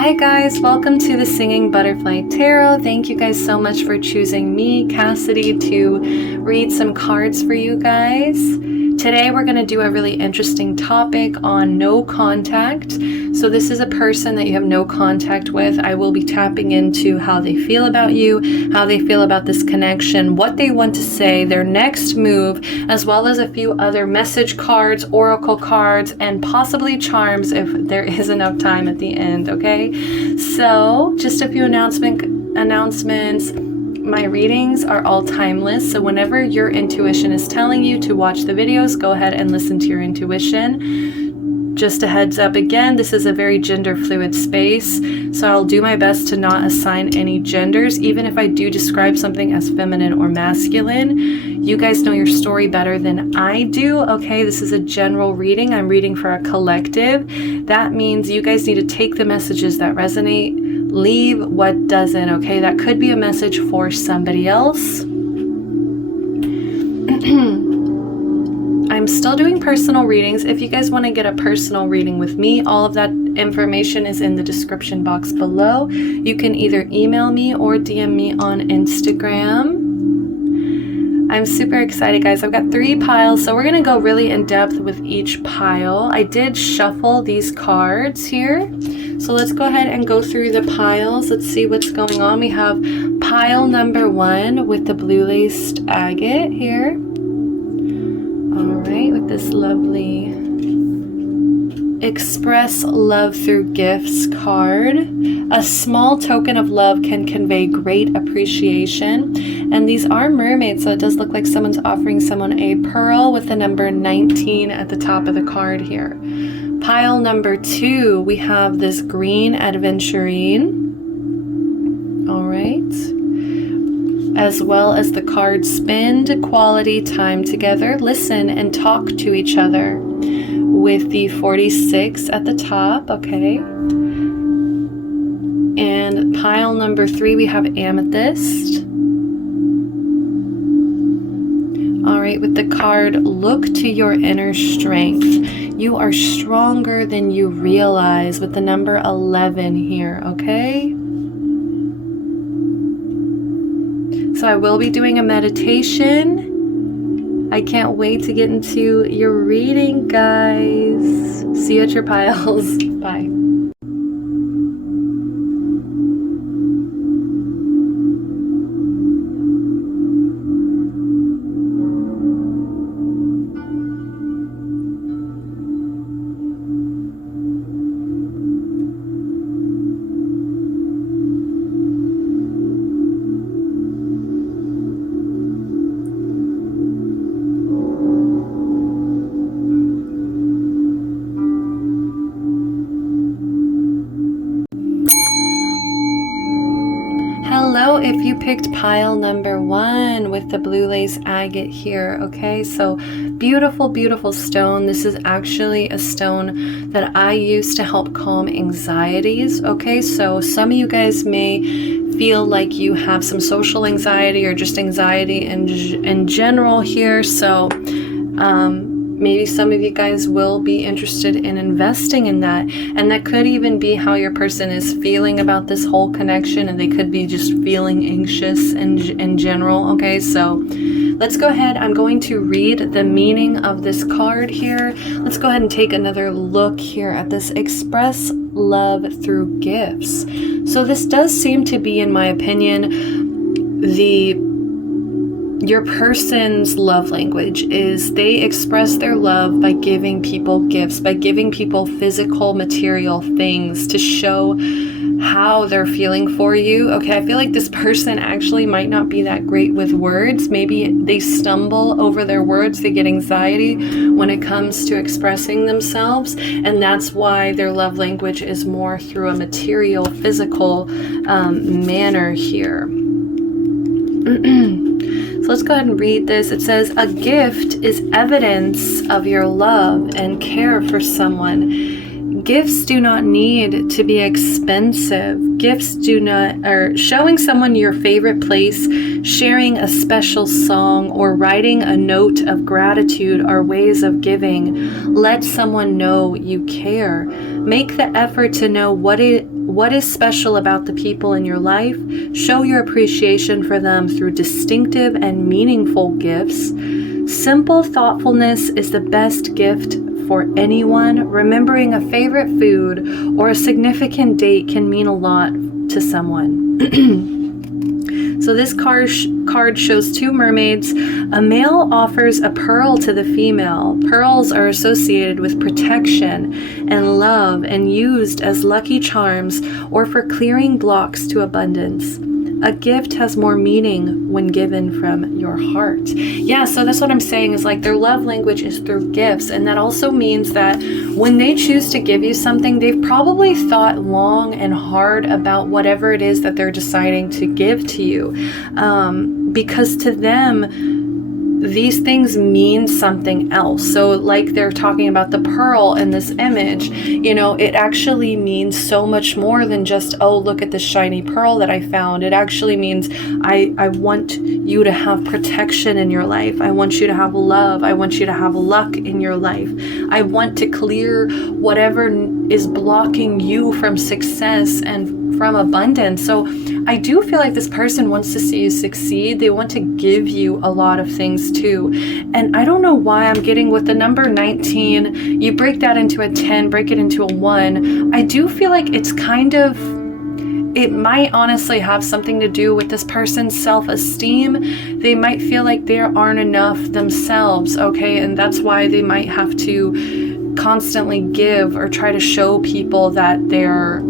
Hi guys, welcome to the Singing Butterfly Tarot. Thank you guys so much for choosing me, Cassidy, to read some cards for you guys. Today we're going to do a really interesting topic on no contact. So this is a person that you have no contact with. I will be tapping into how they feel about you, how they feel about this connection, what they want to say, their next move, as well as a few other message cards, oracle cards, and possibly charms if there is enough time at the end, okay? So just a few announcements. My readings are all timeless, so whenever your intuition is telling you to watch the videos, go ahead and listen to your intuition. Just a heads up again, this is a very gender fluid space, so I'll do my best to not assign any genders, even if I do describe something as feminine or masculine. You guys know your story better than I do, okay? This is a general reading. I'm reading for a collective. That means you guys need to take the messages that resonate, leave what doesn't, okay? That could be a message for somebody else. I'm still doing personal readings. If you guys want to get a personal reading with me, all of that information is in the description box below. You can either email me or DM me on Instagram. I'm super excited, guys. I've got 3 piles, so we're going to go really in depth with each pile. I did shuffle these cards here. So let's go ahead and go through the piles. Let's see what's going on. We have pile number 1 with the blue laced agate here. All right, with this lovely Express Love Through Gifts card. A small token of love can convey great appreciation. And these are mermaids, so it does look like someone's offering someone a pearl with the number 19 at the top of the card here. Pile number 2, we have this green adventurine. All right. As well as the card spend quality time together, listen and talk to each other, with the 46 at the top, okay. And pile number 3, we have amethyst. All right, with the card look to your inner strength. You are stronger than you realize, with the number 11 here, okay? So I will be doing a meditation. I can't wait to get into your reading, guys. See you at your piles. Bye. Hello, if you picked pile number 1 with the blue lace agate here, okay? So beautiful, beautiful stone. This is actually a stone that I use to help calm anxieties, okay? So some of you guys may feel like you have some social anxiety or just anxiety in general here. So maybe some of you guys will be interested in investing in that. And that could even be how your person is feeling about this whole connection, and they could be just feeling anxious in general. Okay, so let's go ahead. I'm going to read the meaning of this card here. Let's go ahead and take another look here at this Express Love Through Gifts. So this does seem to be, in my opinion, your person's love language is they express their love by giving people gifts, by giving people physical, material things to show how they're feeling for you. Okay, I feel like this person actually might not be that great with words. Maybe they stumble over their words. They get anxiety when it comes to expressing themselves. And that's why their love language is more through a material, physical manner here. So let's go ahead and read this. It says, a gift is evidence of your love and care for someone. Gifts do not need to be expensive. Gifts or showing someone your favorite place, sharing a special song, or writing a note of gratitude are ways of giving. Let someone know you care. Make the effort to know what what is special about the people in your life. Show your appreciation for them through distinctive and meaningful gifts. Simple thoughtfulness is the best gift for anyone. Remembering a favorite food or a significant date can mean a lot to someone. So this card shows two mermaids. A male offers a pearl to the female. Pearls are associated with protection and love and used as lucky charms or for clearing blocks to abundance. A gift has more meaning when given from your heart. Yeah, so that's what I'm saying is like their love language is through gifts. And that also means that when they choose to give you something, they've probably thought long and hard about whatever it is that they're deciding to give to you. Because to them, these things mean something else. So like they're talking about the pearl in this image, you know, it actually means so much more than just, oh, look at this shiny pearl that I found. It actually means I want you to have protection in your life. I want you to have love. I want you to have luck in your life. I want to clear whatever is blocking you from success and from abundance. So I do feel like this person wants to see you succeed. They want to give you a lot of things too. And I don't know why I'm getting with the number 19, you break that into a 10, break it into a 1. I do feel like it's kind of, it might honestly have something to do with this person's self-esteem. They might feel like they aren't enough themselves, okay? And that's why they might have to constantly give or try to show people that they're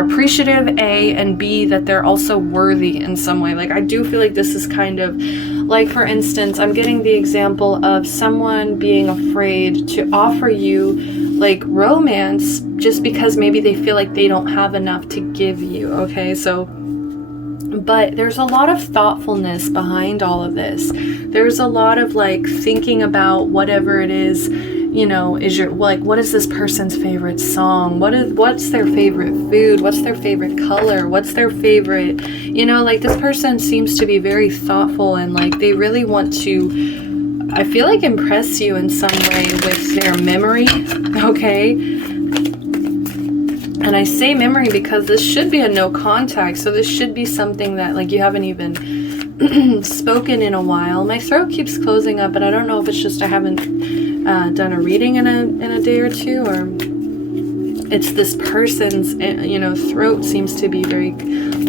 appreciative, A, and B, that they're also worthy in some way. Like I do feel like this is kind of like, for instance, I'm getting the example of someone being afraid to offer you like romance just because maybe they feel like they don't have enough to give you, okay? So, but there's a lot of thoughtfulness behind all of this. There's a lot of like thinking about whatever it is, you know, is your, like, what is this person's favorite song? What's their favorite food? What's their favorite color? What's their favorite, you know, like this person seems to be very thoughtful and like they really want to, I feel like, impress you in some way with their memory, okay? And I say memory because this should be a no contact. So this should be something that like you haven't even spoken in a while. My throat keeps closing up, and I don't know if it's just I haven't done a reading in a day or two, or it's this person's, you know, throat seems to be very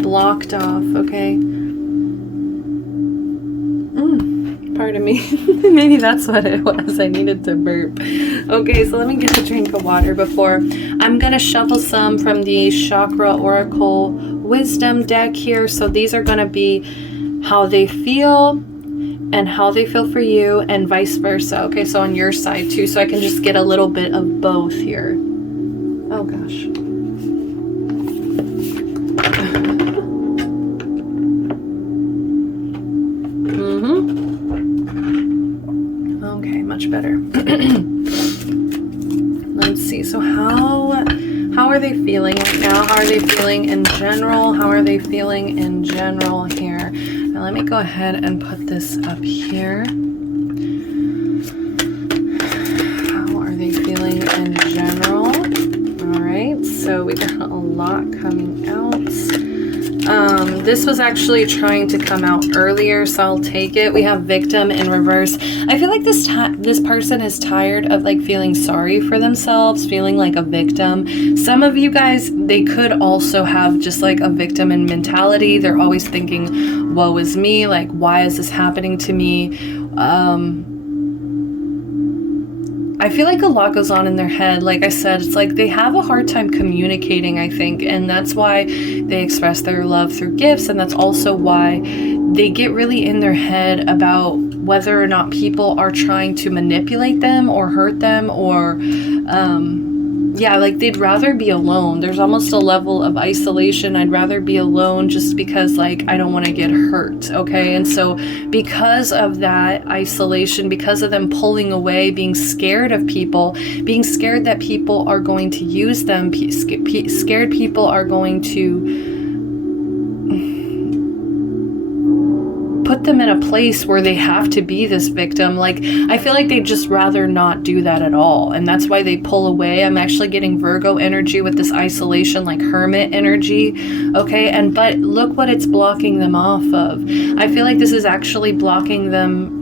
blocked off, okay? Pardon me. Maybe that's what it was. I needed to burp. Okay, so let me get a drink of water before. I'm going to shuffle some from the Chakra Oracle Wisdom deck here. So these are going to be how they feel and how they feel for you and vice versa. Okay, so on your side too. So I can just get a little bit of both here. Oh gosh. Okay, much better. Let's see. So how are they feeling right now? How are they feeling in general? How are they feeling in general here? Now let me go ahead and put this up here. How are they feeling in general? All right. So we got a lot coming out. This was actually trying to come out earlier, so I'll take it. We have victim in reverse. I feel like this person is tired of like feeling sorry for themselves, feeling like a victim. Some of you guys, they could also have just like a victim in mentality. They're always thinking, woe is me, like why is this happening to me? I feel like a lot goes on in their head. Like I said, it's like they have a hard time communicating, I think, and that's why they express their love through gifts, and that's also why they get really in their head about whether or not people are trying to manipulate them or hurt them or yeah, like they'd rather be alone. There's almost a level of isolation. I'd rather be alone just because like I don't want to get hurt, okay? And so because of that isolation, because of them pulling away, being scared of people, being scared that people are going to use them, scared people are going to put them in a place where they have to be this victim. Like, I feel like they'd just rather not do that at all. And that's why they pull away. I'm actually getting Virgo energy with this isolation, like hermit energy. Okay. But look what it's blocking them off of. I feel like this is actually blocking them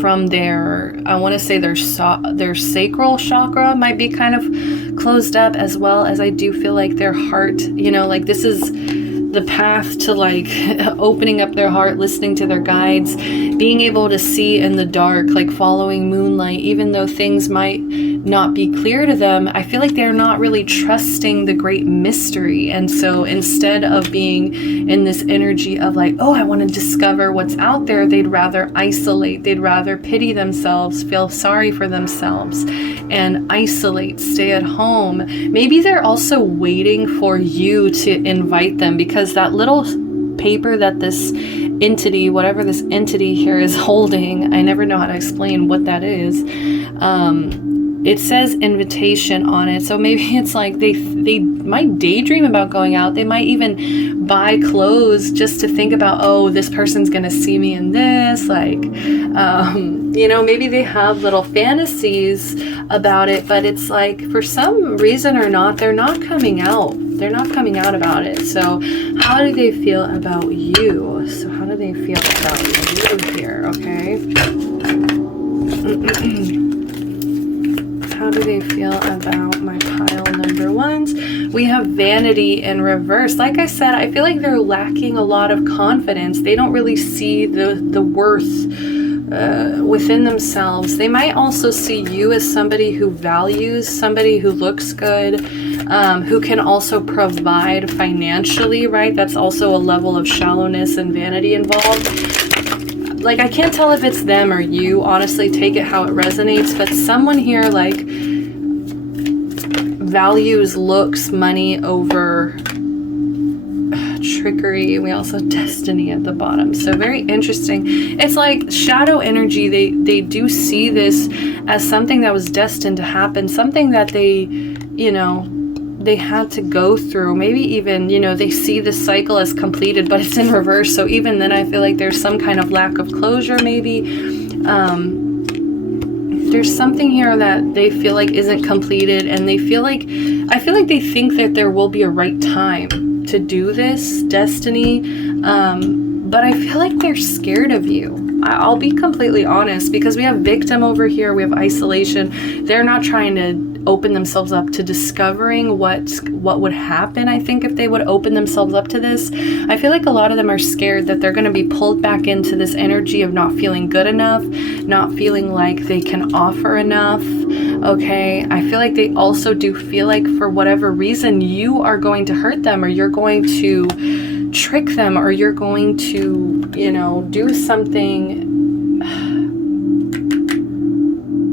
from their, I want to say their sacral chakra might be kind of closed up, as well as I do feel like their heart, you know, like this is the path to like opening up their heart, listening to their guides, being able to see in the dark, like following moonlight, even though things might not be clear to them. I feel like they're not really trusting the great mystery. And so instead of being in this energy of like, oh, I want to discover what's out there, they'd rather isolate, they'd rather pity themselves, feel sorry for themselves, and isolate, stay at home. Maybe they're also waiting for you to invite them, because that little paper that this entity, whatever this entity here is holding, I never know how to explain what that is. It says invitation on it. So maybe it's like they might daydream about going out. They might even buy clothes just to think about, oh, this person's going to see me in this. Like, you know, maybe they have little fantasies about it, but it's like for some reason or not, they're not coming out. They're not coming out about it. So how do they feel about you? So how do they feel about you here? Okay. How do they feel about my pile number ones? We have vanity in reverse. Like I said, I feel like they're lacking a lot of confidence. They don't really see the worth within themselves. They might also see you as somebody who values, somebody who looks good, who can also provide financially, right? That's also a level of shallowness and vanity involved. Like, I can't tell if it's them or you. Honestly, take it how it resonates. But someone here, like, values looks, money over trickery. We also have destiny at the bottom. So very interesting. It's like shadow energy. They do see this as something that was destined to happen. Something that they, you know, they had to go through. Maybe even, you know, they see the cycle as completed, but it's in reverse. So even then, I feel like there's some kind of lack of closure. Maybe there's something here that they feel like isn't completed, and they feel like, I feel like they think that there will be a right time to do this destiny. But I feel like they're scared of you. I'll be completely honest, because we have victim over here. We have isolation. They're not trying to open themselves up to discovering what would happen. I think if they would open themselves up to this, I feel like a lot of them are scared that they're going to be pulled back into this energy of not feeling good enough, not feeling like they can offer enough. Okay, I feel like they also do feel like for whatever reason you are going to hurt them, or you're going to trick them, or you're going to, you know, do something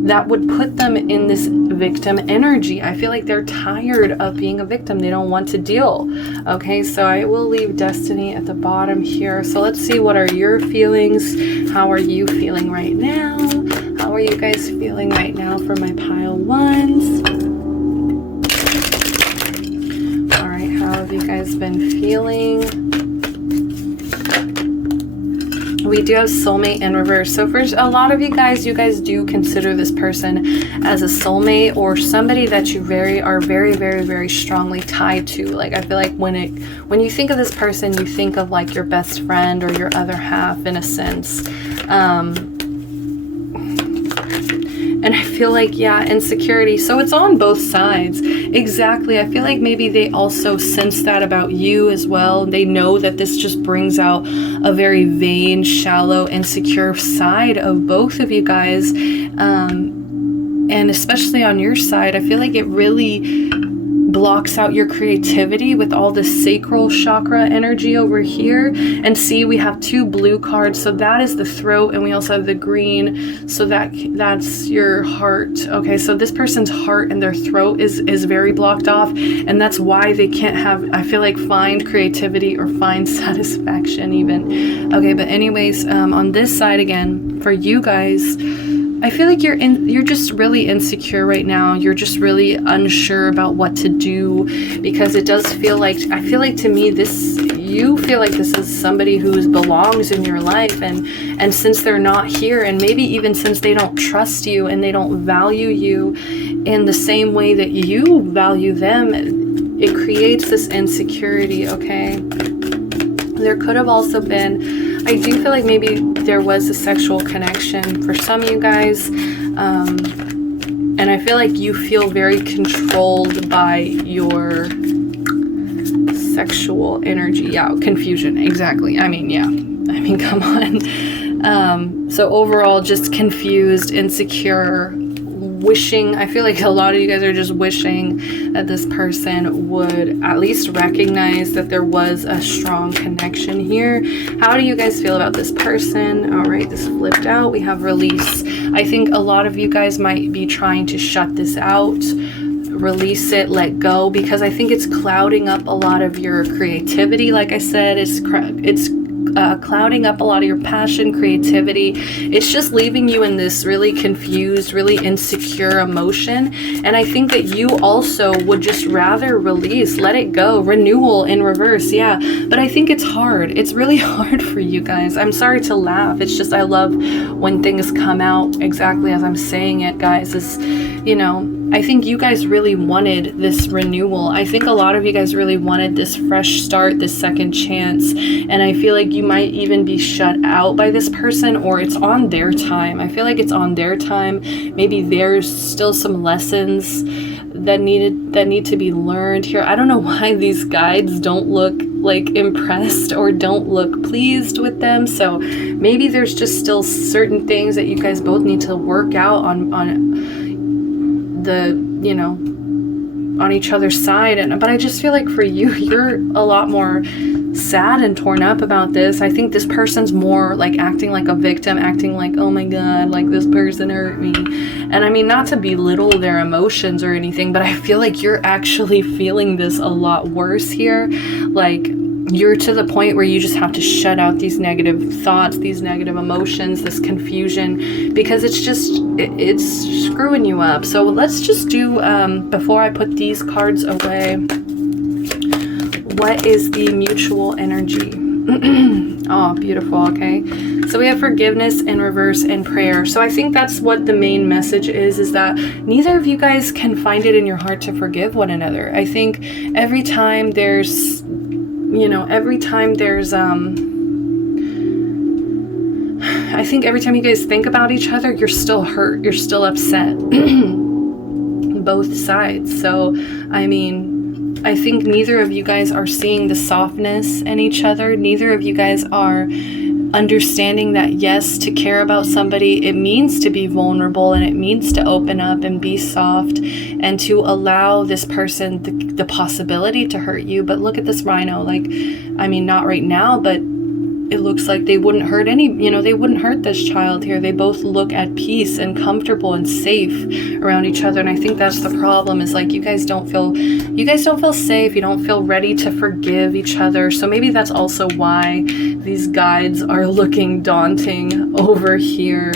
that would put them in this victim energy. I feel like they're tired of being a victim. They don't want to deal. Okay, so I will leave destiny at the bottom here. So let's see, what are your feelings? How are you feeling right now? How are you guys feeling right now for my pile ones? All right, how have you guys been feeling? We do have soulmate in reverse. So for a lot of you guys do consider this person as a soulmate, or somebody that you are very, very, very strongly tied to. Like, I feel like when you think of this person, you think of like your best friend or your other half in a sense. And I feel like, yeah, insecurity. So it's on both sides. Exactly. I feel like maybe they also sense that about you as well. They know that this just brings out a very vain, shallow, insecure side of both of you guys. And especially on your side, I feel like it really blocks out your creativity with all this sacral chakra energy over here. And see, we have two blue cards, so that is the throat, and we also have the green, so that's your heart. Okay, so this person's heart and their throat is very blocked off, and that's why they can't have, I feel like, find creativity or find satisfaction even. Okay, but anyways, on this side again, for you guys, I feel like you're just really insecure right now. You're just really unsure about what to do, because it does feel like, I feel like to me, you feel like this is somebody who belongs in your life, and since they're not here, and maybe even since they don't trust you and they don't value you in the same way that you value them, it creates this insecurity, okay? There could have also been, I do feel like maybe there was a sexual connection for some of you guys, and I feel like you feel very controlled by your sexual energy. Yeah, confusion, exactly. I mean, yeah, I mean, come on. So overall, just confused, insecure, wishing, I feel like a lot of you guys are just wishing that this person would at least recognize that there was a strong connection here. How do you guys feel about this person? All right, this flipped out. We have release. I think a lot of you guys might be trying to shut this out, release it, let go, because I think it's clouding up a lot of your creativity. Like I said, it's clouding up a lot of your passion, creativity. It's just leaving you in this really confused, really insecure emotion. And I think that you also would just rather release, let it go, renewal in reverse. Yeah, but I think it's hard. It's really hard for you guys. I'm sorry to laugh. It's just, I love when things come out exactly as I'm saying it, guys. Is, you know, I think you guys really wanted this renewal. I think a lot of you guys really wanted this fresh start, this second chance. And I feel like you might even be shut out by this person, or it's on their time. I feel like it's on their time. Maybe there's still some lessons that need to be learned here. I don't know why these guides don't look like impressed or don't look pleased with them. So maybe there's just still certain things that you guys both need to work out on the, you know, on each other's side. But I just feel like for you, you're a lot more sad and torn up about this. I think this person's more like acting like a victim, acting like, oh my God, like this person hurt me. And I mean, not to belittle their emotions or anything, but I feel like you're actually feeling this a lot worse here. Like, you're to the point where you just have to shut out these negative thoughts, these negative emotions, this confusion, because it's just, it's screwing you up. So let's just do, before I put these cards away, what is the mutual energy? Oh, beautiful. Okay. So we have forgiveness in reverse and prayer. So I think that's what the main message is that neither of you guys can find it in your heart to forgive one another. I think every time there's, you know, I think every time you guys think about each other, you're still hurt, you're still upset, both sides. So, I mean, I think neither of you guys are seeing the softness in each other. Neither of you guys are understanding that, yes, to care about somebody, it means to be vulnerable, and it means to open up and be soft and to allow this person the possibility to hurt you. But look at this rhino. Like, I mean, not right now, but it looks like they wouldn't hurt they wouldn't hurt this child here. They both look at peace and comfortable and safe around each other. And I think that's the problem, is like you guys don't feel safe. You don't feel ready to forgive each other. So maybe that's also why these guides are looking daunting over here.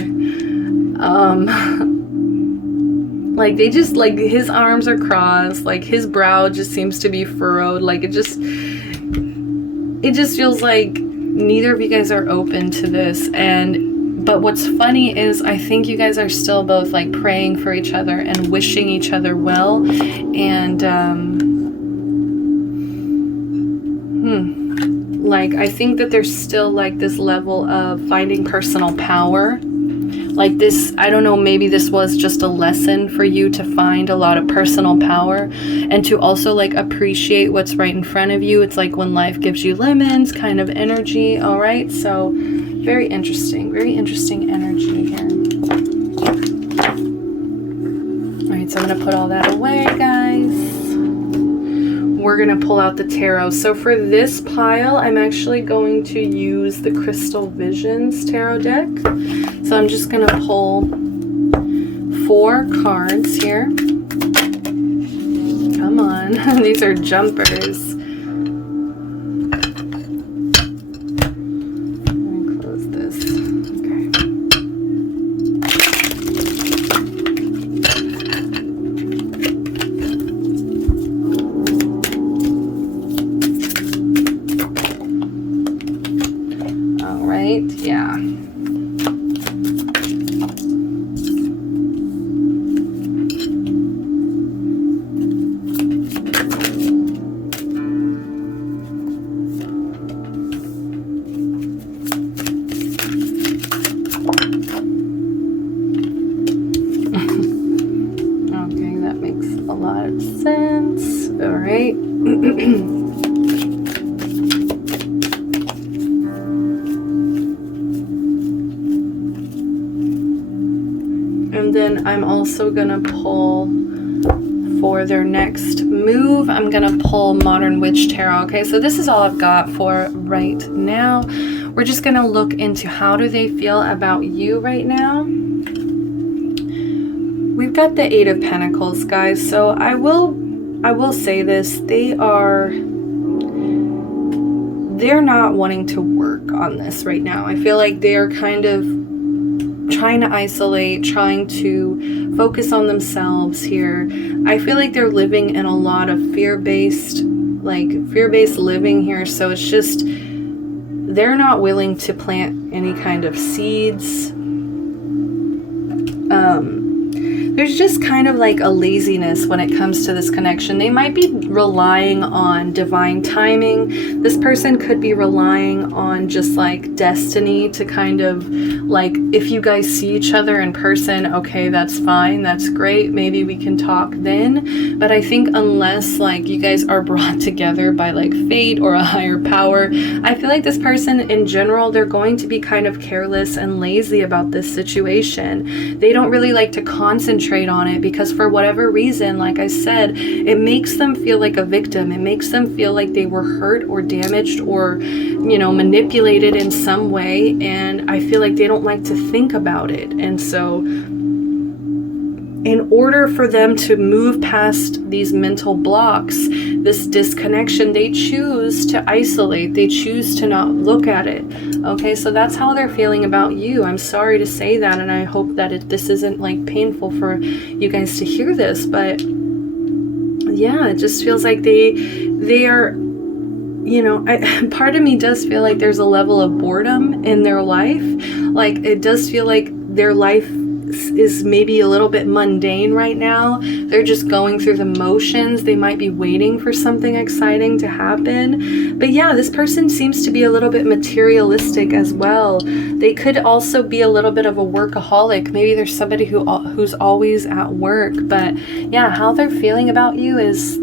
Like they just, like, his arms are crossed, like his brow just seems to be furrowed. Like it just feels like neither of you guys are open to this. But what's funny is I think you guys are still both like praying for each other and wishing each other well. And like I think that there's still like this level of finding personal power. Like this, I don't know, maybe this was just a lesson for you to find a lot of personal power and to also like appreciate what's right in front of you. It's like when life gives you lemons kind of energy. All right. So very interesting energy here. All right. So I'm going to put all that away, guys. We're going to pull out the tarot. So for this pile, I'm actually going to use the Crystal Visions tarot deck. So I'm just going to pull 4 cards here. Come on. These are jumpers. Let me close this. Okay. And then I'm also gonna pull for their next move. I'm gonna pull Modern Witch Tarot. Okay, so this is all I've got for right now. We're just gonna look into how do they feel about you right now. We've got the Eight of Pentacles, guys. So I will say this, they're not wanting to work on this right now. I feel like they're kind of trying to isolate, trying to focus on themselves here. I feel like they're living in a lot of fear-based living here. So it's just, they're not willing to plant any kind of seeds. There's just kind of like a laziness when it comes to this connection. They might be relying on divine timing. This person could be relying on just like destiny to kind of like, if you guys see each other in person, okay, that's fine, that's great, maybe we can talk then. But I think unless like you guys are brought together by like fate or a higher power, I feel like this person in general, they're going to be kind of careless and lazy about this situation. They don't really like to concentrate on it because for whatever reason, like I said, it makes them feel like a victim. It makes them feel like they were hurt or damaged or, you know, manipulated in some way. And I feel like they don't like to think about it. And so in order for them to move past these mental blocks, this disconnection, they choose to isolate. They choose to not look at it. Okay, so that's how they're feeling about you. I'm sorry to say that, and I hope that this isn't like painful for you guys to hear this, but yeah, it just feels like they are, you know, part of me does feel like there's a level of boredom in their life. Like it does feel like their life is maybe a little bit mundane right now. They're just going through the motions. They might be waiting for something exciting to happen. But yeah, this person seems to be a little bit materialistic as well. They could also be a little bit of a workaholic. Maybe there's somebody who's always at work. But yeah, how they're feeling about you is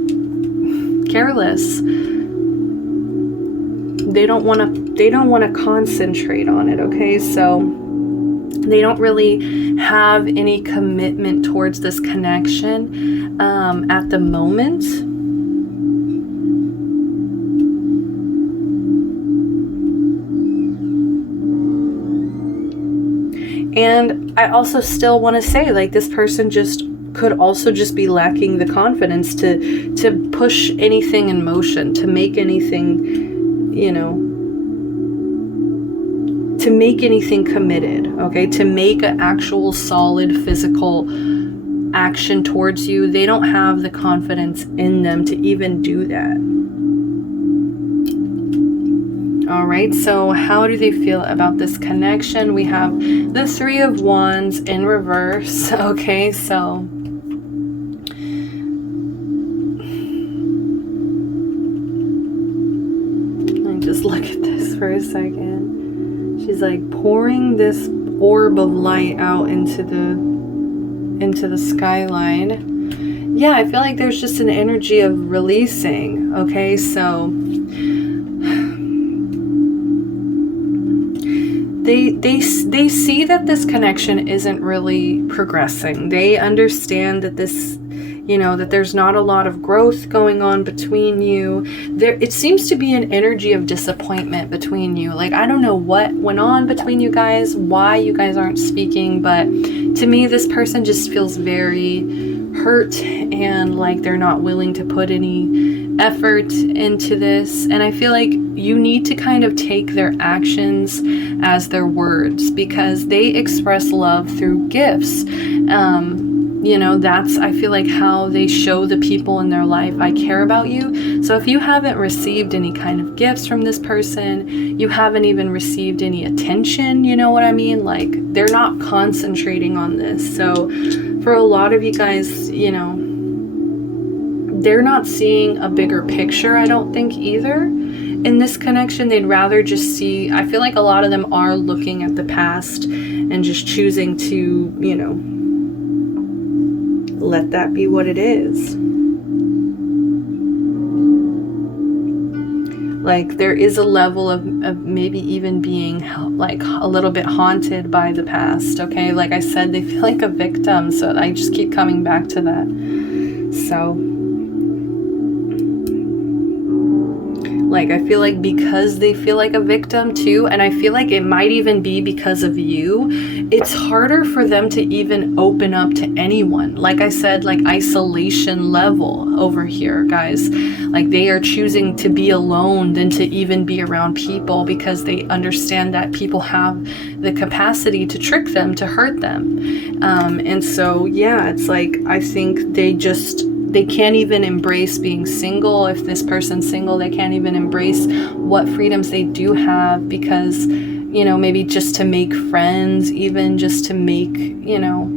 careless. They don't want to concentrate on it, okay? So they don't really have any commitment towards this connection at the moment. And I also still want to say, like, this person just could also just be lacking the confidence to push anything in motion, to make anything, you know, to make anything committed, okay? To make an actual solid physical action towards you. They don't have the confidence in them to even do that. All right, so how do they feel about this connection? We have the Three of Wands in reverse, okay? So let me just look at this for a second. She's like pouring this orb of light out into the skyline. Yeah, I feel like there's just an energy of releasing, okay? So they see that this connection isn't really progressing. They understand that this, you know, that there's not a lot of growth going on between you. It seems to be an energy of disappointment between you. Like, I don't know what went on between you guys, why you guys aren't speaking, but to me, this person just feels very hurt and like they're not willing to put any effort into this. And I feel like you need to kind of take their actions as their words, because they express love through gifts. You know, that's, I feel like, how they show the people in their life, I care about you. So if you haven't received any kind of gifts from this person, you haven't even received any attention, you know what I mean? Like, they're not concentrating on this. So for a lot of you guys, you know, they're not seeing a bigger picture, I don't think, either. In this connection, they'd rather just see, I feel like a lot of them are looking at the past and just choosing to, you know, let that be what it is. Like there is a level of maybe even being like a little bit haunted by the past. Okay, like I said, they feel like a victim, so I just keep coming back to that. So like I feel like because they feel like a victim too, and I feel like it might even be because of you, it's harder for them to even open up to anyone. Like I said, like isolation level over here, guys. Like they are choosing to be alone than to even be around people, because they understand that people have the capacity to trick them, to hurt them. And so yeah, it's like I think they can't even embrace being single. If this person's single, they can't even embrace what freedoms they do have, because, you know, maybe just to make friends, even just to make, you know,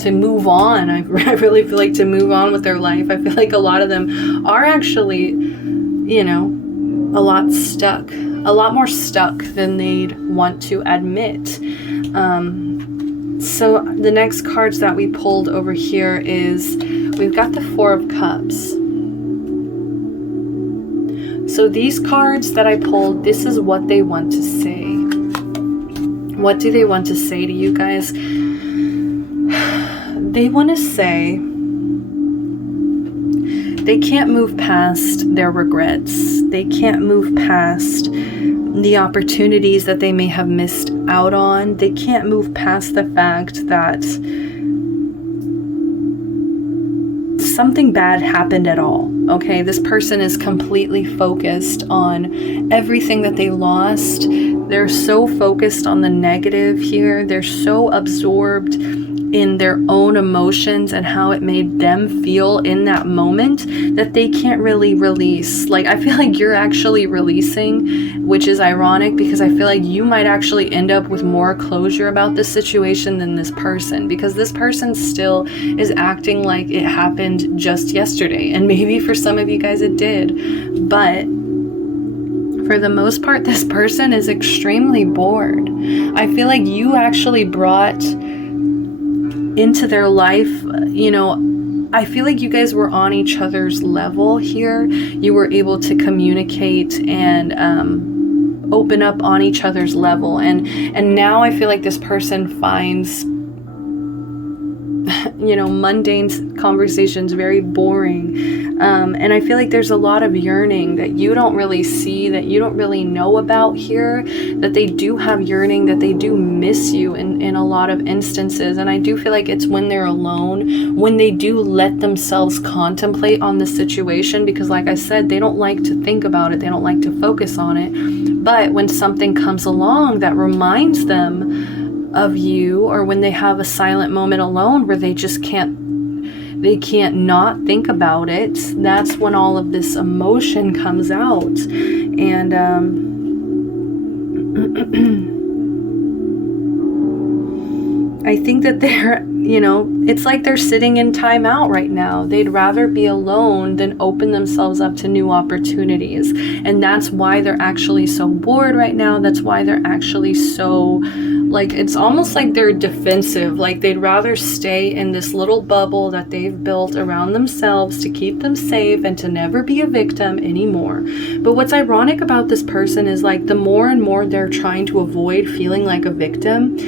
to move on. I really feel like to move on with their life. I feel like a lot of them are actually, you know, a lot more stuck than they'd want to admit. So the next cards that we pulled over here is, we've got the Four of Cups. So these cards that I pulled, this is what they want to say. What do they want to say to you guys? They want to say they can't move past their regrets. They can't move past the opportunities that they may have missed out on. They can't move past the fact that something bad happened at all. Okay, this person is completely focused on everything that they lost. They're so focused on the negative here. They're so absorbed in their own emotions and how it made them feel in that moment that they can't really release. Like, I feel like you're actually releasing, which is ironic, because I feel like you might actually end up with more closure about this situation than this person, because this person still is acting like it happened just yesterday. And maybe for some of you guys it did, but for the most part, this person is extremely bored. I feel like you actually brought into their life, you know, I feel like you guys were on each other's level here. You were able to communicate and open up on each other's level, and now I feel like this person finds you know, mundane conversations very boring, and I feel like there's a lot of yearning that you don't really see, that you don't really know about here, that they do have yearning, that they do miss you in a lot of instances. And I do feel like it's when they're alone, when they do let themselves contemplate on the situation, because like I said, they don't like to think about it, they don't like to focus on it. But when something comes along that reminds them of you, or when they have a silent moment alone where they just can't not think about it, that's when all of this emotion comes out. And I think that they're, you know, it's like they're sitting in timeout right now. They'd rather be alone than open themselves up to new opportunities. And that's why they're actually so bored right now. That's why they're actually so, like, it's almost like they're defensive. Like they'd rather stay in this little bubble that they've built around themselves to keep them safe and to never be a victim anymore. But what's ironic about this person is, like, the more and more they're trying to avoid feeling like a victim,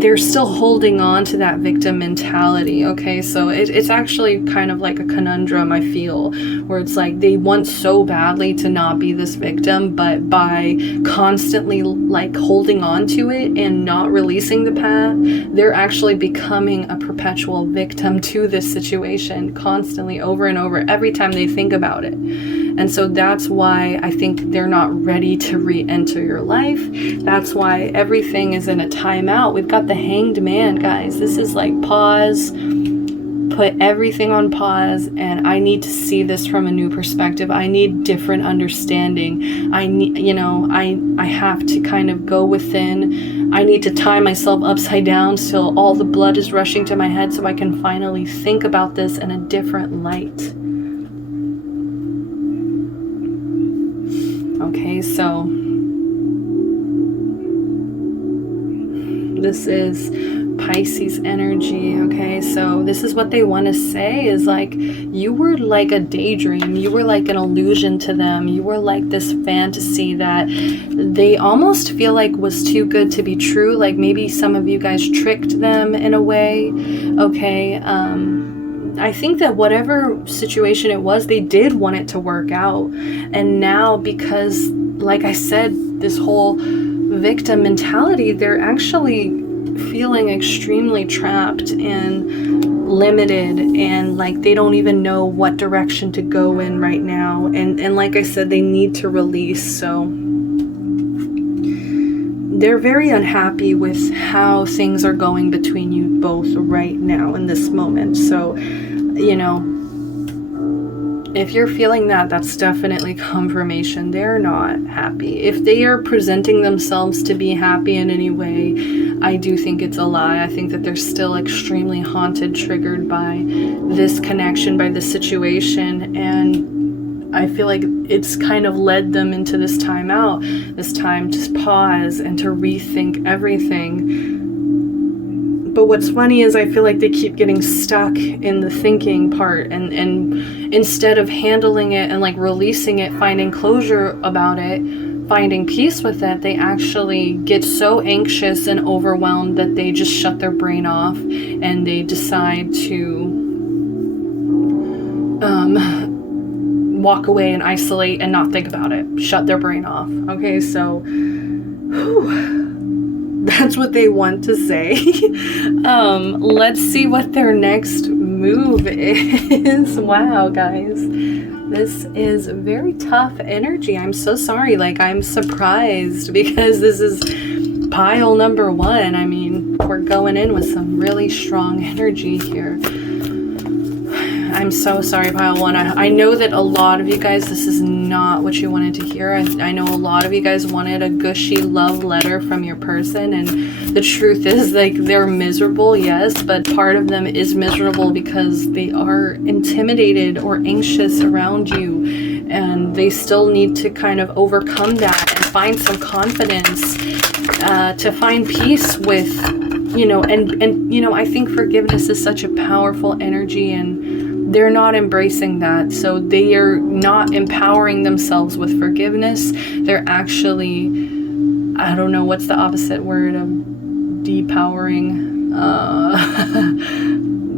they're still holding on to that victim mentality. Okay, so it's actually kind of like a conundrum, I feel, where it's like they want so badly to not be this victim, but by constantly like holding on to it and not releasing the path, they're actually becoming a perpetual victim to this situation constantly, over and over, every time they think about it. And so that's why I think they're not ready to re-enter your life. That's why everything is in a timeout. We've got the Hanged Man, guys. This is like pause, put everything on pause, and I need to see this from a new perspective. I need different understanding. I need, you know, I have to kind of go within. I need to tie myself upside down so all the blood is rushing to my head so I can finally think about this in a different light. Okay, so this is Pisces energy. Okay, so this is what they want to say is like, you were like a daydream, you were like an illusion to them, you were like this fantasy that they almost feel like was too good to be true. Like maybe some of you guys tricked them in a way. Okay, I think that whatever situation it was, they did want it to work out. And now, because like I said, this whole victim mentality, they're actually feeling extremely trapped and limited, and like they don't even know what direction to go in right now. And like I said, they need to release. So they're very unhappy with how things are going between you both right now in this moment. So, you know, if you're feeling that, that's definitely confirmation they're not happy. If they are presenting themselves to be happy in any way, I do think it's a lie. I think that they're still extremely haunted, triggered by this connection, by this situation, and I feel like it's kind of led them into this time out, this time to pause and to rethink everything. But what's funny is I feel like they keep getting stuck in the thinking part, and instead of handling it and like releasing it, finding closure about it, finding peace with it, they actually get so anxious and overwhelmed that they just shut their brain off and they decide to walk away and isolate and not think about it, shut their brain off. Okay, so that's what they want to say. Let's see what their next move is. Wow, guys, this is very tough energy. I'm so sorry. Like, I'm surprised because this is pile number 1. I mean, we're going in with some really strong energy here. I'm so sorry, pile 1. I know that a lot of you guys, this is not what you wanted to hear. I know a lot of you guys wanted a gushy love letter from your person, and the truth is, like, they're miserable, yes, but part of them is miserable because they are intimidated or anxious around you, and they still need to kind of overcome that and find some confidence to find peace with, you know, and you know, I think forgiveness is such a powerful energy, and they're not embracing that. So they are not empowering themselves with forgiveness. They're actually, I don't know, what's the opposite word of depowering?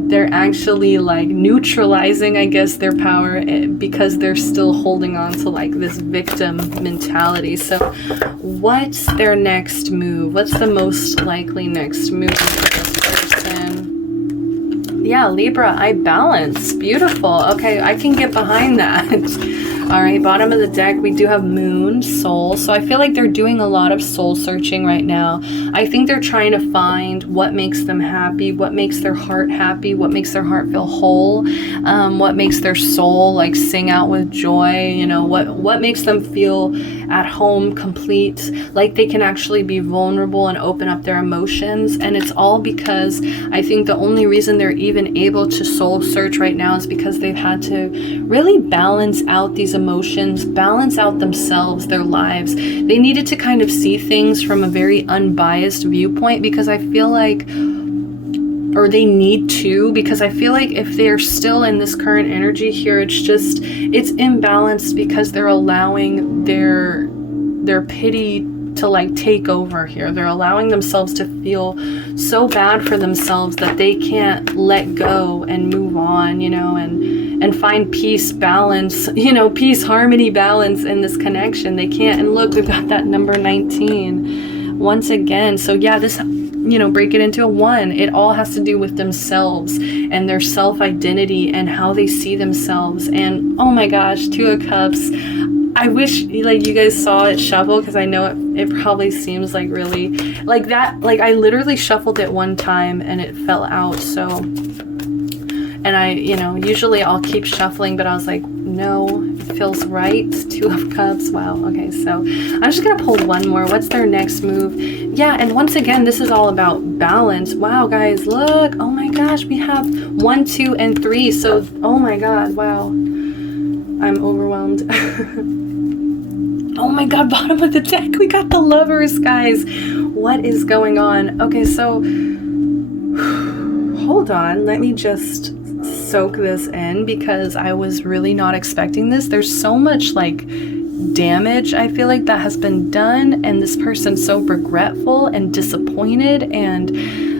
They're actually like neutralizing, I guess, their power because they're still holding on to like this victim mentality. So what's their next move? What's the most likely next move for this person? Yeah, Libra, I balance. Beautiful. Okay, I can get behind that. All right, bottom of the deck, we do have Moon, Soul. So I feel like they're doing a lot of soul searching right now. I think they're trying to find what makes them happy, what makes their heart happy, what makes their heart feel whole, what makes their soul like sing out with joy, you know, what makes them feel at home, complete, like they can actually be vulnerable and open up their emotions. And it's all because I think the only reason they're even able to soul search right now is because they've had to really balance out these emotions, balance out themselves, their lives. They needed to kind of see things from a very unbiased viewpoint, because I feel like, or they need to, because I feel like if they're still in this current energy here, it's imbalanced because they're allowing their pity to like take over here. They're allowing themselves to feel so bad for themselves that they can't let go and move on, you know, and find peace, balance, you know, peace, harmony, balance in this connection. They can't. And look, we've got that number 19 once again. So yeah, this, you know, break it into a 1. It all has to do with themselves and their self-identity and how they see themselves. And oh my gosh, 2 of Cups. I wish like you guys saw it shuffle, because I know it probably seems like really like that. Like I literally shuffled it one time and it fell out. So, and I, you know, usually I'll keep shuffling, but I was like, no, it feels right. 2 of Cups. Wow. Okay. So I'm just going to pull one more. What's their next move? Yeah. And once again, this is all about balance. Wow, guys, look. Oh my gosh. We have 1, 2, and 3. So, oh my God. Wow. I'm overwhelmed. Oh my God, bottom of the deck, we got the Lovers, guys. What is going on? Okay, so Hold on, let me just soak this in, because I was really not expecting this. There's so much like damage, I feel like, that has been done, and this person's so regretful and disappointed, and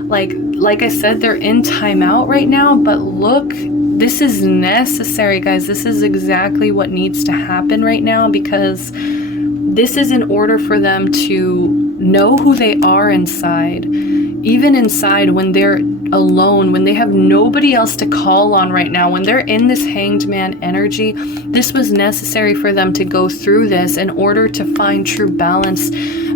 like I said, they're in timeout right now. But look, this is necessary, guys. This is exactly what needs to happen right now, because this is in order for them to know who they are inside. Even inside, when they're alone, when they have nobody else to call on right now, when they're in this hanged man energy, this was necessary for them to go through this in order to find true balance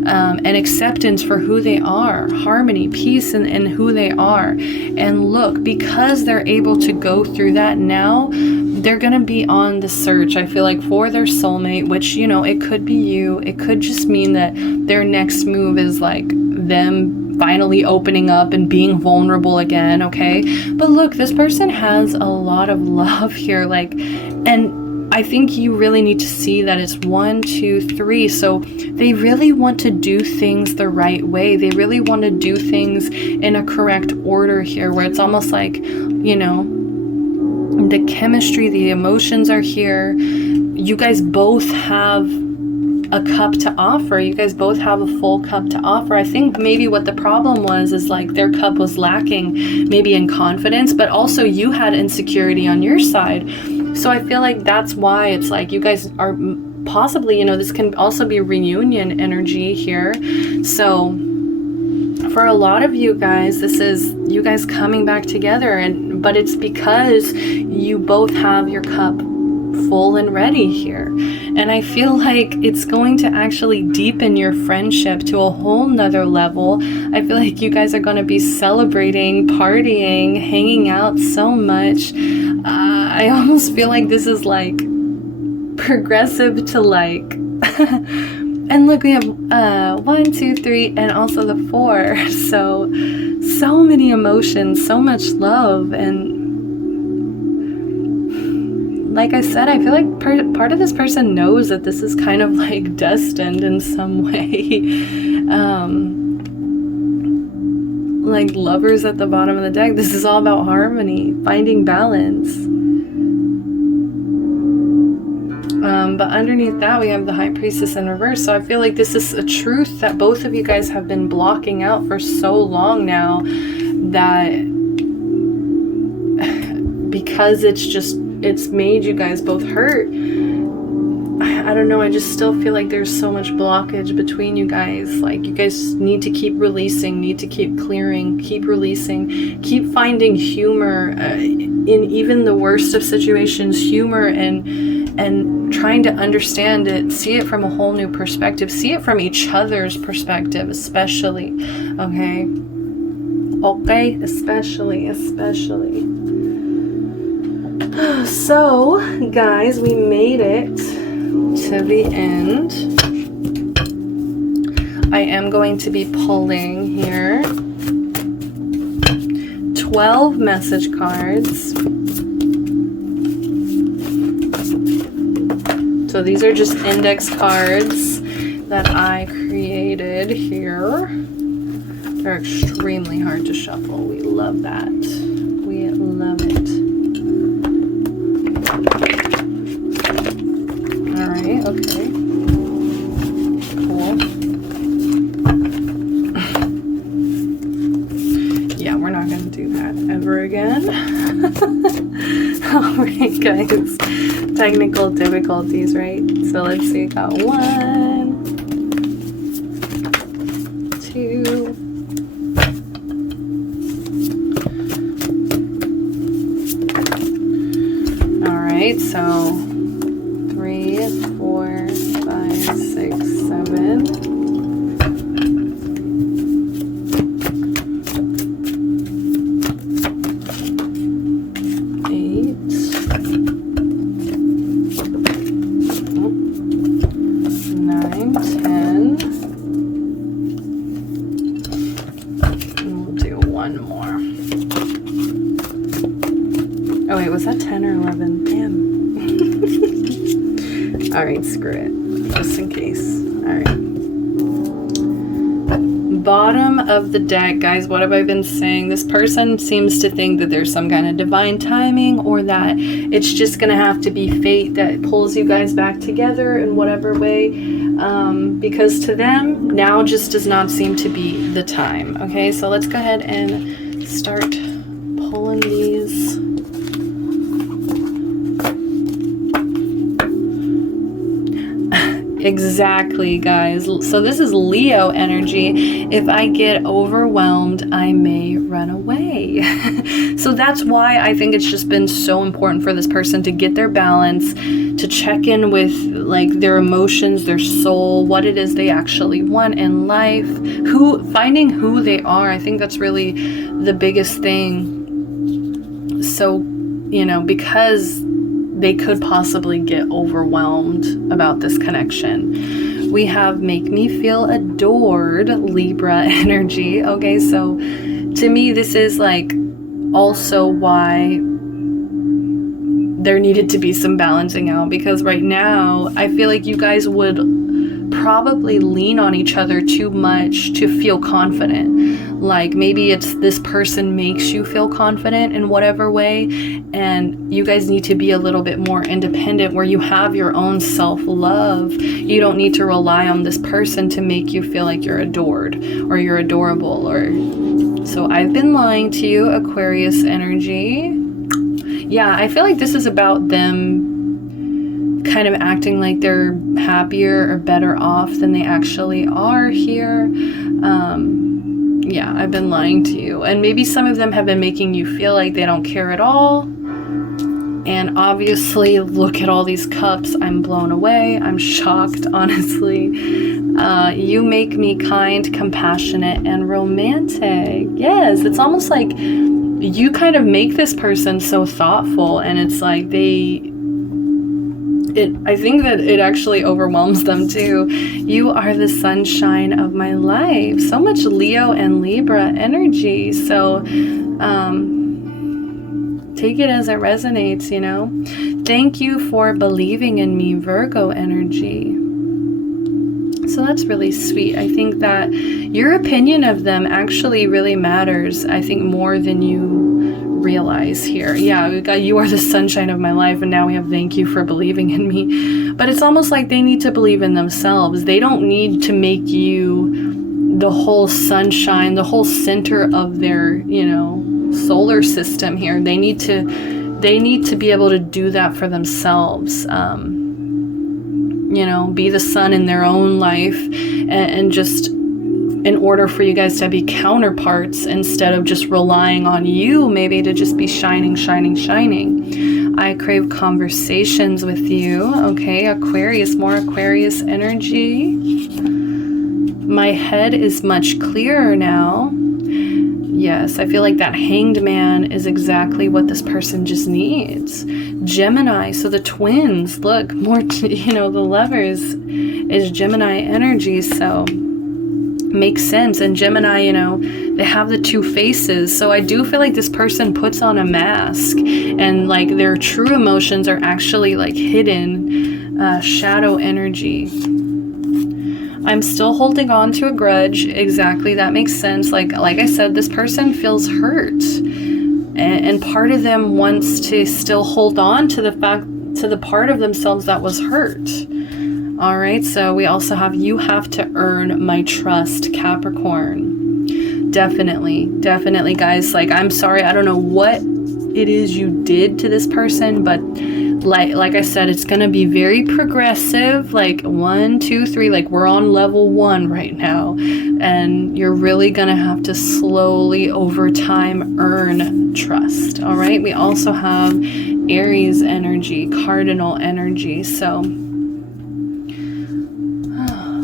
and acceptance for who they are, harmony, peace in who they are. And look, because they're able to go through that now, they're going to be on the search, I feel like, for their soulmate, which, you know, it could be you. It could just mean that their next move is like them finally opening up and being vulnerable again, okay? But look, this person has a lot of love here, like, and I think you really need to see that it's 1, 2, 3. So they really want to do things the right way. They really want to do things in a correct order here, where it's almost like, you know, the chemistry, the emotions are here. You guys both have a cup to offer. You guys both have a full cup to offer. I think maybe what the problem was is like their cup was lacking maybe in confidence, but also you had insecurity on your side. So I feel like that's why it's like you guys are possibly, you know, this can also be reunion energy here. So for a lot of you guys, this is you guys coming back together, but it's because you both have your cup full and ready here. And I feel like it's going to actually deepen your friendship to a whole nother level. I feel like you guys are going to be celebrating, partying, hanging out so much. I almost feel like this is like progressive to like and look, we have 1, 2, 3, and also the 4. So many emotions, so much love. And like I said, I feel like part of this person knows that this is kind of like destined in some way. Like lovers at the bottom of the deck. This is all about harmony, finding balance. But underneath that, we have the High Priestess in reverse. So I feel like this is a truth that both of you guys have been blocking out for so long now, that because it's made you guys both hurt. I don't know, I just still feel like there's so much blockage between you guys. Like you guys need to keep releasing, need to keep clearing, keep releasing, keep finding humor in even the worst of situations, humor and trying to understand it, see it from a whole new perspective, see it from each other's perspective, especially, okay? Okay, especially. So, guys, we made it to the end. I am going to be pulling here 12 message cards. So these are just index cards that I created here. They're extremely hard to shuffle. We love that. We love it. Alright, okay. Cool. Yeah, we're not going to do that ever again. Alright, guys. Technical difficulties, right? So let's see, got 1, 2, alright, so 3, 4, 5, 6, 7. Was that 10 or 11? Damn. Alright, screw it. Just in case. Alright. bottom of the deck, guys, what have I been saying? This person seems to think that there's some kind of divine timing, or that it's just going to have to be fate that pulls you guys back together in whatever way. Because to them, now just does not seem to be the time. Okay, so let's go ahead and start pulling these. Exactly, guys. So this is Leo energy. If I get overwhelmed, I may run away. So that's why I think it's just been so important for this person to get their balance, to check in with like their emotions, their soul, what it is they actually want in life, finding who they are. I think that's really the biggest thing. So, you know, because they could possibly get overwhelmed about this connection. We have make me feel adored, Libra energy. Okay, so to me, this is like also why there needed to be some balancing out, because right now I feel like you guys would probably lean on each other too much to feel confident. Like maybe it's this person makes you feel confident in whatever way, and you guys need to be a little bit more independent, where you have your own self-love. You don't need to rely on this person to make you feel like you're adored or you're adorable. Or so I've been lying to you, Aquarius energy. Yeah, I feel like this is about them kind of acting like they're happier or better off than they actually are here. Yeah, I've been lying to you. And maybe some of them have been making you feel like they don't care at all. And obviously, look at all these cups. I'm blown away. I'm shocked, honestly. You make me kind, compassionate, and romantic. Yes, it's almost like you kind of make this person so thoughtful, and it's like I think that it actually overwhelms them too. You are the sunshine of my life. So much Leo and Libra energy. So take it as it resonates, you know. Thank you for believing in me, Virgo energy. So that's really sweet. I think that your opinion of them actually really matters. I think more than you realize here. Yeah, we got you are the sunshine of my life, and now we have thank you for believing in me. But it's almost like they need to believe in themselves. They don't need to make you the whole sunshine, the whole center of their, you know, solar system here. They need to be able to do that for themselves. You know, be the sun in their own life, and just in order for you guys to be counterparts instead of just relying on you, maybe to just be shining, shining, shining. I crave conversations with you. Okay, Aquarius, more Aquarius energy. My head is much clearer now. Yes, I feel like that Hanged Man is exactly what this person just needs. Gemini, so the twins, look, more, you know, the lovers is Gemini energy, so makes sense. And Gemini, you know, they have the two faces, so I do feel like this person puts on a mask, and like their true emotions are actually like hidden, shadow energy. I'm still holding on to a grudge. Exactly, that makes sense. Like I said, this person feels hurt, and part of them wants to still hold on to the part of themselves that was hurt. All right, so we also have you have to earn my trust, Capricorn. Definitely, guys. Like, I'm sorry, I don't know what it is you did to this person, but like I said, it's gonna be very progressive, like 1, 2, 3, like we're on level 1 right now, and you're really gonna have to slowly over time earn trust. All right, we also have Aries energy, cardinal energy. So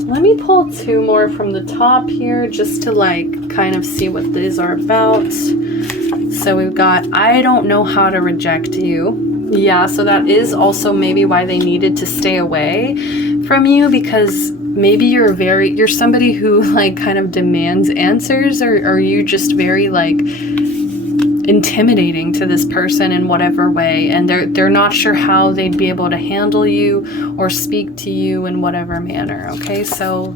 let me pull 2 more from the top here just to like kind of see what these are about. So we've got I don't know how to reject you. Yeah, so that is also maybe why they needed to stay away from you, because maybe you're somebody who like kind of demands answers, or are you just very like intimidating to this person in whatever way, and they're not sure how they'd be able to handle you or speak to you in whatever manner. Okay, so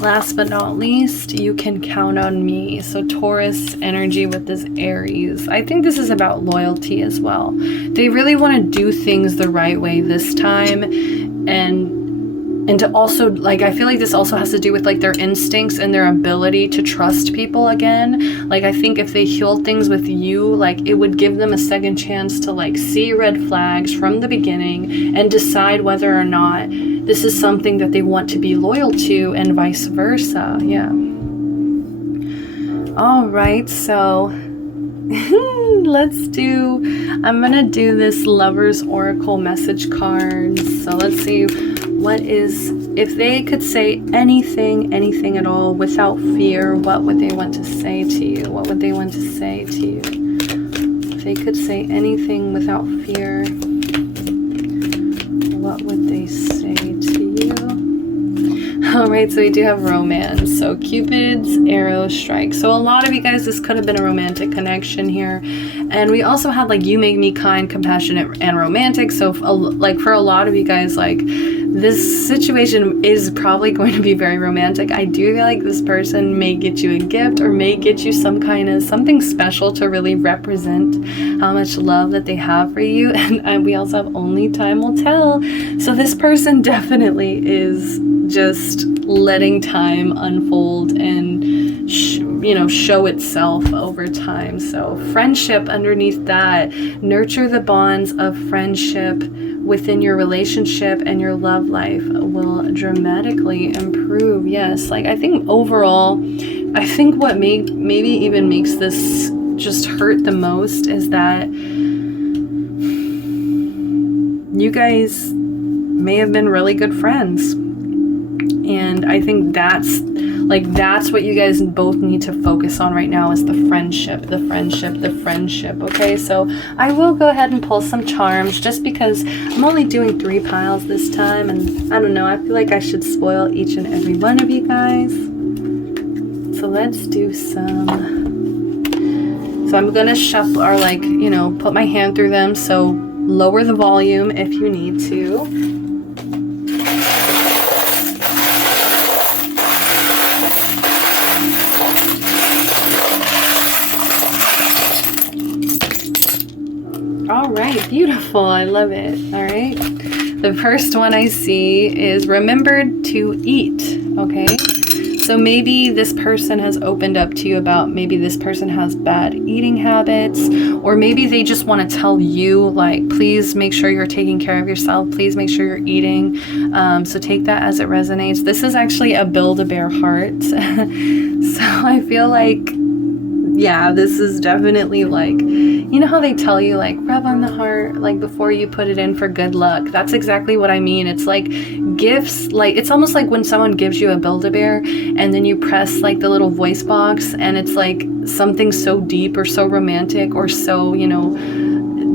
Last but not least, you can count on me. So Taurus energy with this Aries. I think this is about loyalty as well. They really want to do things the right way this time, and to also, like, I feel like this also has to do with like their instincts and their ability to trust people again. Like, I think if they healed things with you, like, it would give them a second chance to like see red flags from the beginning and decide whether or not this is something that they want to be loyal to, and vice versa. Yeah. All right, so I'm gonna do this Lover's Oracle message cards. So let's see, what is, if they could say anything at all without fear, what would they want to say to you? What would they want to say to you? If they could say anything without fear, what would they say to you? All right, so we do have romance. So Cupid's arrow strike. So a lot of you guys, this could have been a romantic connection here. And we also had like, you make me kind, compassionate, and romantic. So like for a lot of you guys, like this situation is probably going to be very romantic. I do feel like this person may get you a gift or may get you some kind of something special to really represent how much love that they have for you. And we also have only time will tell. So this person definitely is just letting time unfold and show itself over time. So friendship underneath that, nurture the bonds of friendship within your relationship, and your love life will dramatically improve. Yes, like I think overall, I think what maybe even makes this just hurt the most is that you guys may have been really good friends. And I think that's what you guys both need to focus on right now, is the friendship. Okay, so I will go ahead and pull some charms just because I'm only doing 3 piles this time, and I don't know, I feel like I should spoil each and every one of you guys. So let's do some. So I'm gonna shuffle, or like, put my hand through them, so lower the volume if you need to. All right, beautiful. I love it. All right. The first one I see is remembered to eat. Okay. So maybe this person has opened up to you about, maybe this person has bad eating habits, or maybe they just want to tell you, like, please make sure you're taking care of yourself. Please make sure you're eating. So take that as it resonates. This is actually a Build-A-Bear heart. So I feel like, yeah, this is definitely like, you know how they tell you like rub on the heart like before you put it in for good luck? That's exactly what I mean. It's like gifts, like it's almost like when someone gives you a Build-A-Bear and then you press like the little voice box and it's like something so deep or so romantic or so,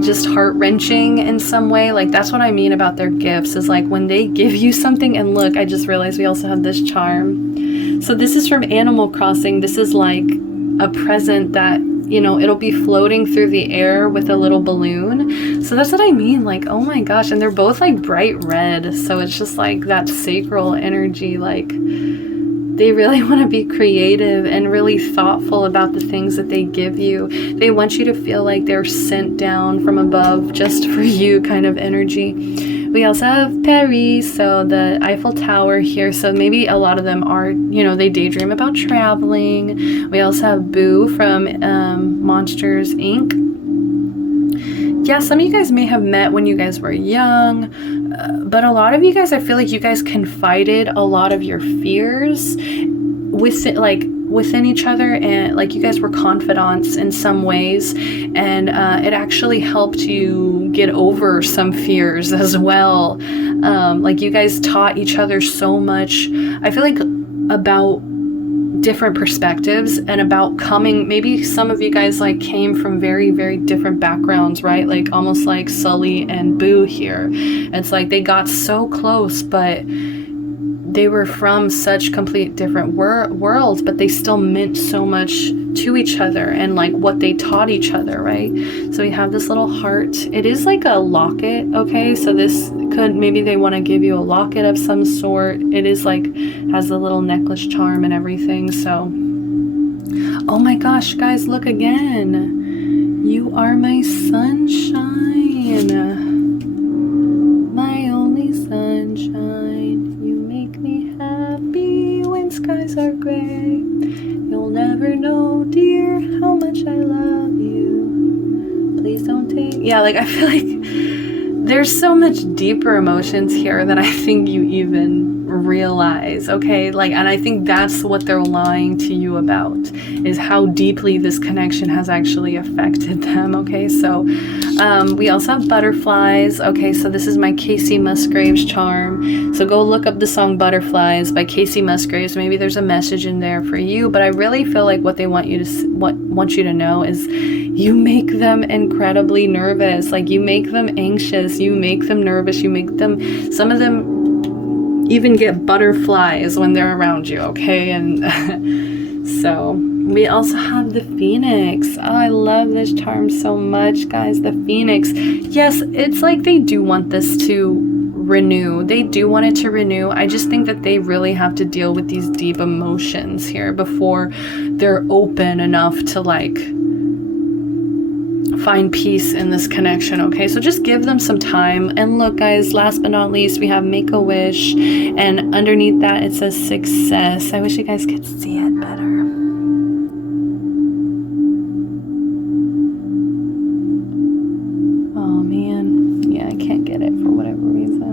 just heart-wrenching in some way. Like that's what I mean about their gifts, is like when they give you something. And look, I just realized we also have this charm. So this is from Animal Crossing. This is like a present that, it'll be floating through the air with a little balloon. So that's what I mean, like, oh my gosh. And they're both like bright red, so it's just like that sacral energy. Like they really want to be creative and really thoughtful about the things that they give you. They want you to feel like they're sent down from above just for you, kind of energy. We also have Paris, so the Eiffel Tower here. So maybe a lot of them are, they daydream about traveling. We also have Boo from Monsters, Inc. Yeah, some of you guys may have met when you guys were young, but a lot of you guys, I feel like you guys confided a lot of your fears within each other, and like you guys were confidants in some ways, and it actually helped you get over some fears as well. Like you guys taught each other so much, I feel like, about different perspectives and about maybe some of you guys like came from very, very different backgrounds, right? Like almost like Sully and Boo here. It's like they got so close, but they were from such complete different worlds, but they still meant so much to each other and like what they taught each other, right? So we have this little heart. It is like a locket, okay? So this could, maybe they want to give you a locket of some sort. It is like, has a little necklace charm and everything. So, oh my gosh, guys, look again. You are my sunshine, my only sunshine. You make me happy when skies are gray. You'll never know, dear, how much I love you. Please don't take... Yeah, like, I feel like there's so much deeper emotions here than I think you even realize, okay? Like, and I think that's what they're lying to you about, is how deeply this connection has actually affected them, okay? So we also have butterflies. Okay, so this is my Casey Musgraves charm. So go look up the song Butterflies by Casey Musgraves. Maybe there's a message in there for you, but I really feel like what they want you to know is you make them incredibly nervous. Like, you make them anxious, you make them nervous, you make them, some of them even get butterflies when they're around you, okay? And so we also have the Phoenix. Oh, I love this charm so much, guys. The Phoenix. Yes, it's like they do want this to renew. They do want it to renew. I just think that they really have to deal with these deep emotions here before they're open enough to like find peace in this connection, okay? So just give them some time. And look, guys, last but not least, we have Make a Wish, and underneath that it says success. I wish you guys could see it better. Oh man, yeah, I can't get it for whatever reason.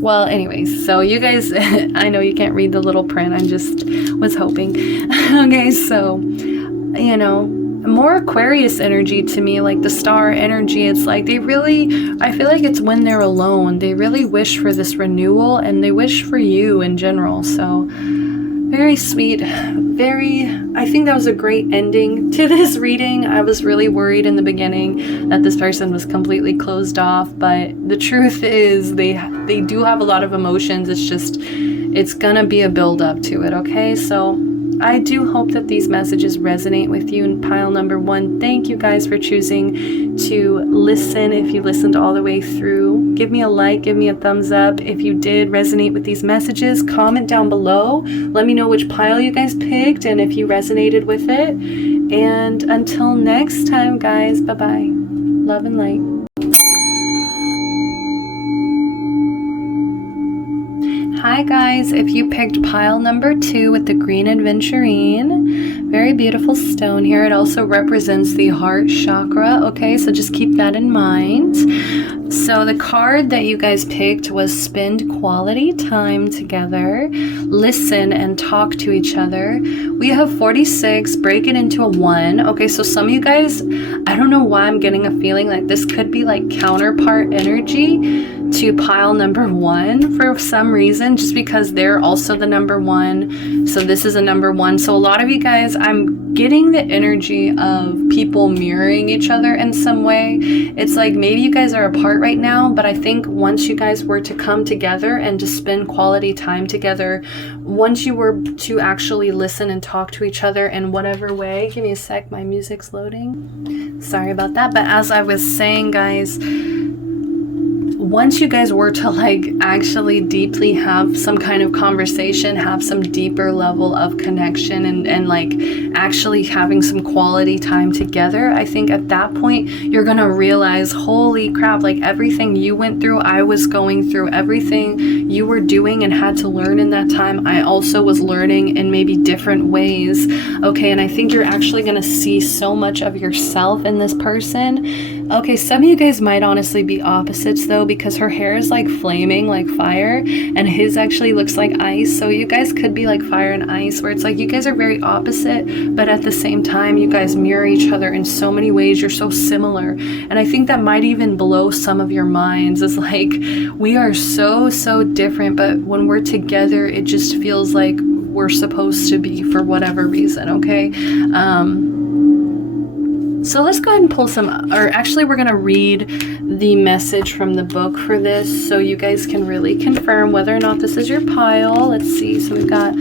Well, anyways, so you guys, I know you can't read the little print. I just was hoping. Okay, so, you know, more Aquarius energy to me, like the star energy. It's like they really, I feel like it's when they're alone. They really wish for this renewal, and they wish for you in general. So very sweet, I think that was a great ending to this reading. I was really worried in the beginning that this person was completely closed off, but the truth is they do have a lot of emotions. It's just, it's gonna be a build up to it, okay? So I do hope that these messages resonate with you in pile number 1. Thank you guys for choosing to listen. If you listened all the way through, give me a like, give me a thumbs up. If you did resonate with these messages, comment down below. Let me know which pile you guys picked and if you resonated with it. And until next time, guys, bye-bye. Love and light. Hi guys, if you picked pile number 2 with the green aventurine, very beautiful stone here. It also represents the heart chakra, okay? So just keep that in mind. So the card that you guys picked was spend quality time together, listen and talk to each other. We have 46, break it into a 1. Okay, so some of you guys, I don't know why I'm getting a feeling like this could be like counterpart energy to pile number 1 for some reason, just because they're also the number 1. So this is a number 1. So a lot of you guys, I'm getting the energy of people mirroring each other in some way. It's like maybe you guys are apart right now, but I think once you guys were to come together and to spend quality time together, once you were to actually listen and talk to each other in whatever way, give me a sec, my music's loading. Sorry about that. But as I was saying, guys, once you guys were to like actually deeply have some kind of conversation, have some deeper level of connection and like actually having some quality time together, I think at that point you're gonna realize, holy crap, like everything you went through, I was going through, everything you were doing and had to learn in that time, I also was learning in maybe different ways, okay? And I think you're actually gonna see so much of yourself in this person. Okay, some of you guys might honestly be opposites though, because her hair is like flaming like fire and his actually looks like ice. So you guys could be like fire and ice, where it's like you guys are very opposite, but at the same time you guys mirror each other in so many ways. You're so similar. And I think that might even blow some of your minds. It's like we are so different, but when we're together it just feels like we're supposed to be for whatever reason, okay? So let's go ahead and pull some, or actually we're going to read the message from the book for this so you guys can really confirm whether or not this is your pile. Let's see. So we've got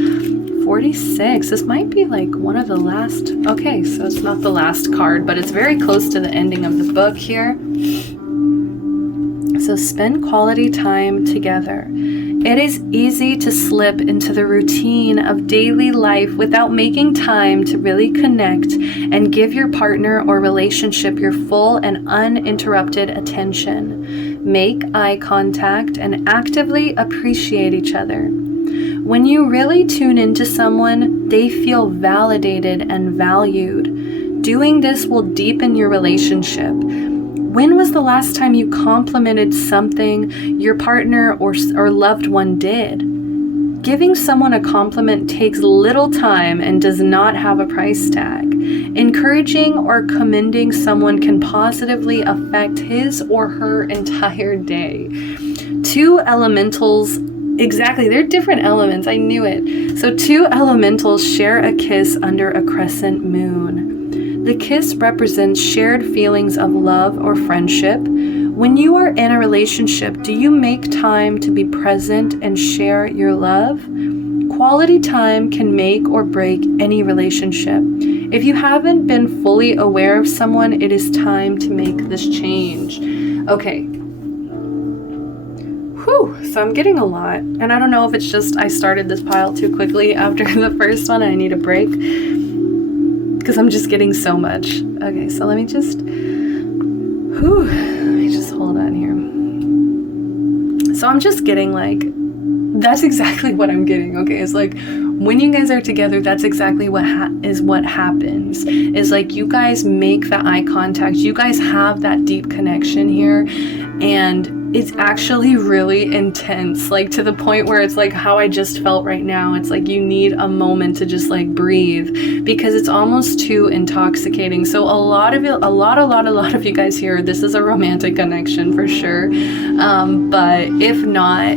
46. This might be like one of the last. Okay, so it's not the last card, but it's very close to the ending of the book here. So spend quality time together. It is easy to slip into the routine of daily life without making time to really connect and give your partner or relationship your full and uninterrupted attention. Make eye contact and actively appreciate each other. When you really tune into someone, they feel validated and valued. Doing this will deepen your relationship. When was the last time you complimented something your partner or loved one did? Giving someone a compliment takes little time and does not have a price tag. Encouraging or commending someone can positively affect his or her entire day. Two elementals, exactly, they're different elements, I knew it. So two elementals share a kiss under a crescent moon. The kiss represents shared feelings of love or friendship. When you are in a relationship, do you make time to be present and share your love? Quality time can make or break any relationship. If you haven't been fully aware of someone, it is time to make this change. Okay. Whew, so I'm getting a lot. And I don't know if it's just I started this pile too quickly after the first one and I need a break. Because I'm just getting so much. Okay, so let me just hold on here. So I'm just getting like, that's exactly what I'm getting, okay? It's like, when you guys are together, that's exactly what happens. Is like, you guys make that eye contact, you guys have that deep connection here, and it's actually really intense, like to the point where it's like how I just felt right now. It's like you need a moment to just like breathe because it's almost too intoxicating. So a lot of you guys here, this is a romantic connection for sure. But if not,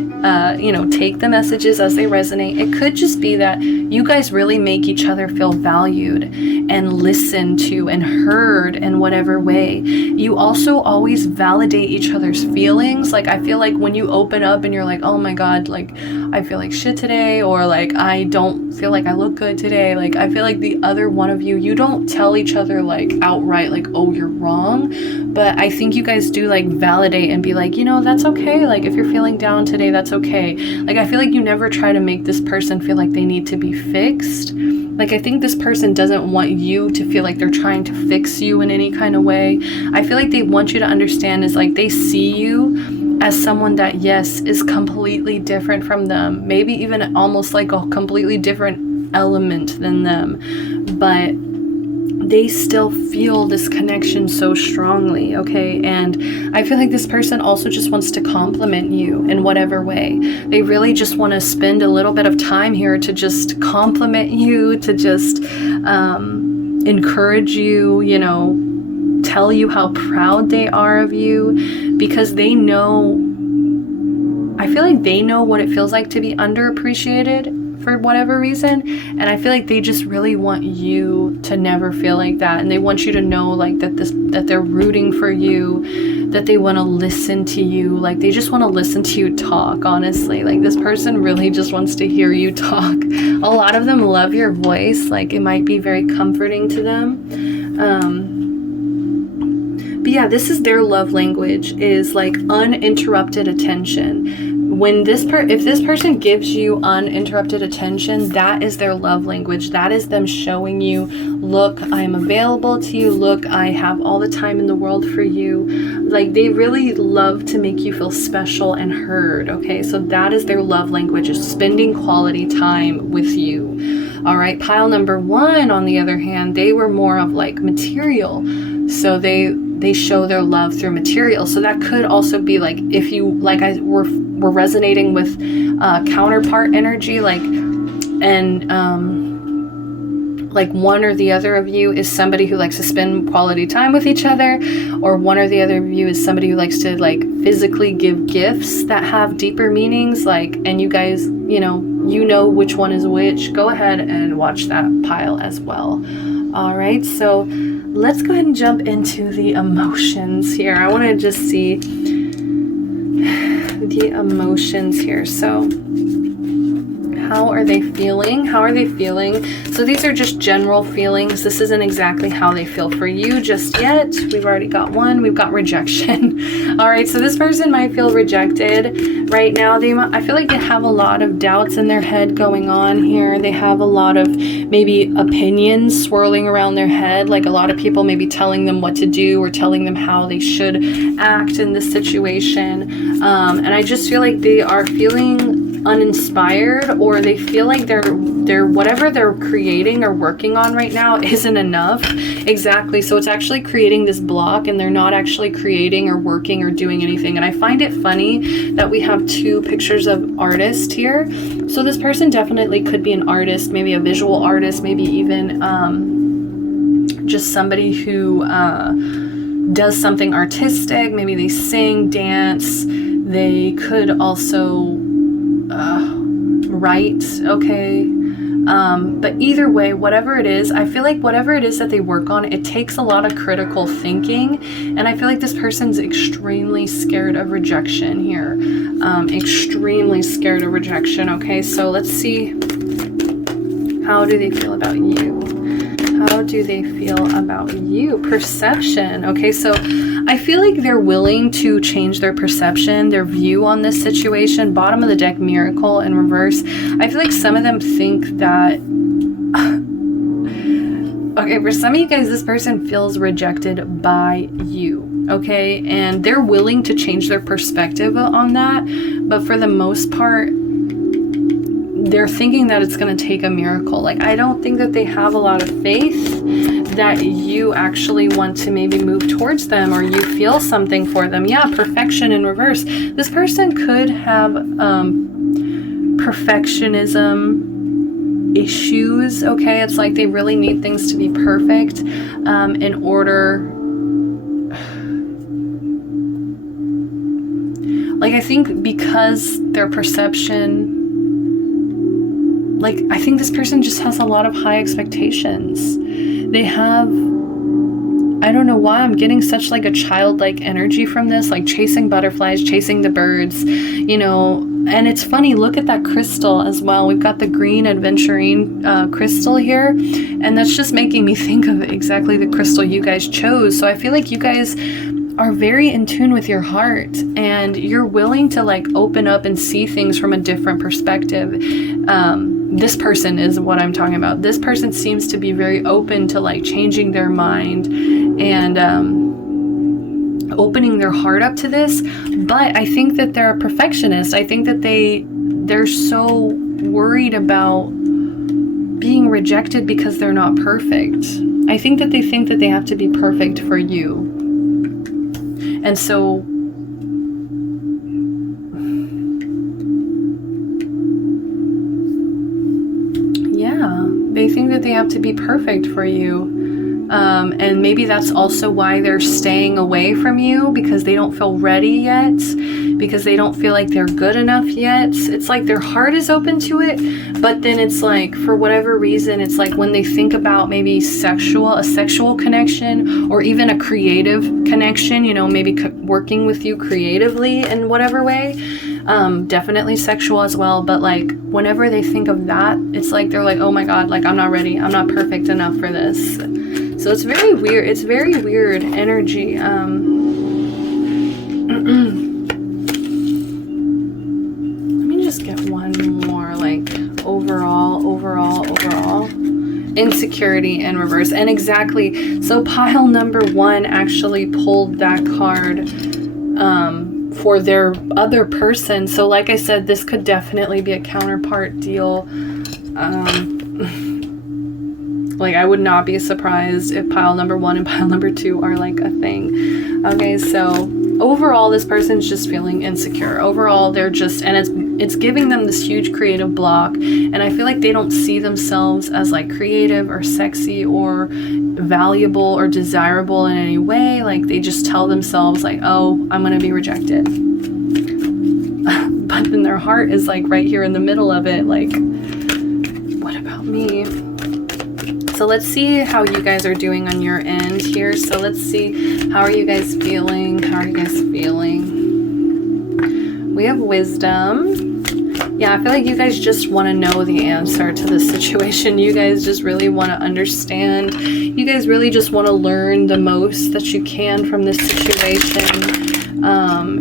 take the messages as they resonate. It could just be that you guys really make each other feel valued and listened to and heard in whatever way. You also always validate each other's feelings. Like, I feel like when you open up and you're like, oh my God, like, I feel like shit today, or like, I don't feel like I look good today. Like, I feel like the other one of you don't tell each other like outright, like, oh, you're wrong. But I think you guys do like validate and be like, that's okay. Like, if you're feeling down today, that's okay. Like, I feel like you never try to make this person feel like they need to be fixed. Like, I think this person doesn't want you to feel like they're trying to fix you in any kind of way. I feel like they want you to understand is like they see you as someone that, yes, is completely different from them. Maybe even almost like a completely different element than them. But they still feel this connection so strongly, okay? And I feel like this person also just wants to compliment you in whatever way. They really just want to spend a little bit of time here to just compliment you, to just encourage you, tell you how proud they are of you, because they know, I feel like they know what it feels like to be underappreciated for whatever reason, and I feel like they just really want you to never feel like that, and they want you to know like that they're rooting for you, that they want to listen to you, like they just want to listen to you talk. Honestly, like this person really just wants to hear you talk. A lot of them love your voice, like it might be very comforting to them. But yeah, this is their love language, is like uninterrupted attention. When if this person gives you uninterrupted attention, that is their love language. That is them showing you, look, I am available to you. Look, I have all the time in the world for you. Like, they really love to make you feel special and heard. Okay, so that is their love language, is spending quality time with you. All right, pile number one, on the other hand, they were more of like material. So they show their love through material. So that could also be like, if you, like, we're resonating with counterpart energy, like, and like one or the other of you is somebody who likes to spend quality time with each other, or one or the other of you is somebody who likes to like physically give gifts that have deeper meanings, like, and you guys, you know which one is which. Go ahead and watch that pile as well. All right, so let's go ahead and jump into the emotions here. I want to just see the emotions here. So how are they feeling? How are they feeling? So these are just general feelings. This isn't exactly how they feel for you just yet. We've already got one. We've got rejection. All right, so this person might feel rejected right now. I feel like they have a lot of doubts in their head going on here. They have a lot of maybe opinions swirling around their head, like a lot of people maybe telling them what to do or telling them how they should act in this situation. And I just feel like they are feeling uninspired, or they feel like they're whatever they're creating or working on right now isn't enough. Exactly. So it's actually creating this block, and they're not actually creating or working or doing anything. And I find it funny that we have two pictures of artists here. So this person definitely could be an artist, maybe a visual artist, maybe even just somebody who does something artistic. Maybe they sing, dance. They could also write, okay? But either way, whatever it is, I feel like whatever it is that they work on, it takes a lot of critical thinking. And I feel like this person's extremely scared of rejection here. Extremely scared of rejection, okay? So let's see, how do they feel about you? How do they feel about you? Perception. Okay, so I feel like they're willing to change their perception, their view on this situation. Bottom of the deck, Miracle in reverse. I feel like some of them think that... okay, for some of you guys, this person feels rejected by you. Okay, and they're willing to change their perspective on that. But for the most part, they're thinking that it's going to take a miracle. Like, I don't think that they have a lot of faith that you actually want to maybe move towards them, or you feel something for them. Yeah, perfection in reverse. This person could have perfectionism issues, okay? It's like they really need things to be perfect in order... like, I think because their perception... like, I think this person just has a lot of high expectations. They have, I don't know why I'm getting such like a childlike energy from this, like chasing butterflies, chasing the birds, you know. And it's funny, look at that crystal as well. We've got the green adventurine crystal here, and that's just making me think of exactly the crystal you guys chose. So I feel like you guys are very in tune with your heart, and you're willing to like open up and see things from a different perspective. This person is what I'm talking about. This person seems to be very open to like changing their mind and opening their heart up to this. But I think that they're a perfectionist. I think that they're so worried about being rejected because they're not perfect. I think that they think that they have to be perfect for you. And so yeah, they think that they have to be perfect for you. And maybe that's also why they're staying away from you, because they don't feel ready yet, because they don't feel like they're good enough yet. It's like their heart is open to it, but then it's like, for whatever reason, it's like when they think about maybe a sexual connection, or even a creative connection, you know, maybe working with you creatively in whatever way, definitely sexual as well. But like, whenever they think of that, it's like they're like, oh my God, like I'm not ready, I'm not perfect enough for this. So it's very weird. It's very weird energy. Let me just get one more, like overall. Insecurity in reverse. And exactly, so pile number one actually pulled that card for their other person. So like I said, this could definitely be a counterpart deal. Like, I would not be surprised if pile number one and pile number two are like a thing. Okay, so overall, this person's just feeling insecure. Overall, they're just, and it's giving them this huge creative block. And I feel like they don't see themselves as like creative or sexy or valuable or desirable in any way. Like, they just tell themselves like, oh, I'm gonna be rejected. But then their heart is like right here in the middle of it. Like, what about me? So let's see how you guys are doing on your end here. So let's see, how are you guys feeling? How are you guys feeling? We have wisdom. Yeah, I feel like you guys just want to know the answer to this situation. You guys just really want to understand. You guys really just want to learn the most that you can from this situation.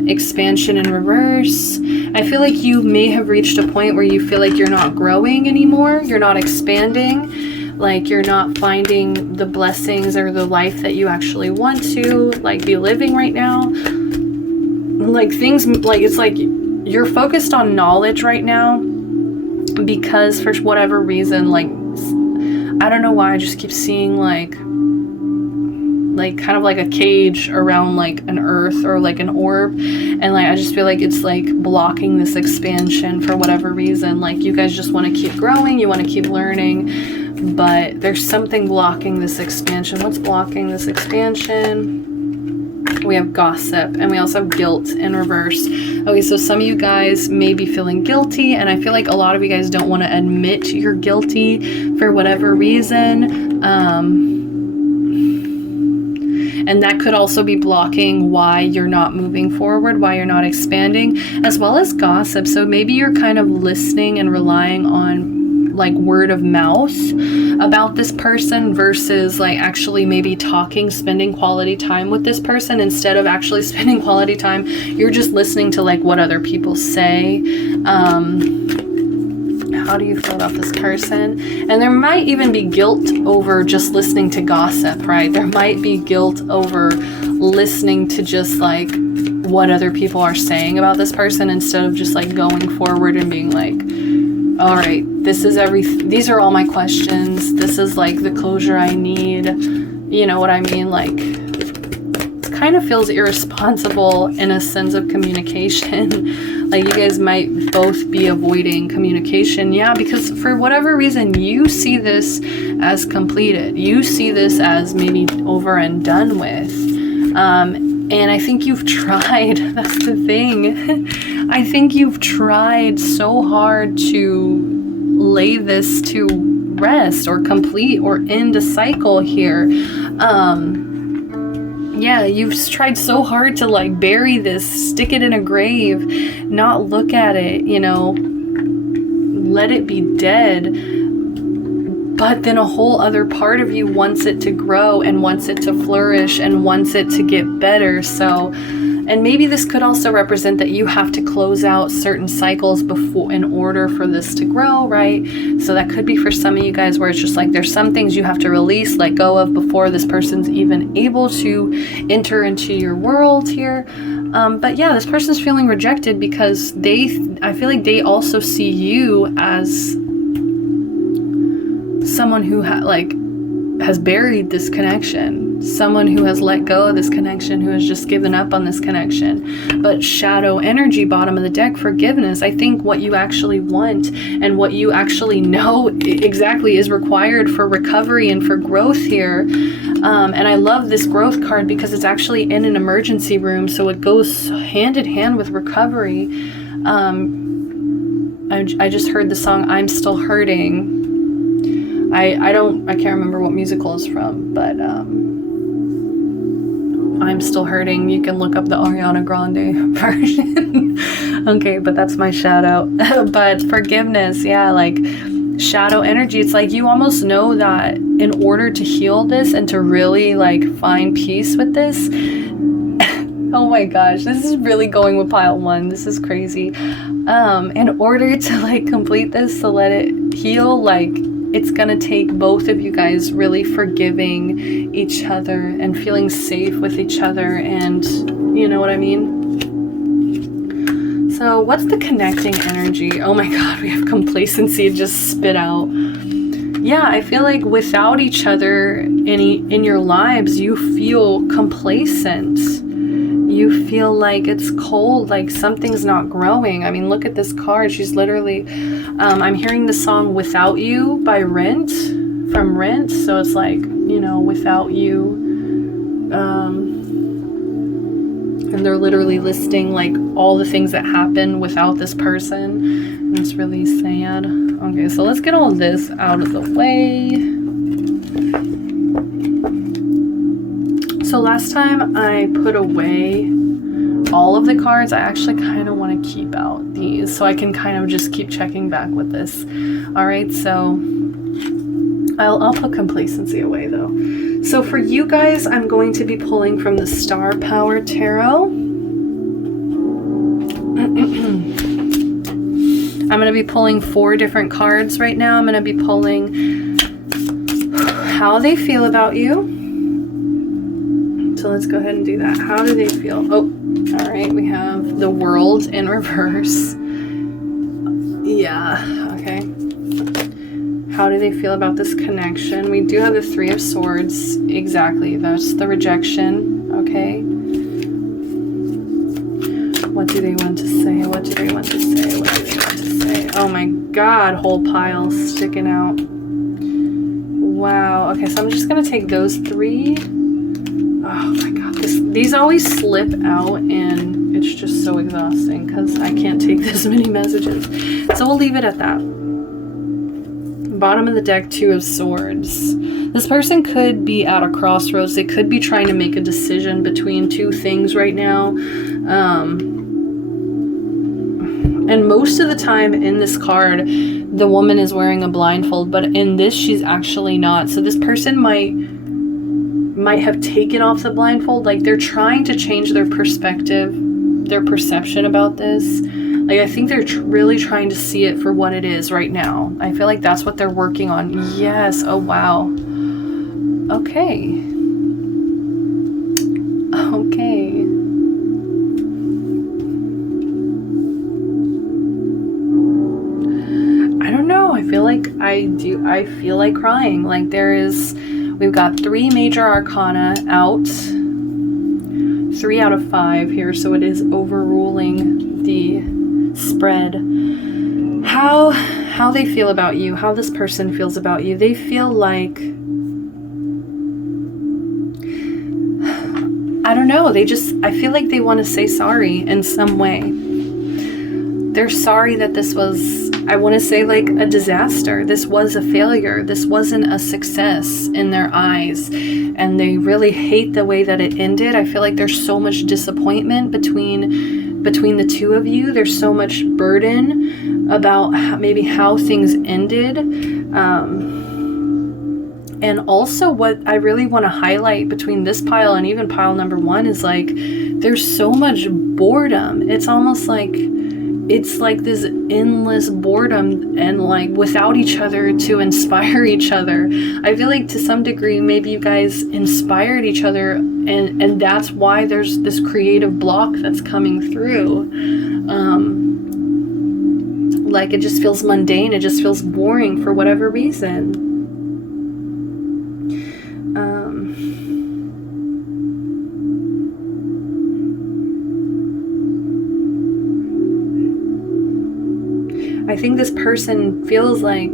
Expansion in reverse. I feel like you may have reached a point where you feel like you're not growing anymore. You're not expanding. Like you're not finding the blessings or the life that you actually want to like be living right now. Like things, like it's like you're focused on knowledge right now because for whatever reason, like I don't know why I just keep seeing like kind of like a cage around like an earth or like an orb, and like I just feel like it's like blocking this expansion for whatever reason. Like you guys just want to keep growing, you want to keep learning, but there's something blocking this expansion. What's blocking this expansion? We have gossip, and we also have guilt in reverse. Okay, so some of you guys may be feeling guilty, and I feel like a lot of you guys don't want to admit you're guilty for whatever reason. And that could also be blocking why you're not moving forward, why you're not expanding, as well as gossip. So maybe you're kind of listening and relying on like word of mouth about this person versus like actually maybe talking, spending quality time with this person. Instead of actually spending quality time, you're just listening to like what other people say. How do you feel about this person? And there might even be guilt over just listening to gossip, right? There might be guilt over listening to just like what other people are saying about this person instead of just like going forward and being like, all right, these are all my questions. This is like the closure I need. You know what I mean? Like, it kind of feels irresponsible in a sense of communication. Like you guys might both be avoiding communication. Yeah, because for whatever reason, you see this as completed. You see this as maybe over and done with. And I think you've tried. That's the thing. I think you've tried so hard to lay this to rest or complete or end a cycle here. Yeah, you've tried so hard to like bury this, stick it in a grave, not look at it, you know, let it be dead. But then a whole other part of you wants it to grow and wants it to flourish and wants it to get better. So, and maybe this could also represent that you have to close out certain cycles before in order for this to grow, right? So that could be for some of you guys where it's just like there's some things you have to release, let go of before this person's even able to enter into your world here. But yeah, this person's feeling rejected because I feel like they also see you as someone who has buried this connection, someone who has let go of this connection, who has just given up on this connection. But shadow energy, bottom of the deck, forgiveness. I think what you actually want and what you actually know exactly is required for recovery and for growth here. And I love this growth card because it's actually in an emergency room, so it goes hand in hand with recovery. I just heard the song I'm Still Hurting. I can't remember what musical it's from, but I'm Still Hurting. You can look up the Ariana Grande version. Okay, but that's my shout out. But forgiveness, yeah, like shadow energy. It's like you almost know that in order to heal this and to really like find peace with this, oh my gosh, this is really going with pile one. This is crazy. In order to like complete this, to let it heal, like it's gonna take both of you guys really forgiving each other and feeling safe with each other, and you know what I mean? So what's the connecting energy? Oh my god, we have complacency just spit out. Yeah, I feel like without each other in your lives, you feel complacent. You feel like it's cold, like something's not growing. I mean, look at this card. She's literally, I'm hearing the song Without You by Rent, from Rent. So it's like, you know, without you. And they're literally listing like all the things that happen without this person. And it's really sad. Okay, so let's get all this out of the way. So last time I put away all of the cards, I actually kind of want to keep out these so I can kind of just keep checking back with this. All right, so I'll put complacency away though. So for you guys, I'm going to be pulling from the Star Power Tarot. I'm going to be pulling 4 different cards right now. I'm going to be pulling how they feel about you. So let's go ahead and do that. How do they feel? Oh, all right. We have the World in reverse. Yeah, okay. How do they feel about this connection? We do have the 3 of Swords. Exactly. That's the rejection. Okay. What do they want to say? What do they want to say? What do they want to say? Oh my God, whole pile sticking out. Wow. Okay, so I'm just going to take those 3. Oh my God. These always slip out and it's just so exhausting because I can't take this many messages. So we'll leave it at that. Bottom of the deck, 2 of Swords. This person could be at a crossroads. They could be trying to make a decision between 2 things right now. And most of the time in this card, the woman is wearing a blindfold, but in this, she's actually not. So this person might have taken off the blindfold. Like they're trying to change their perspective, their perception about this. Like I think they're really trying to see it for what it is right now. I feel like that's what they're working on. Yes. Oh, wow. Okay. Okay. I don't know. I feel like I feel like crying. Like we've got 3 major arcana out. 3 out of 5 here. So it is overruling the spread. How they feel about you, how this person feels about you. They feel like, I don't know, I feel like they want to say sorry in some way. They're sorry that this was, I want to say, like a disaster. This was a failure. This wasn't a success in their eyes. And they really hate the way that it ended. I feel like there's so much disappointment between the 2 of you. There's so much burden about maybe how things ended. And also what I really want to highlight between this pile and even pile number 1 is like, there's so much boredom. It's almost like, it's like this endless boredom and like without each other to inspire each other. I feel like to some degree, maybe you guys inspired each other and that's why there's this creative block that's coming through. Like it just feels mundane. It just feels boring for whatever reason. I think this person feels like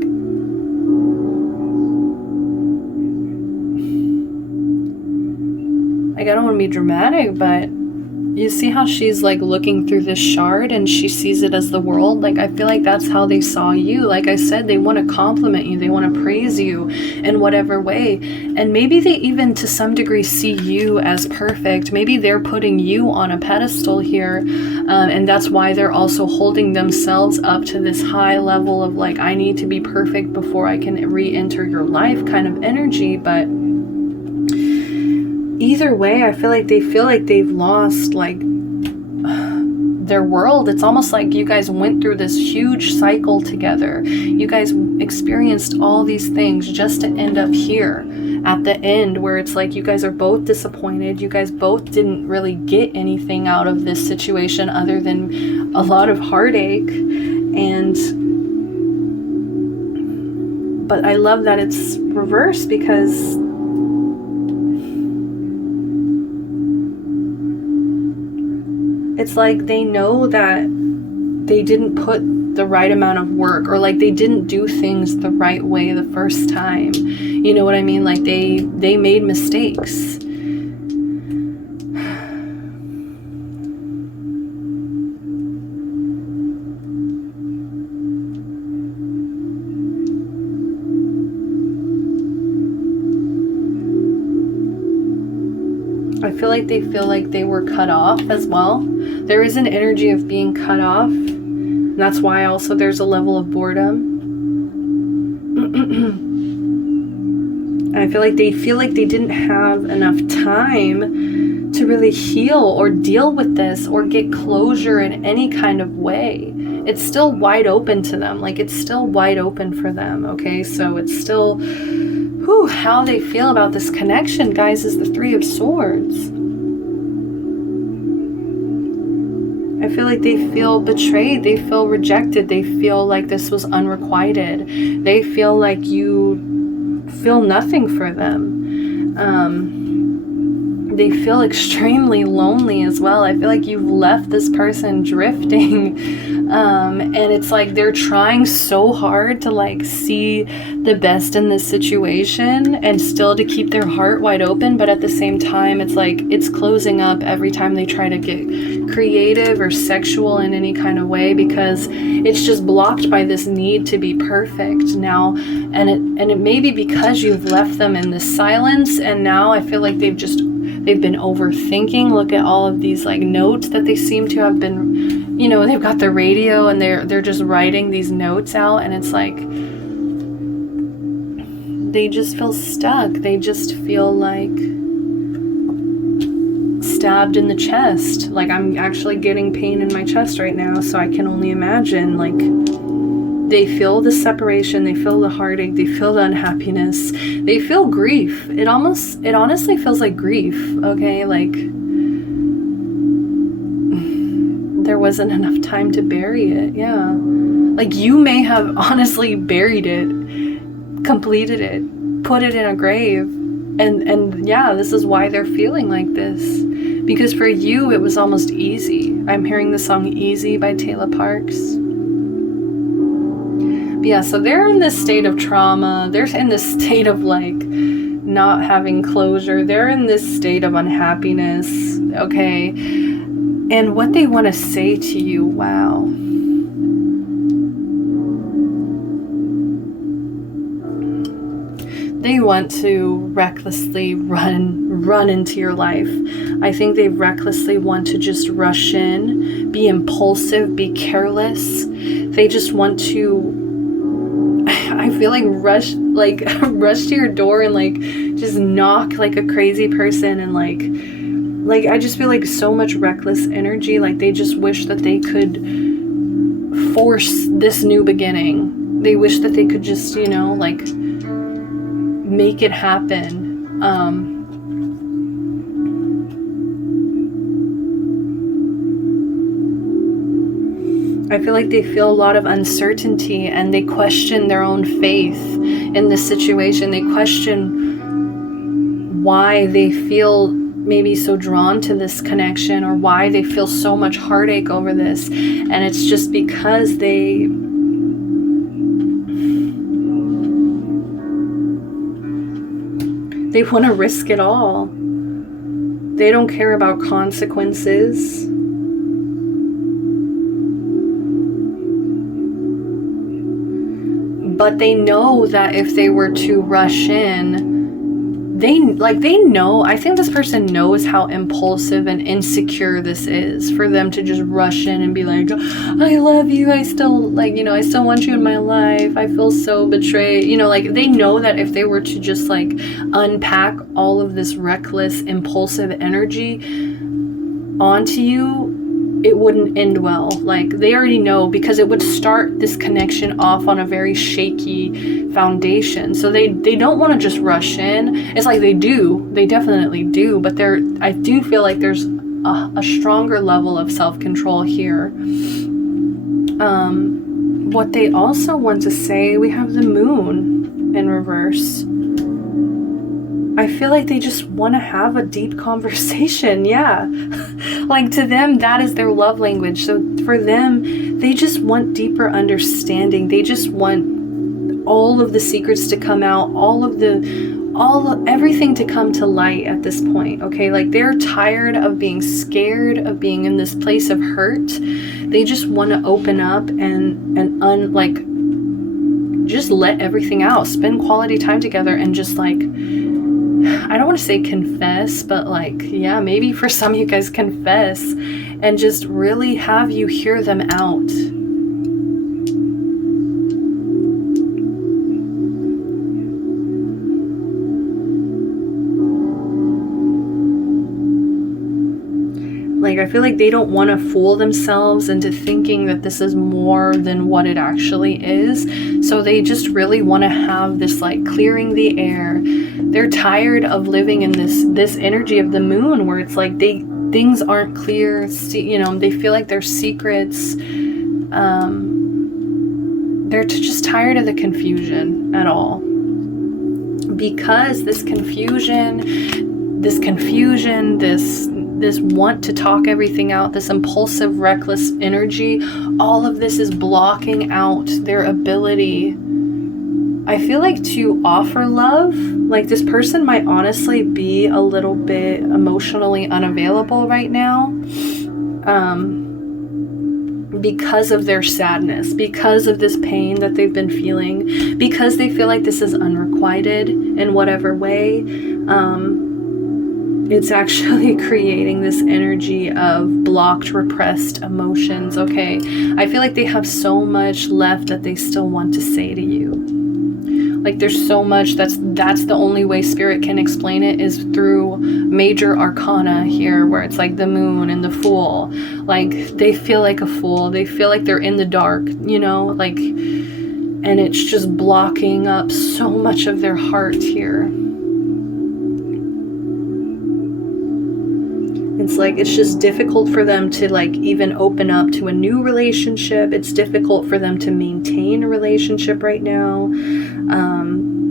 I don't want to be dramatic, but you see how she's like looking through this shard and she sees it as the world. Like I feel like that's how they saw you. Like I said, they want to compliment you. They want to praise you in whatever way. And maybe they even to some degree see you as perfect. Maybe they're putting you on a pedestal here. And that's why they're also holding themselves up to this high level of like, I need to be perfect before I can re-enter your life kind of energy. But either way, I feel like they've lost like their world. It's almost like you guys went through this huge cycle together. You guys experienced all these things just to end up here at the end where it's like you guys are both disappointed. You guys both didn't really get anything out of this situation other than a lot of heartache. But I love that it's reversed because it's like they know that they didn't put the right amount of work or like they didn't do things the right way the first time. You know what I mean? Like they made mistakes. feel like they were cut off as well. There is an energy of being cut off. And that's why also there's a level of boredom. I feel like they didn't have enough time to really heal or deal with this or get closure in any kind of way. It's still wide open to them. Like, it's still wide open for them, okay? So it's still, how they feel about this connection, guys, is the Three of Swords. I feel like they feel betrayed. They feel rejected. They feel like this was unrequited. They feel like you feel nothing for them. They feel extremely lonely as well. I feel like you've left this person drifting, and it's like they're trying so hard to like see the best in this situation and still to keep their heart wide open, but at the same time it's like it's closing up every time they try to get creative or sexual in any kind of way, because it's just blocked by this need to be perfect now. And it may be because you've left them in this silence, and now I feel like they've been overthinking. Look at all of these like notes that they seem to have been, you know, they've got the radio and they're just writing these notes out, and it's like they just feel stuck. They just feel like stabbed in the chest. Like, I'm actually getting pain in my chest right now, so I can only imagine. Like, they feel the separation, they feel the heartache, they feel the unhappiness, they feel grief. It honestly feels like grief, okay? Like, there wasn't enough time to bury it, yeah. Like, you may have honestly buried it, completed it, put it in a grave, and yeah, this is why they're feeling like this. Because for you, it was almost easy. I'm hearing the song Easy by Taylor Parks. Yeah, so they're in this state of trauma. They're in this state of like not having closure. They're in this state of unhappiness, okay? And what they want to say to you, wow. They want to recklessly run into your life. I think they recklessly want to just rush in, be impulsive, be careless. They just want to, I feel like rush to your door and like just knock like a crazy person, and like I just feel like so much reckless energy. Like, they just wish that they could force this new beginning. They wish that they could just, you know, like make it happen. I feel like they feel a lot of uncertainty, and they question their own faith in this situation. They question why they feel maybe so drawn to this connection, or why they feel so much heartache over this. And it's just because they want to risk it all. They don't care about consequences. But they know that if they were to rush in, they know, I think this person knows how impulsive and insecure this is, for them to just rush in and be like, I love you, I still want you in my life, I feel so betrayed. You know, like, they know that if they were to just like unpack all of this reckless, impulsive energy onto you, it wouldn't end well. Like, they already know, because it would start this connection off on a very shaky foundation. So they don't want to just rush in. It's like they definitely do, but I do feel like there's a stronger level of self-control here. What they also want to say, we have the moon in reverse. I feel like they just want to have a deep conversation. Yeah. Like, to them, that is their love language. So for them, they just want deeper understanding. They just want all of the secrets to come out, everything to come to light at this point. Okay. Like, they're tired of being scared, of being in this place of hurt. They just want to open up and just let everything out, spend quality time together, and just like I don't want to say confess, but like, yeah, maybe for some of you guys confess and just really have you hear them out. Like, I feel like they don't want to fool themselves into thinking that this is more than what it actually is. So they just really want to have this like clearing the air. They're tired of living in this energy of the moon where it's like things aren't clear. You know, they feel like there's secrets. They're just tired of the confusion at all. Because this want to talk everything out, this impulsive, reckless energy, all of this is blocking out their ability, I feel like, to offer love. Like, this person might honestly be a little bit emotionally unavailable right now, because of their sadness, because of this pain that they've been feeling, because they feel like this is unrequited in whatever way. It's actually creating this energy of blocked, repressed emotions. Okay, I feel like they have so much left that they still want to say to you. Like, there's so much. That's the only way Spirit can explain it, is through major arcana here, where it's like the moon and the fool. Like, they feel like a fool. They feel like they're in the dark, you know, like, and it's just blocking up so much of their heart here. It's like, it's just difficult for them to like even open up to a new relationship. It's difficult for them to maintain a relationship right now.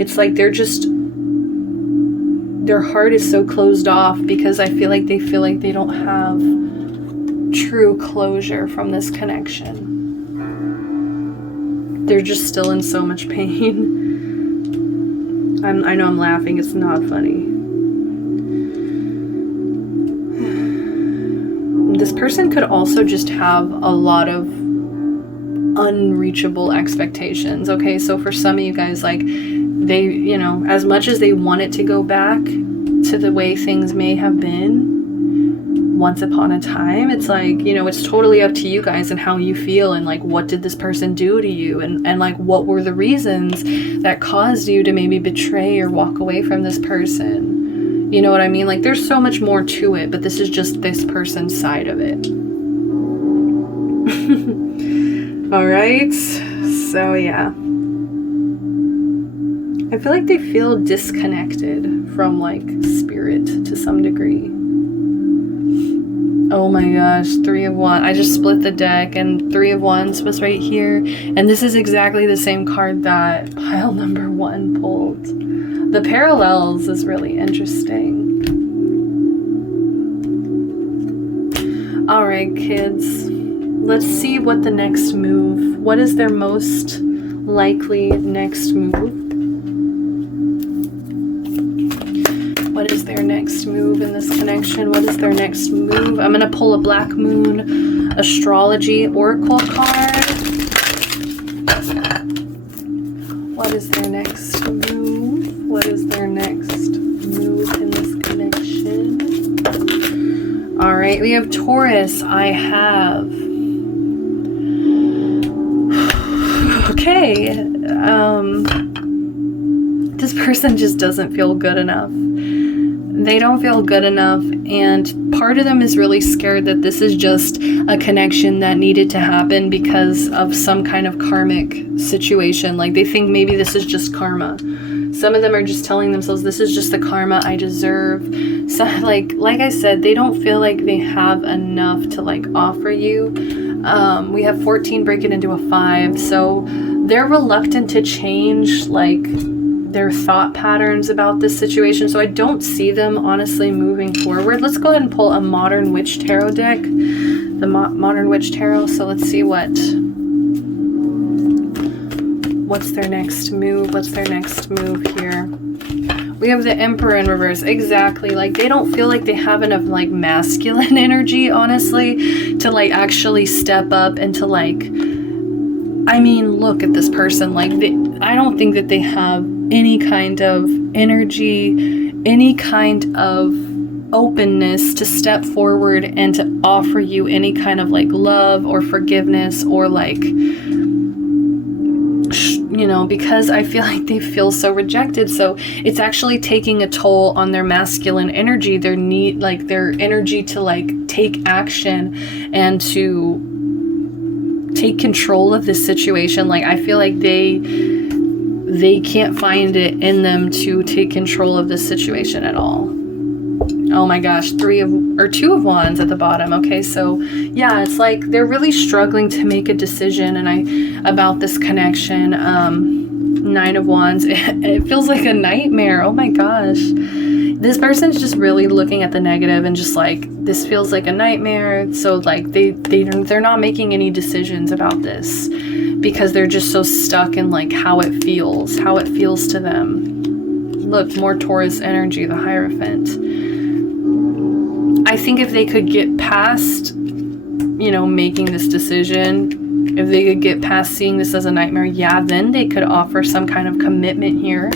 It's like their heart is so closed off because I feel like they don't have true closure from this connection. They're just still in so much pain. I know I'm laughing. It's not funny. This person could also just have a lot of unreachable expectations. Okay, so for some of you guys, like, they, you know, as much as they want it to go back to the way things may have been once upon a time, it's like, you know, it's totally up to you guys and how you feel, and like, what did this person do to you, and like, what were the reasons that caused you to maybe betray or walk away from this person. You know what I mean? Like, there's so much more to it, but this is just this person's side of it. All right. So, yeah. I feel like they feel disconnected from, like, Spirit to some degree. Oh my gosh, 3 of Wands. I just split the deck and 3 of Wands was right here. And this is exactly the same card that pile number 1 pulled. The parallels is really interesting. All right, kids. Let's see what the next move. What is their most likely next move? What is their next move in this connection? What is their next move? I'm going to pull a Black Moon Astrology Oracle card. What is their next move? What is their next move in this connection? All right, we have Taurus. I have... Okay. This person just doesn't feel good enough. They don't feel good enough, and part of them is really scared that this is just a connection that needed to happen because of some kind of karmic situation. Like, they think maybe this is just karma. Some of them are just telling themselves, this is just the karma I deserve. So, like I said, they don't feel like they have enough to, like, offer you. We have 14 breaking into a 5, so they're reluctant to change, like, their thought patterns about this situation. So I don't see them honestly moving forward. Let's go ahead and pull a Modern Witch Tarot deck. The Modern Witch Tarot. So let's see what's their next move. What's their next move here? We have the Emperor in reverse. Exactly. Like, they don't feel like they have enough, like, masculine energy, honestly, to, like, actually step up and to, like, I mean, look at this person. Like, I don't think that they have any kind of energy, any kind of openness to step forward and to offer you any kind of like love or forgiveness or like, you know, because I feel like they feel so rejected. So it's actually taking a toll on their masculine energy, their need, like their energy to like take action and to take control of this situation. Like I feel like they can't find it in them to take control of this situation at all. Oh my gosh, 2 of Wands at the bottom. Okay, so yeah, it's like they're really struggling to make a decision about this connection. 9 of Wands, it feels like a nightmare. Oh my gosh. This person's just really looking at the negative and just like, this feels like a nightmare. So like they're not making any decisions about this because they're just so stuck in like how it feels to them. Look, more Taurus energy, the Hierophant. I think if they could get past, you know, making this decision, if they could get past seeing this as a nightmare, yeah, then they could offer some kind of commitment here.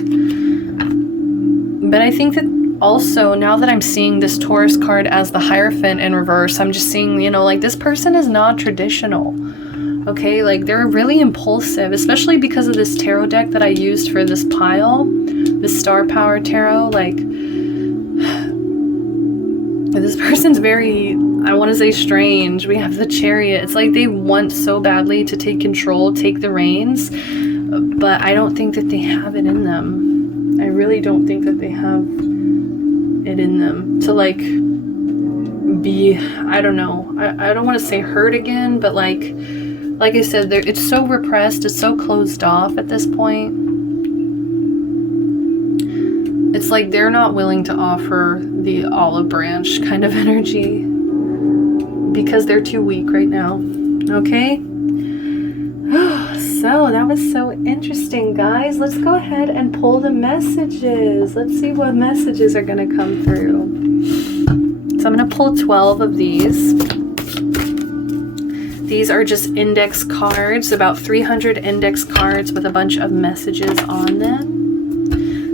But I think that also, now that I'm seeing this Taurus card as the Hierophant in reverse, I'm just seeing, you know, like this person is not traditional. Okay, like they're really impulsive, especially because of this tarot deck that I used for this pile, this Star Power Tarot. Like, this person's very, I want to say strange. We have the Chariot. It's like they want so badly to take control, take the reins, but I don't think that they have it in them. I really don't think that they have it in them to like be, I don't know. I don't want to say hurt again, but like I said, it's so repressed, it's so closed off at this point. It's like they're not willing to offer the olive branch kind of energy because they're too weak right now. Okay? So that was so interesting, guys. Let's go ahead and pull the messages. Let's see what messages are going to come through. So I'm going to pull 12 of these. These are just index cards, about 300 index cards with a bunch of messages on them.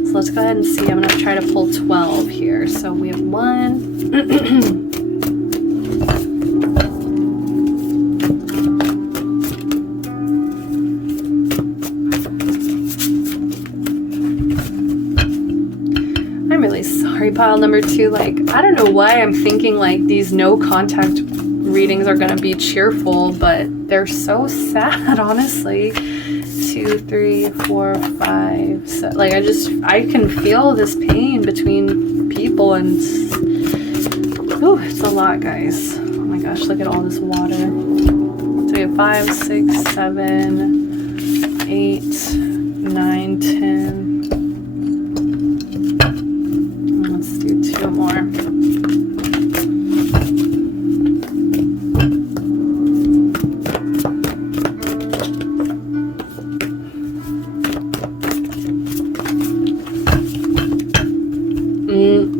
So let's go ahead and see. I'm going to try to pull 12 here. So we have 1. I'm really sorry, pile number 2. Like, I don't know why I'm thinking like these no contact readings are going to be cheerful, but they're so sad, honestly. 2, 3, 4, 5. So, like, I can feel this pain between people, and it's a lot, guys. Oh my gosh, look at all this water. So we have 5, 6, 7, 8, 9, 10. Let's do 2 more.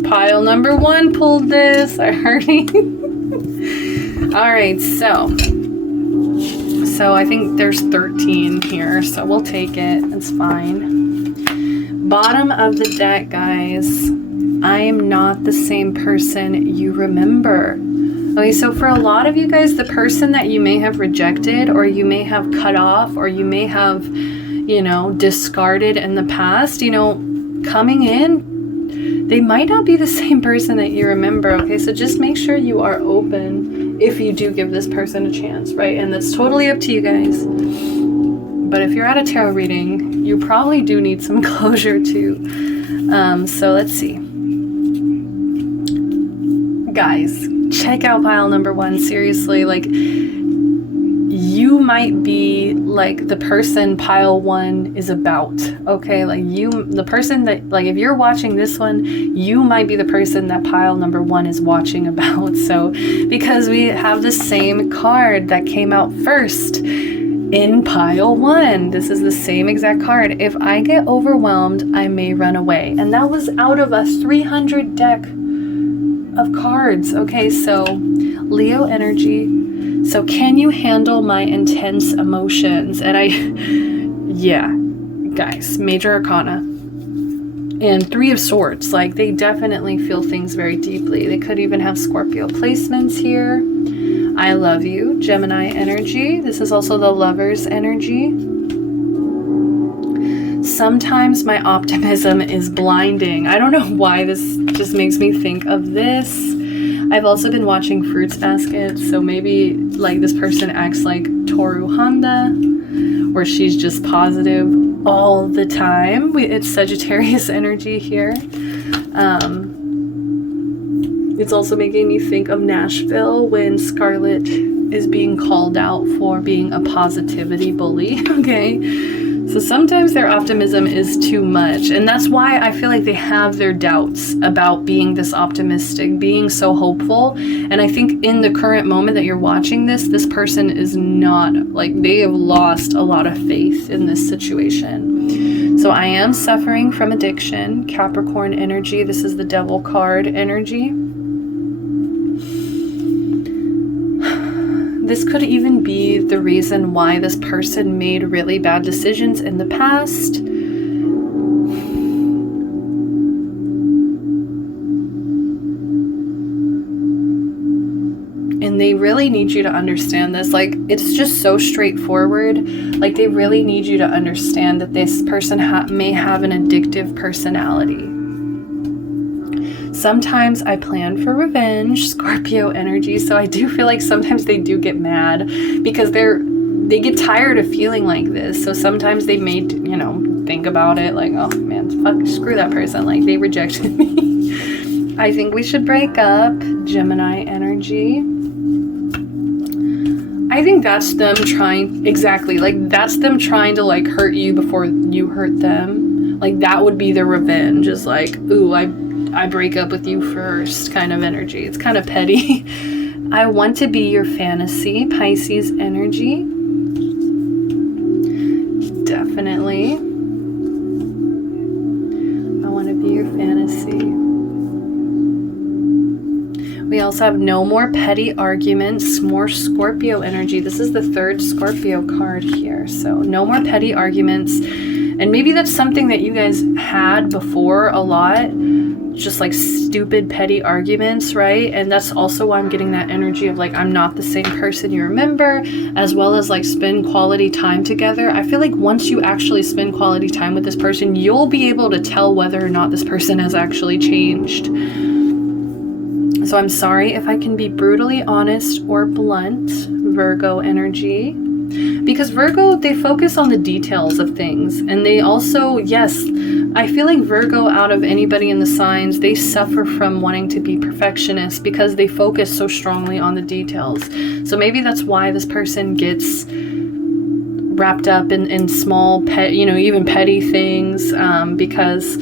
Pile number 1 pulled this. I heard it. All right, so I think there's 13 here, so we'll take it. It's fine. Bottom of the deck, guys. I am not the same person you remember. Okay, so for a lot of you guys, the person that you may have rejected, or you may have cut off, or you may have, you know, discarded in the past, you know, coming in, they might not be the same person that you remember. Okay, so just make sure you are open if you do give this person a chance, right? And that's totally up to you guys. But if you're at a tarot reading, you probably do need some closure too. So let's see. Guys, check out pile number 1. Seriously, like, you might be like the person pile 1 is about. Okay, like the person that, like, if you're watching this one, you might be the person that pile number 1 is watching about. So because we have the same card that came out first in pile 1, this is the same exact card. If I get overwhelmed, I may run away. And that was out of a 300 deck of cards. Okay, so Leo energy. So can you handle my intense emotions? And yeah, guys, major arcana. And Three of Swords, like they definitely feel things very deeply. They could even have Scorpio placements here. I love you, Gemini energy. This is also the Lover's energy. Sometimes my optimism is blinding. I don't know why this just makes me think of this. I've also been watching Fruits Basket, so maybe like this person acts like Toru Honda, where she's just positive all the time. It's Sagittarius energy here. It's also making me think of Nashville when Scarlett is being called out for being a positivity bully, okay? So sometimes their optimism is too much, and that's why I feel like they have their doubts about being this optimistic, being so hopeful. And I think in the current moment that you're watching this, this person is not, like, they have lost a lot of faith in this situation. So I am suffering from addiction, Capricorn energy. This is the Devil card energy. This could even be the reason why this person made really bad decisions in the past. And they really need you to understand this. Like, it's just so straightforward. Like, they really need you to understand that this person may have an addictive personality. Sometimes I plan for revenge, Scorpio energy, so I do feel like sometimes they do get mad because they get tired of feeling like this. So sometimes they may, you know, think about it like, oh man, fuck, screw that person, like they rejected me. I think we should break up, Gemini energy. I think that's them trying, exactly, like that's them trying to like hurt you before you hurt them. Like that would be their revenge, is like, ooh, I break up with you first kind of energy. It's kind of petty. I want to be your fantasy, Pisces energy. Definitely. I want to be your fantasy. We also have no more petty arguments, more Scorpio energy. This is the third Scorpio card here. So no more petty arguments. And maybe that's something that you guys had before a lot. Just like stupid petty arguments, right? And that's also why I'm getting that energy of like, I'm not the same person you remember, as well as like spend quality time together. I feel like once you actually spend quality time with this person, you'll be able to tell whether or not this person has actually changed. So I'm sorry if I can be brutally honest or blunt, Virgo energy. Because Virgo, they focus on the details of things. And they also, yes, I feel like Virgo, out of anybody in the signs, they suffer from wanting to be perfectionists because they focus so strongly on the details. So maybe that's why this person gets wrapped up in small, even petty things, because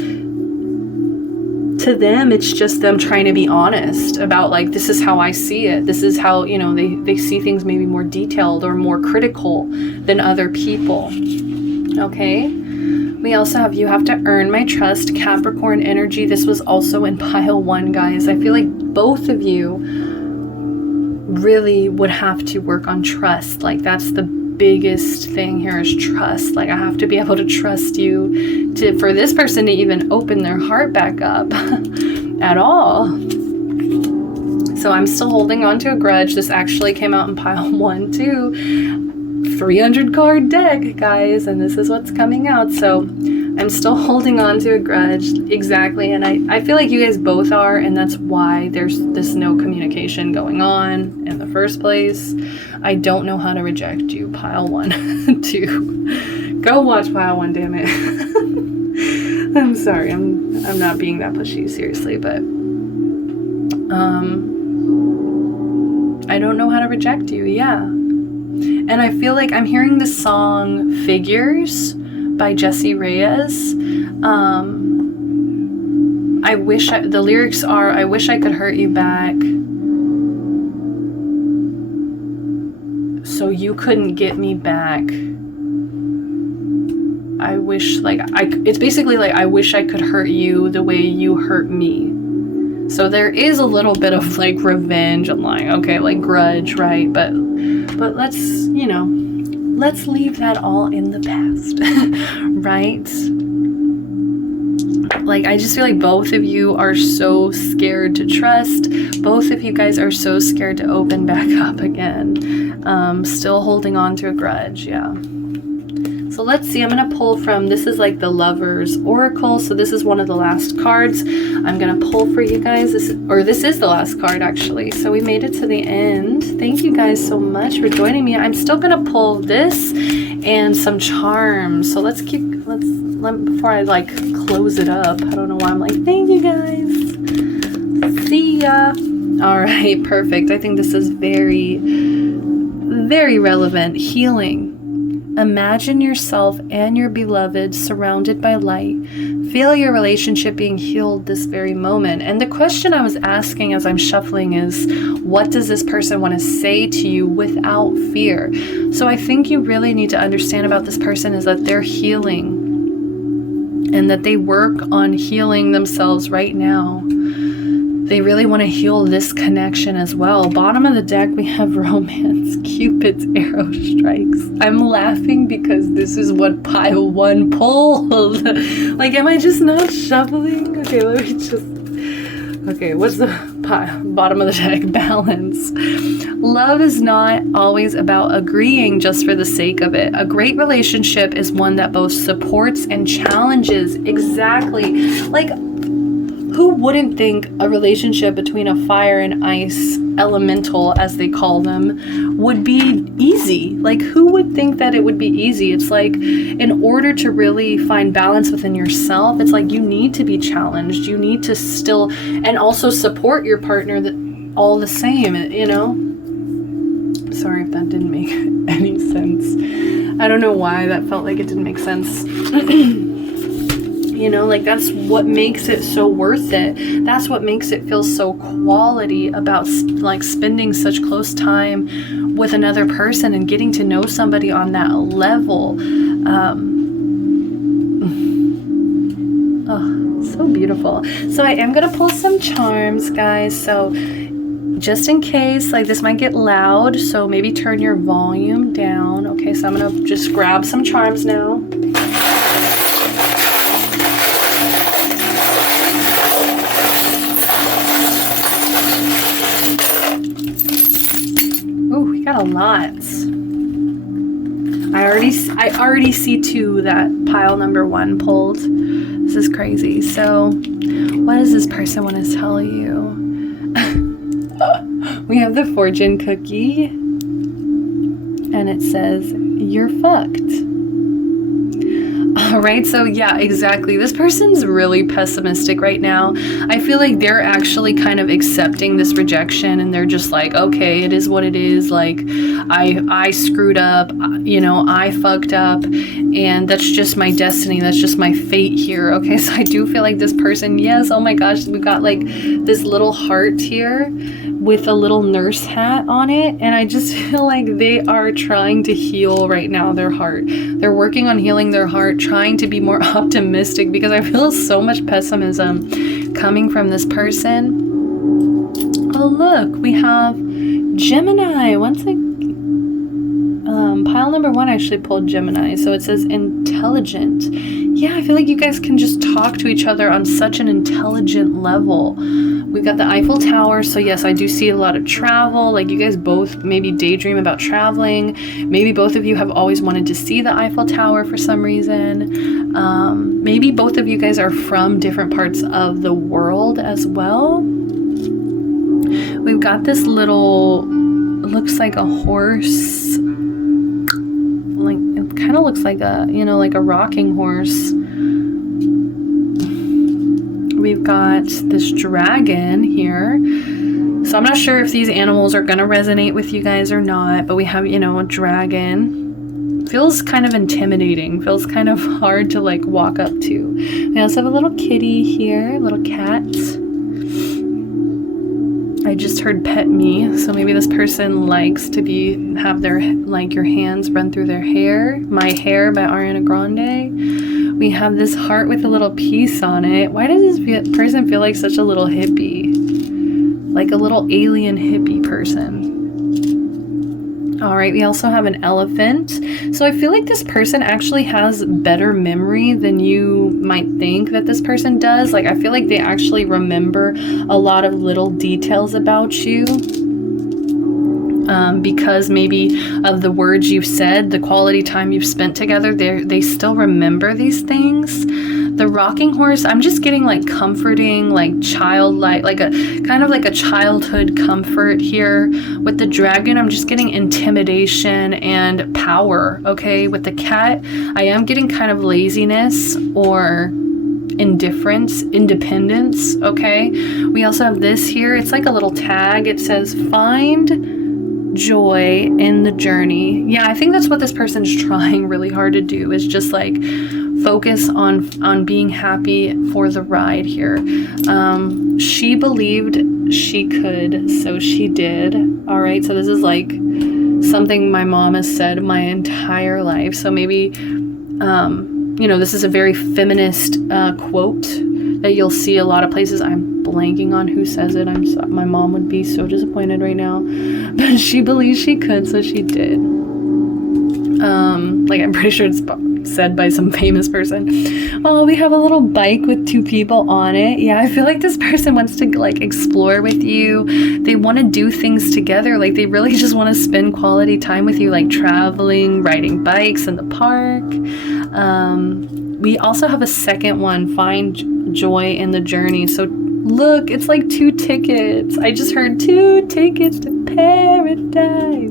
to them, it's just them trying to be honest about like, this is how I see it. This is how, they see things maybe more detailed or more critical than other people. Okay. We also have You Have to Earn My Trust, Capricorn energy. This was also in pile 1, guys. I feel like both of you really would have to work on trust. Like that's the biggest thing here is trust. Like I have to be able to trust you for this person to even open their heart back up at all. So I'm still holding on to a grudge. This actually came out in pile 1 too. 300 card deck, guys, and this is what's coming out. So I'm still holding on to a grudge, exactly, and I feel like you guys both are, and that's why there's this no communication going on in the first place. I don't know how to reject you, pile 1. 2. Go watch pile 1, damn it. I'm sorry, I'm not being that pushy, seriously, but I don't know how to reject you, yeah. And I feel like I'm hearing the song Figures by Jessie Reyes. The lyrics are, I wish I could hurt you back so you couldn't get me back. I wish, it's basically like, I wish I could hurt you the way you hurt me. So there is a little bit of like revenge. I'm like, okay, like grudge, right? But let's, let's leave that all in the past, right? like, I just feel like both of you are so scared to trust. Both of you guys are so scared to open back up again. Still holding on to a grudge. Yeah. So let's see, I'm going to pull from, this is like the Lover's Oracle. So this is one of the last cards I'm going to pull for you guys. This is the last card actually. So we made it to the end. Thank you guys so much for joining me. I'm still going to pull this and some charms. So before I like close it up, I don't know why I'm like, thank you guys. See ya. All right, perfect. I think this is very, very relevant. Healing. Imagine yourself and your beloved surrounded by light. Feel your relationship being healed this very moment. And the question I was asking as I'm shuffling is, what does this person want to say to you without fear? So I think you really need to understand about this person is that they're healing and that they work on healing themselves right now. They really want to heal this connection as well. Bottom of the deck, we have romance, Cupid's arrow strikes. I'm laughing because this is what pile 1 pulled. Like, am I just not shuffling? Okay, let me just... Okay, what's the bottom of the deck? Balance. Love is not always about agreeing just for the sake of it. A great relationship is one that both supports and challenges. Exactly. Like, who wouldn't think a relationship between a fire and ice elemental, as they call them, would be easy? Like, who would think that it would be easy? It's like, in order to really find balance within yourself, it's like you need to be challenged. You need to still, and also support your partner all the same, you know? Sorry if that didn't make any sense. I don't know why that felt like it didn't make sense. You know, like, that's what makes it so worth it. That's what makes it feel so quality about like spending such close time with another person and getting to know somebody on that level. Oh, so beautiful. So I am going to pull some charms, guys. So just in case, like, this might get loud, so maybe turn your volume down. Okay, so I'm going to just grab some charms now. Got a lot. I already see 2 that pile number 1 pulled. This is crazy. So what does this person want to tell you? We have the fortune cookie and it says, you're fucked. All right, so yeah, exactly. This person's really pessimistic right now. I feel like they're actually kind of accepting this rejection and they're just like, okay, it is what it is. Like, I screwed up, you know, I fucked up, and that's just my destiny. That's just my fate here. Okay, so I do feel like this person, yes, oh my gosh, we've got like this little heart here with a little nurse hat on it, and I just feel like they are trying to heal right now their heart. They're working on healing their heart, trying to be more optimistic, because I feel so much pessimism coming from this person. Oh look, we have Gemini. Pile number 1 actually pulled Gemini, so it says intelligent. Yeah, I feel like you guys can just talk to each other on such an intelligent level. We've got the Eiffel Tower, so yes, I do see a lot of travel. Like, you guys both maybe daydream about traveling. Maybe both of you have always wanted to see the Eiffel Tower for some reason. Maybe both of you guys are from different parts of the world as well. We've got this little, it looks like a horse. Like, it kind of looks like a, you know, like a rocking horse. We've got this dragon here. So I'm not sure if these animals are going to resonate with you guys or not, but we have, you know, a dragon. Feels kind of intimidating. Feels kind of hard to like walk up to. We also have a little kitty here, a little cat. I just heard pet me, so maybe this person likes to have their, like, your hands run through their hair. My Hair by Ariana Grande. We have this heart with a little piece on it. Why does this person feel like such a little hippie? Like a little alien hippie person. All right, we also have an elephant. So I feel like this person actually has better memory than you might think that this person does. Like, I feel like they actually remember a lot of little details about you. Because maybe of the words you've said, the quality time you've spent together, they still remember these things. The rocking horse, I'm just getting like comforting, like childlike, like a kind of like a childhood comfort here. With the dragon, I'm just getting intimidation and power. Okay, with the cat, I am getting kind of laziness or indifference, independence. Okay, we also have this here. It's like a little tag. It says find joy in the journey. Yeah, I think that's what this person's trying really hard to do, is just like focus on being happy for the ride here. She believed she could, so she did. All right, so this is like something my mom has said my entire life. So maybe this is a very feminist quote that you'll see a lot of places. I'm blanking on who says it. My mom would be so disappointed right now. But she believes she could, so she did. I'm pretty sure it's said by some famous person. Oh, we have a little bike with 2 people on it. Yeah, I feel like this person wants to like explore with you. They want to do things together. Like, they really just want to spend quality time with you, like traveling, riding bikes in the park. We also have a second one, find joy in the journey. So look, it's like 2 tickets. I just heard 2 tickets to paradise.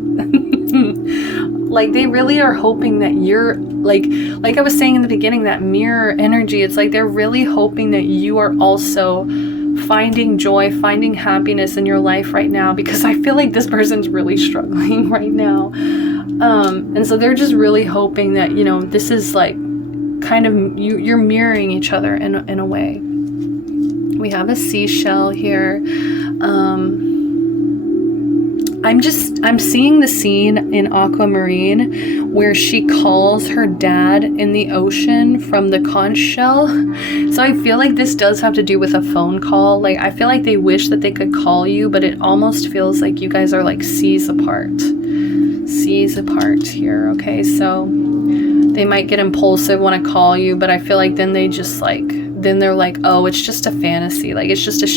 Like, they really are hoping that you're like I was saying in the beginning, that mirror energy, it's like they're really hoping that you are also finding joy, finding happiness in your life right now, because I feel like this person's really struggling right now. And so they're just really hoping that, this is like kind of you're mirroring each other in a way. We have a seashell here. I'm seeing the scene in Aquamarine where she calls her dad in the ocean from the conch shell. So I feel like this does have to do with a phone call. Like, I feel like they wish that they could call you, but it almost feels like you guys are like seas apart. Seas apart here, okay? So they might get impulsive, want to call you, but I feel like then they're like, oh, it's just a fantasy. Like, it's just a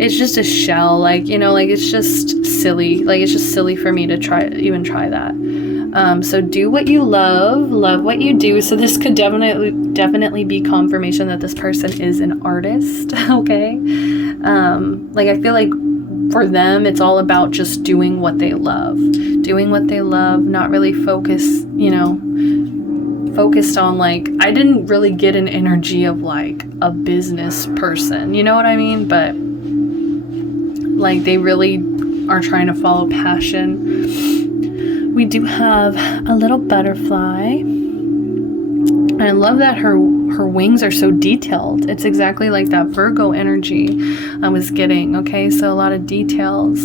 it's just a shell. Like, it's just silly. Like, it's just silly for me to try that. So do what you love what you do. So this could definitely be confirmation that this person is an artist. Okay. I feel like for them, it's all about just doing what they love, not really focused on like, I didn't really get an energy of like a business person, you know what I mean? But like, they really are trying to follow passion. We do have a little butterfly, and I love that her wings are so detailed. It's exactly like that Virgo energy I was getting. Okay, so a lot of details.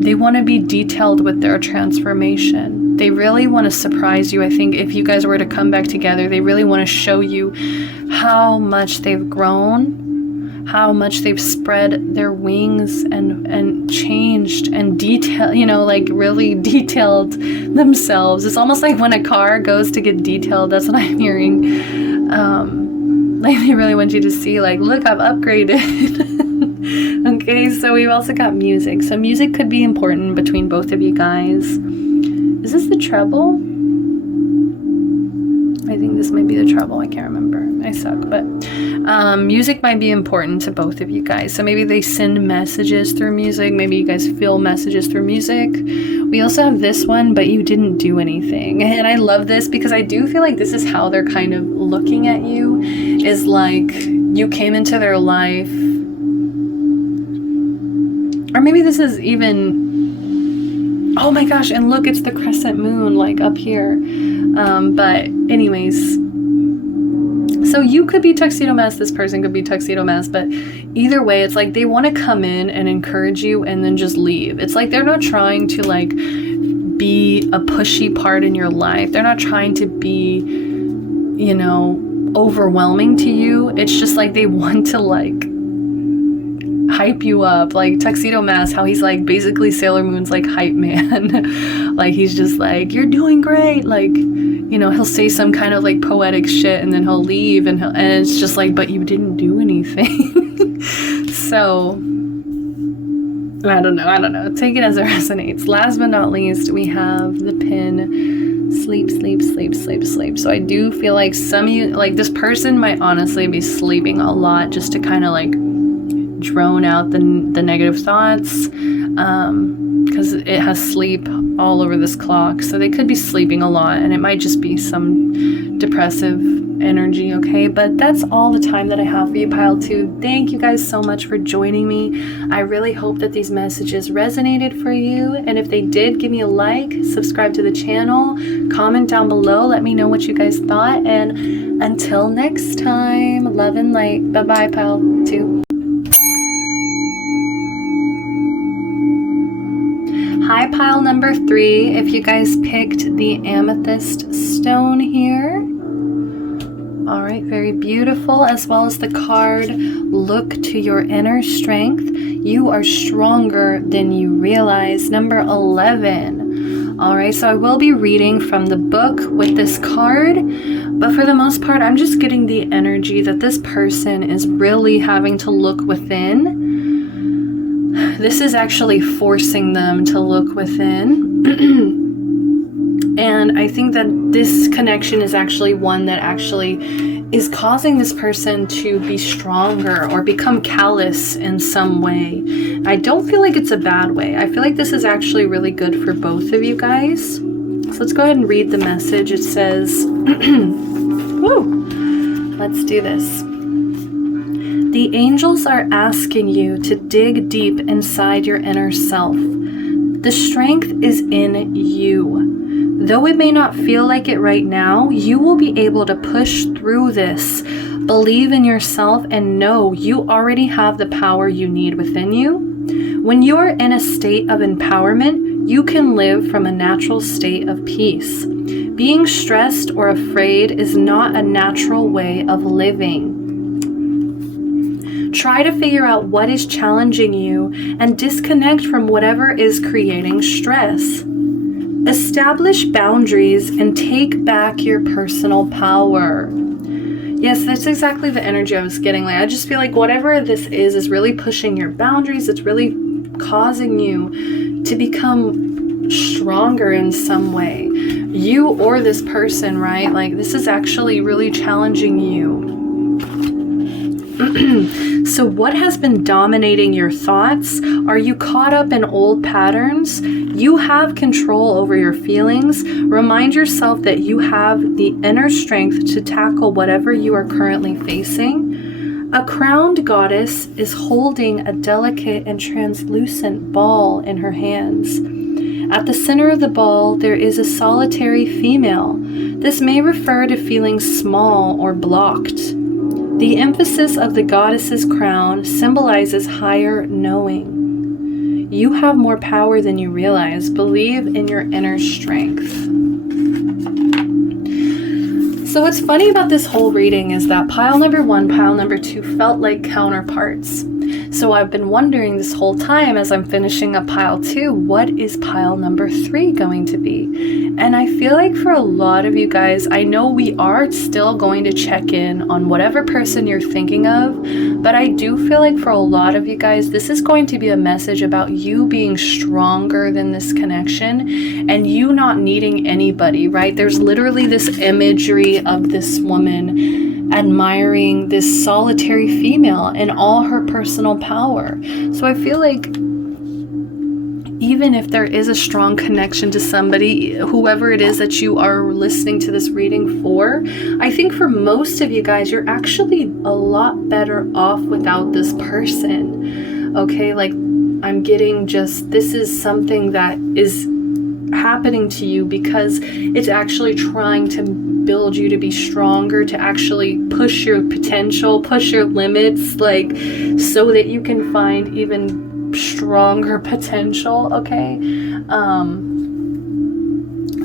They want to be detailed with their transformation. They really want to surprise you. I think if you guys were to come back together, they really want to show you how much they've grown, how much they've spread their wings and changed and really detailed themselves. It's almost like when a car goes to get detailed. That's what I'm hearing. They really want you to see, like, look, I've upgraded. Okay, so we've also got music. So music could be important between both of you guys. Is this the treble? I think this might be the treble. I can't remember. I suck. But music might be important to both of you guys. So maybe they send messages through music. Maybe you guys feel messages through music. We also have this one, but you didn't do anything. And I love this because I do feel like this is how they're kind of looking at you. Is like, you came into their life. Or maybe this is even, oh my gosh, and look, it's the crescent moon, like up here. But anyways, so you could be Tuxedo Mask, this person could be Tuxedo Mask, but either way, it's like they want to come in and encourage you and then just leave. It's like they're not trying to like be a pushy part in your life. They're not trying to be, overwhelming to you. It's just like they want to like hype you up, like Tuxedo Mask, how he's like basically Sailor Moon's like hype man. Like he's just like, you're doing great, like, you know, he'll say some kind of like poetic shit and then he'll leave, and it's just like, but you didn't do anything. So I don't know, take it as it resonates. Last but not least, we have the pin, sleep, sleep, sleep, sleep, sleep. So I do feel like some of you, like this person might honestly be sleeping a lot just to kind of like drone out the negative thoughts, because it has sleep all over this clock. So they could be sleeping a lot, and it might just be some depressive energy, okay? But that's all the time that I have for you, pile 2. Thank you guys so much for joining me. I really hope that these messages resonated for you, and if they did, give me a like, subscribe to the channel, comment down below, let me know what you guys thought, and until next time, love and light. Bye bye, pile 2. Hi, pile number 3. If you guys picked the amethyst stone here. All right, very beautiful, as well as the card, look to your inner strength. You are stronger than you realize, number 11. All right, so I will be reading from the book with this card, but for the most part, I'm just getting the energy that this person is really having to look within. This is actually forcing them to look within. And I think that this connection is actually one that actually is causing this person to be stronger or become callous in some way. I don't feel like it's a bad way. I feel like this is actually really good for both of you guys. So let's go ahead and read the message. It says, woo, let's do this. The angels are asking you to dig deep inside your inner self. The strength is in you. Though it may not feel like it right now, you will be able to push through this. Believe in yourself and know you already have the power you need within you. When you are in a state of empowerment, you can live from a natural state of peace. Being stressed or afraid is not a natural way of living. Try to figure out what is challenging you and disconnect from whatever is creating stress. Establish boundaries and take back your personal power. Yes, that's exactly the energy I was getting. Like, I just feel like whatever this is really pushing your boundaries. It's really causing you to become stronger in some way. You or this person, right? Like, this is actually really challenging you. So what has been dominating your thoughts? Are you caught up in old patterns? You have control over your feelings. Remind yourself that you have the inner strength to tackle whatever you are currently facing. A crowned goddess is holding a delicate and translucent ball in her hands. At the center of the ball, there is a solitary female. This may refer to feeling small or blocked. The emphasis of the goddess's crown symbolizes higher knowing. You have more power than you realize. Believe in your inner strength. So what's funny about this whole reading is that pile number 1, pile number 2 felt like counterparts. So I've been wondering this whole time as I'm finishing up pile 2, what is pile number 3 going to be? And I feel like for a lot of you guys, I know we are still going to check in on whatever person you're thinking of, but I do feel like for a lot of you guys, this is going to be a message about you being stronger than this connection and you not needing anybody, right? There's literally this imagery of this woman admiring this solitary female in all her personal power. So I feel like even if there is a strong connection to somebody, whoever it is that you are listening to this reading for, I think for most of you guys, you're actually a lot better off without this person. Okay, like I'm getting just, this is something that is happening to you because it's actually trying to build you to be stronger, to actually push your potential, push your limits, like so that you can find even stronger potential. Okay,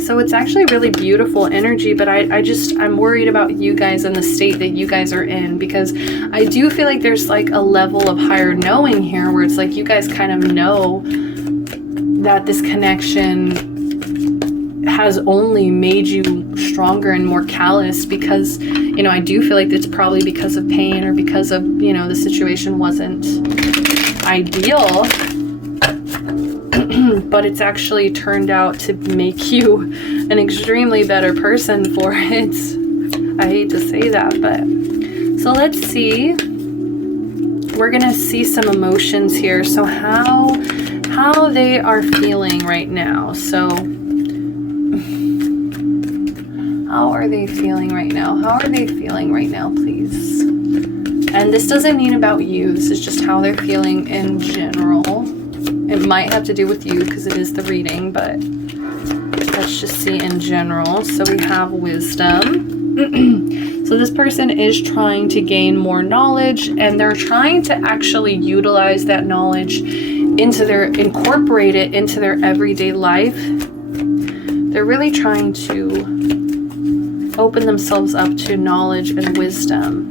So it's actually really beautiful energy, but I'm worried about you guys and the state that you guys are in, because I do feel like there's like a level of higher knowing here where it's like you guys kind of know that this connection has only made you stronger and more callous, because, you know, I do feel like it's probably because of pain or because of, you know, the situation wasn't ideal. But it's actually turned out to make you an extremely better person for it. I hate to say that, but so let's see. We're gonna see some emotions here. So how they are feeling right now. So how are they feeling right now? How are they feeling right now, please? And this doesn't mean about you. This is just how they're feeling in general. It might have to do with you because it is the reading, but let's just see in general. So we have wisdom. So this person is trying to gain more knowledge, and they're trying to actually utilize that knowledge incorporate it into their everyday life. They're really trying to open themselves up to knowledge and wisdom.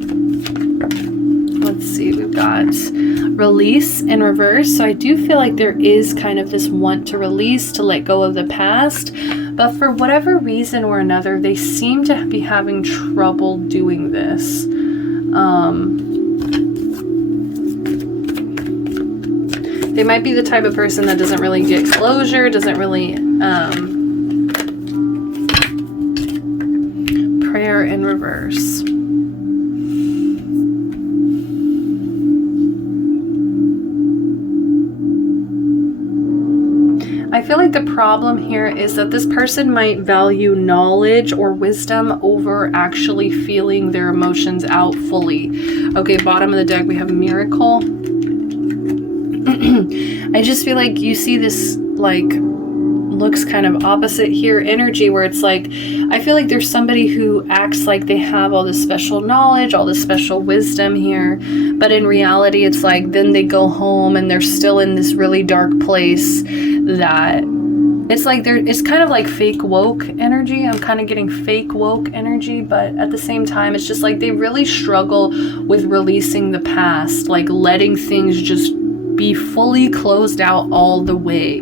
Let's see, we've got release in reverse. So I do feel like there is kind of this want to release, to let go of the past, but for whatever reason or another, they seem to be having trouble doing this. They might be the type of person that doesn't really get closure, doesn't really prayer in reverse. I feel like the problem here is that this person might value knowledge or wisdom over actually feeling their emotions out fully. Okay, bottom of the deck, we have miracle. I just feel like you see this, like, looks kind of opposite here energy, where it's like, I feel like there's somebody who acts like they have all this special knowledge, all this special wisdom here, but in reality it's like then they go home and they're still in this really dark place that it's like it's kind of like fake woke energy. I'm kind of getting fake woke energy, but at the same time it's just like they really struggle with releasing the past, like letting things just be fully closed out all the way.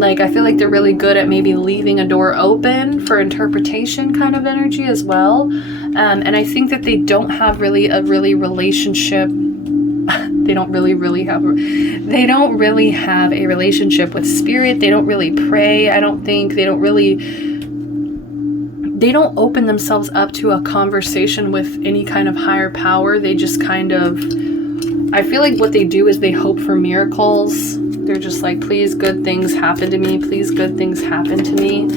Like I feel like they're really good at maybe leaving a door open for interpretation kind of energy as well. And I think that they don't have really a relationship. They don't really have a relationship with spirit. They don't really pray. I don't think they don't open themselves up to a conversation with any kind of higher power. They just kind of, I feel like what they do is they hope for miracles. They're just like, please good things happen to me. Please good things happen to me.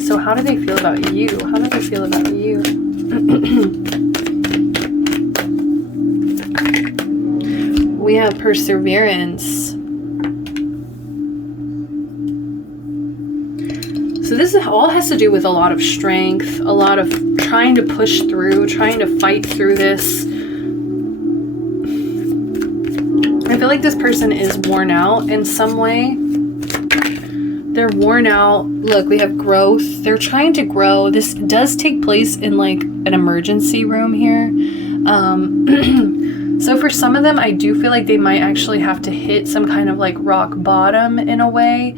So how do they feel about you? How do they feel about you? We have perseverance. So this all has to do with a lot of strength, a lot of trying to push through, trying to fight through this. I feel like this person is worn out in some way. They're worn out. Look, we have growth. They're trying to grow. This does take place in like an emergency room here. So for some of them, I do feel like they might actually have to hit some kind of like rock bottom in a way,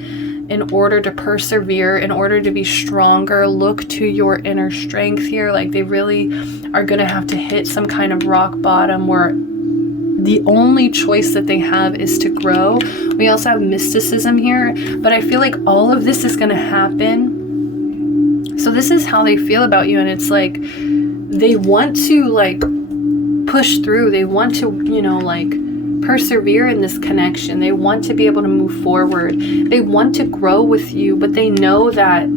in order to persevere, in order to be stronger. Look to your inner strength here. Like they really are going to have to hit some kind of rock bottom where the only choice that they have is to grow. We also have mysticism here, but I feel like all of this is going to happen. So this is how they feel about you, and it's like they want to like push through. They want to, you know, like persevere in this connection. They want to be able to move forward. They want to grow with you, but they know that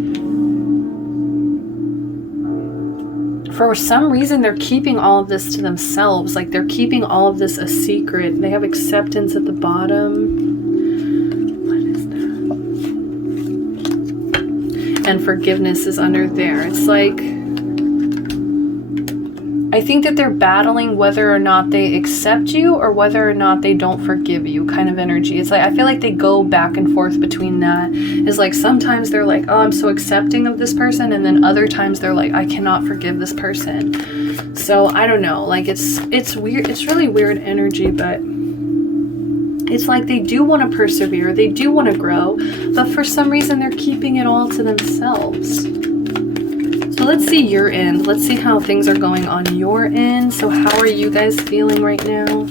for some reason they're keeping all of this to themselves. Like they're keeping all of this a secret. They have acceptance at the bottom. What is that? And forgiveness is under there. It's like, I think that they're battling whether or not they accept you or whether or not they don't forgive you kind of energy. It's like, I feel like they go back and forth between that. It's like sometimes they're like, oh, I'm so accepting of this person. And then other times they're like, I cannot forgive this person. So I don't know, like it's weird. It's really weird energy, but it's like they do want to persevere. They do want to grow, but for some reason they're keeping it all to themselves. So let's see your end. Let's see how things are going on your end. So how are you guys feeling right now?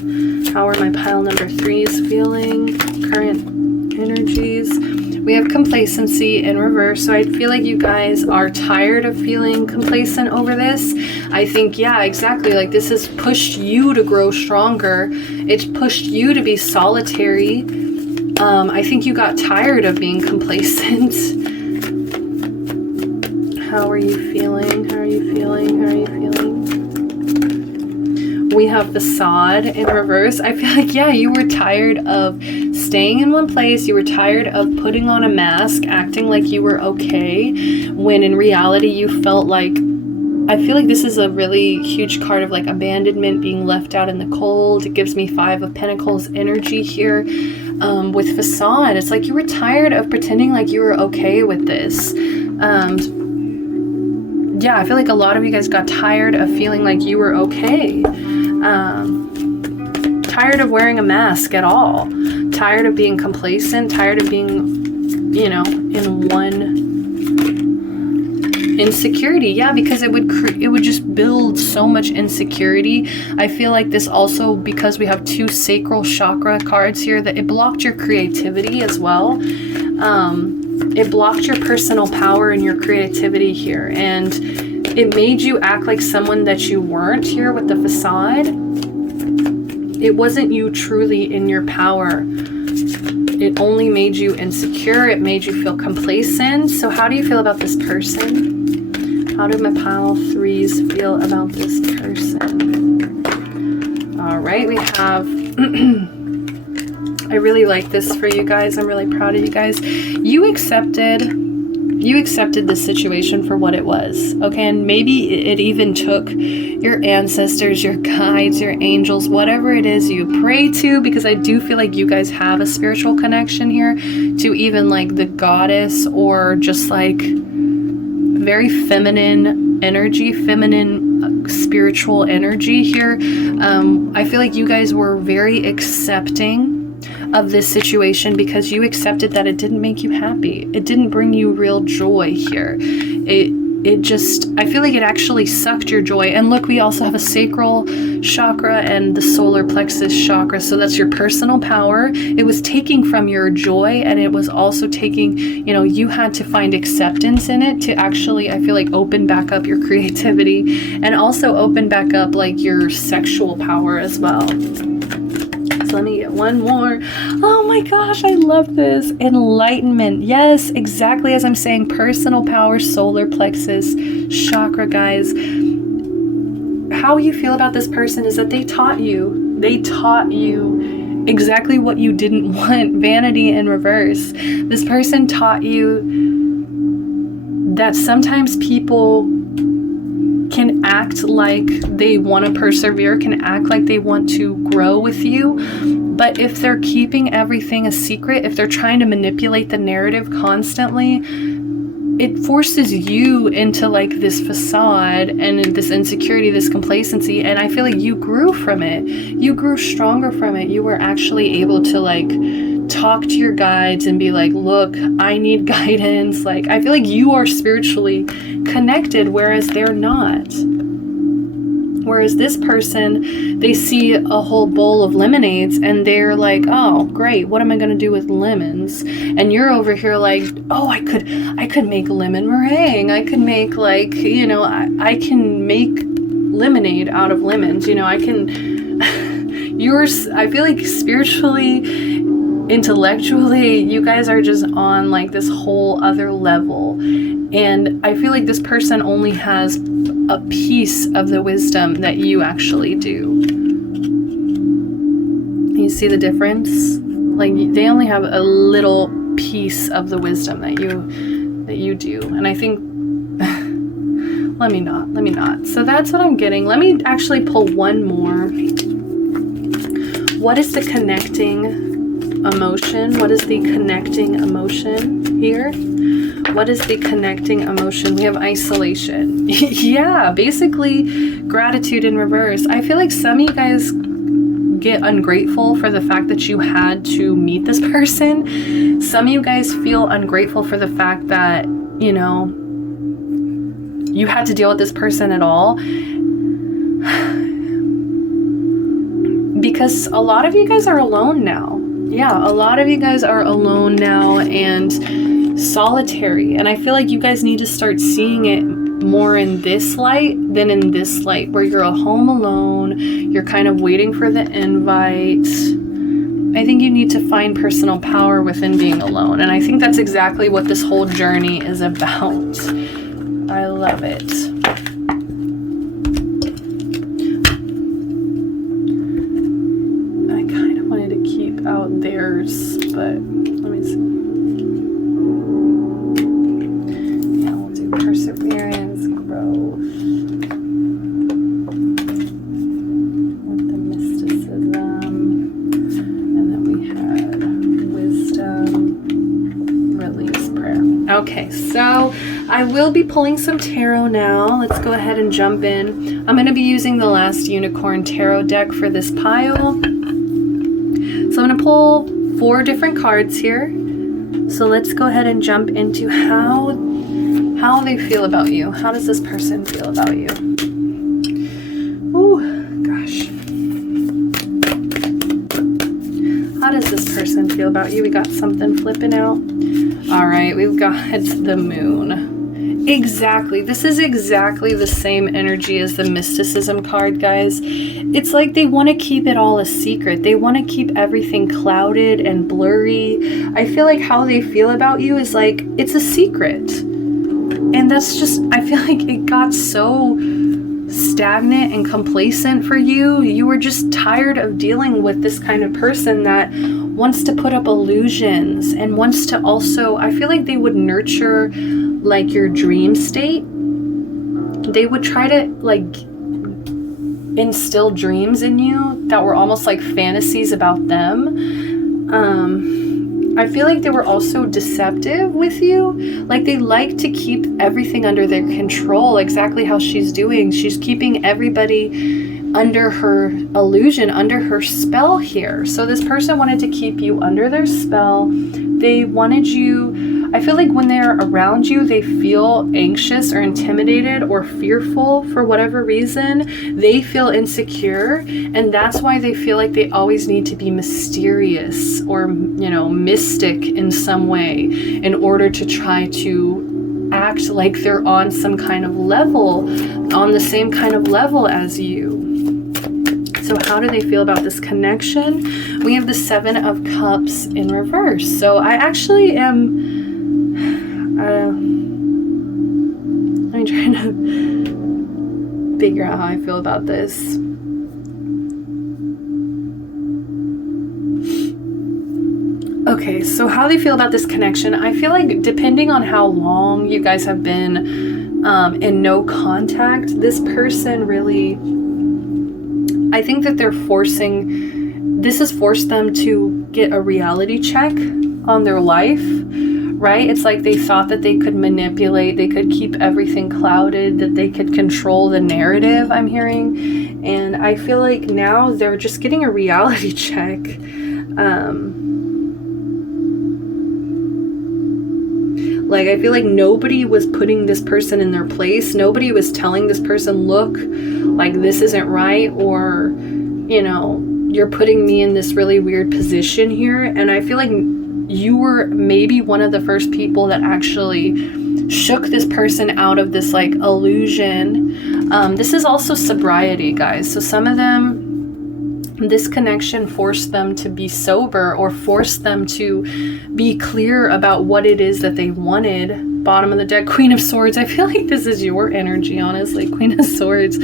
How are my pile number 3s feeling? Current energies. We have complacency in reverse. So I feel like you guys are tired of feeling complacent over this. I think, yeah, exactly. Like this has pushed you to grow stronger. It's pushed you to be solitary. I think you got tired of being complacent. How are you feeling? How are you feeling? How are you feeling? We have facade in reverse. I feel like, yeah, you were tired of staying in one place. You were tired of putting on a mask, acting like you were okay, when in reality you felt like, I feel like this is a really huge card of like abandonment, being left out in the cold. It gives me 5 of Pentacles energy here. With facade, it's like you were tired of pretending like you were okay with this. Yeah, I feel like a lot of you guys got tired of feeling like you were okay. Tired of wearing a mask at all. Tired of being complacent. Tired of being, you know, in one insecurity. Yeah, because it would just build so much insecurity. I feel like this also, because we have 2 sacral chakra cards here, that it blocked your creativity as well. It blocked your personal power and your creativity here, and it made you act like someone that you weren't here with the facade. It wasn't you truly in your power. It only made you insecure. It made you feel complacent. So how do you feel about this person? How do my pile 3s feel about this person? All right, we have... I really like this for you guys. I'm really proud of you guys. You accepted this situation for what it was, okay? And maybe it even took your ancestors, your guides, your angels, whatever it is you pray to, because I do feel like you guys have a spiritual connection here to even like the goddess, or just like very feminine energy, feminine spiritual energy here. I feel like you guys were very accepting of this situation because you accepted that it didn't make you happy. It didn't bring you real joy here. It just, I feel like it actually sucked your joy. And look, we also have a sacral chakra and the solar plexus chakra. So that's your personal power. It was taking from your joy, and it was also taking, you know, you had to find acceptance in it to actually, I feel like, open back up your creativity and also open back up like your sexual power as well. Let me get one more. Oh my gosh, I love this. Enlightenment. Yes, exactly as I'm saying. Personal power, solar plexus, chakra, guys. How you feel about this person is that they taught you. They taught you exactly what you didn't want. Vanity in reverse. This person taught you that sometimes people can act like they want to persevere, can act like they want to grow with you. But if they're keeping everything a secret, if they're trying to manipulate the narrative constantly, it forces you into like this facade and this insecurity, this complacency. And I feel like you grew from it. You grew stronger from it. You were actually able to like talk to your guides and be like, look, I need guidance. Like, I feel like you are spiritually connected, whereas they're not. Whereas this person, they see a whole bowl of lemonades and they're like, oh, great, what am I going to do with lemons? And you're over here like, oh, I could make lemon meringue. I could make like, you know, I can make lemonade out of lemons. You know, I can, I feel like spiritually, intellectually, you guys are just on like this whole other level. And I feel like this person only has a piece of the wisdom that you actually do. You see the difference? Like, they only have a little piece of the wisdom that you do. And I think let me not. So that's what I'm getting. Let me actually pull one more. What is the connecting emotion? What is the connecting emotion here? What is the connecting emotion? We have isolation. Yeah, basically gratitude in reverse. I feel like some of you guys get ungrateful for the fact that you had to meet this person. Some of you guys feel ungrateful for the fact that, you know, you had to deal with this person at all. Because a lot of you guys are alone now. Yeah, a lot of you guys are alone now and solitary. And I feel like you guys need to start seeing it more in this light than in this light, where you're at home alone, you're kind of waiting for the invite. I think you need to find personal power within being alone. And I think that's exactly what this whole journey is about. I love it. Out theirs, but let me see. Yeah, we'll do perseverance, growth with the mysticism, and then we had wisdom, release, prayer. Okay, so I will be pulling some tarot now. Let's go ahead and jump in. I'm going to be using the last unicorn tarot deck for this pile. So I'm going to pull 4 different cards here. So let's go ahead and jump into how they feel about you. How does this person feel about you? Ooh, gosh. How does this person feel about you? We got something flipping out. All right, we've got the moon. Exactly. This is exactly the same energy as the mysticism card, guys. It's like they want to keep it all a secret. They want to keep everything clouded and blurry. I feel like how they feel about you is like it's a secret. And that's just, I feel like it got so stagnant and complacent for you. You were just tired of dealing with this kind of person that wants to put up illusions and wants to also, I feel like they would nurture like your dream state. They would try to like instill dreams in you that were almost like fantasies about them. I feel like they were also deceptive with you. Like they like to keep everything under their control, exactly how she's doing. She's keeping everybody under her illusion, under her spell here. So this person wanted to keep you under their spell. They wanted you, I feel like when they're around you, they feel anxious or intimidated or fearful for whatever reason. They feel insecure, and that's why they feel like they always need to be mysterious or, you know, mystic in some way in order to try to act like they're on some kind of level, on the same kind of level as you. So how do they feel about this connection? We have the 7 of Cups in reverse. So I actually am, I'm trying to figure out how I feel about this. Okay, so how they feel about this connection, I feel like depending on how long you guys have been in no contact, this person really, I think that this has forced them to get a reality check on their life, right? It's like they thought that they could manipulate, they could keep everything clouded, that they could control the narrative, I'm hearing. And I feel like now they're just getting a reality check. Like, I feel like nobody was putting this person in their place. Nobody was telling this person, look, like this isn't right, or, you know, you're putting me in this really weird position here. And I feel like you were maybe one of the first people that actually shook this person out of this like illusion. This is also sobriety, guys. So some of them, this connection forced them to be sober or forced them to be clear about what it is that they wanted. Bottom of the deck, Queen of Swords. I feel like this is your energy, honestly, Queen of Swords.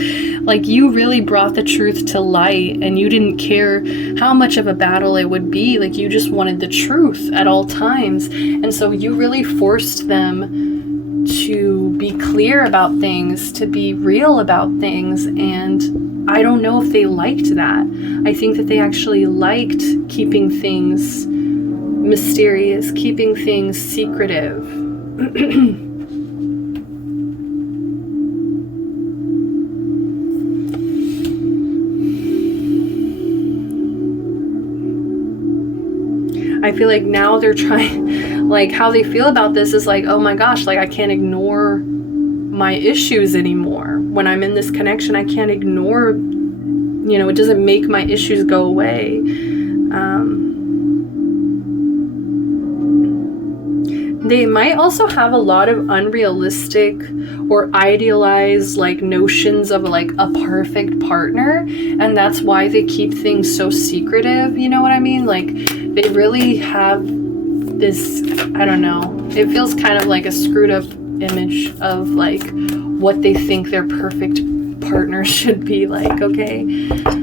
Like you really brought the truth to light and you didn't care how much of a battle it would be. Like you just wanted the truth at all times. And so you really forced them to be clear about things, to be real about things, and I don't know if they liked that. I think that they actually liked keeping things mysterious, keeping things secretive. I feel like now they're trying, like how they feel about this is like, oh my gosh, like I can't ignore my issues anymore. When I'm in this connection, I can't ignore, you know, it doesn't make my issues go away. They might also have a lot of unrealistic or idealized like notions of like a perfect partner, and that's why they keep things so secretive, you know what I mean? Like they really have this, I don't know, it feels kind of like a screwed up image of like what they think their perfect partner should be like. Okay,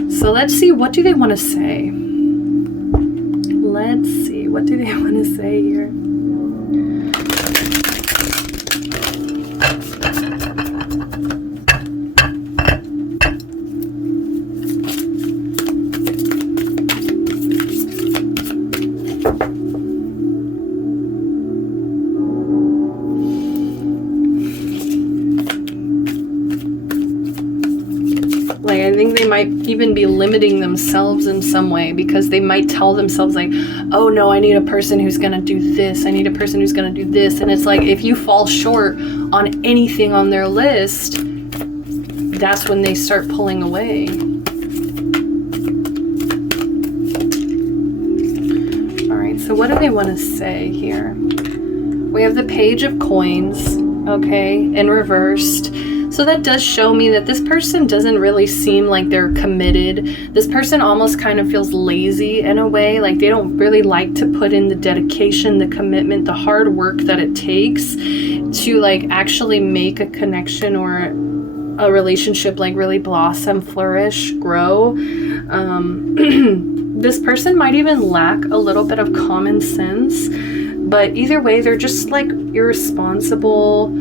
so let's see, what do they want to say? Let's see, what do they want to say here? Like, I think they might even be limiting themselves in some way, because they might tell themselves like, oh no, I need a person who's gonna do this, I need a person who's gonna do this, and it's like if you fall short on anything on their list, that's when they start pulling away. Alright, so what do they want to say here? We have the Page of Coins, okay, in reversed. So that does show me that this person doesn't really seem like they're committed. This person almost kind of feels lazy in a way, like they don't really like to put in the dedication, the commitment, the hard work that it takes to like actually make a connection or a relationship like really blossom, flourish, grow. This person might even lack a little bit of common sense, but either way, they're just like irresponsible.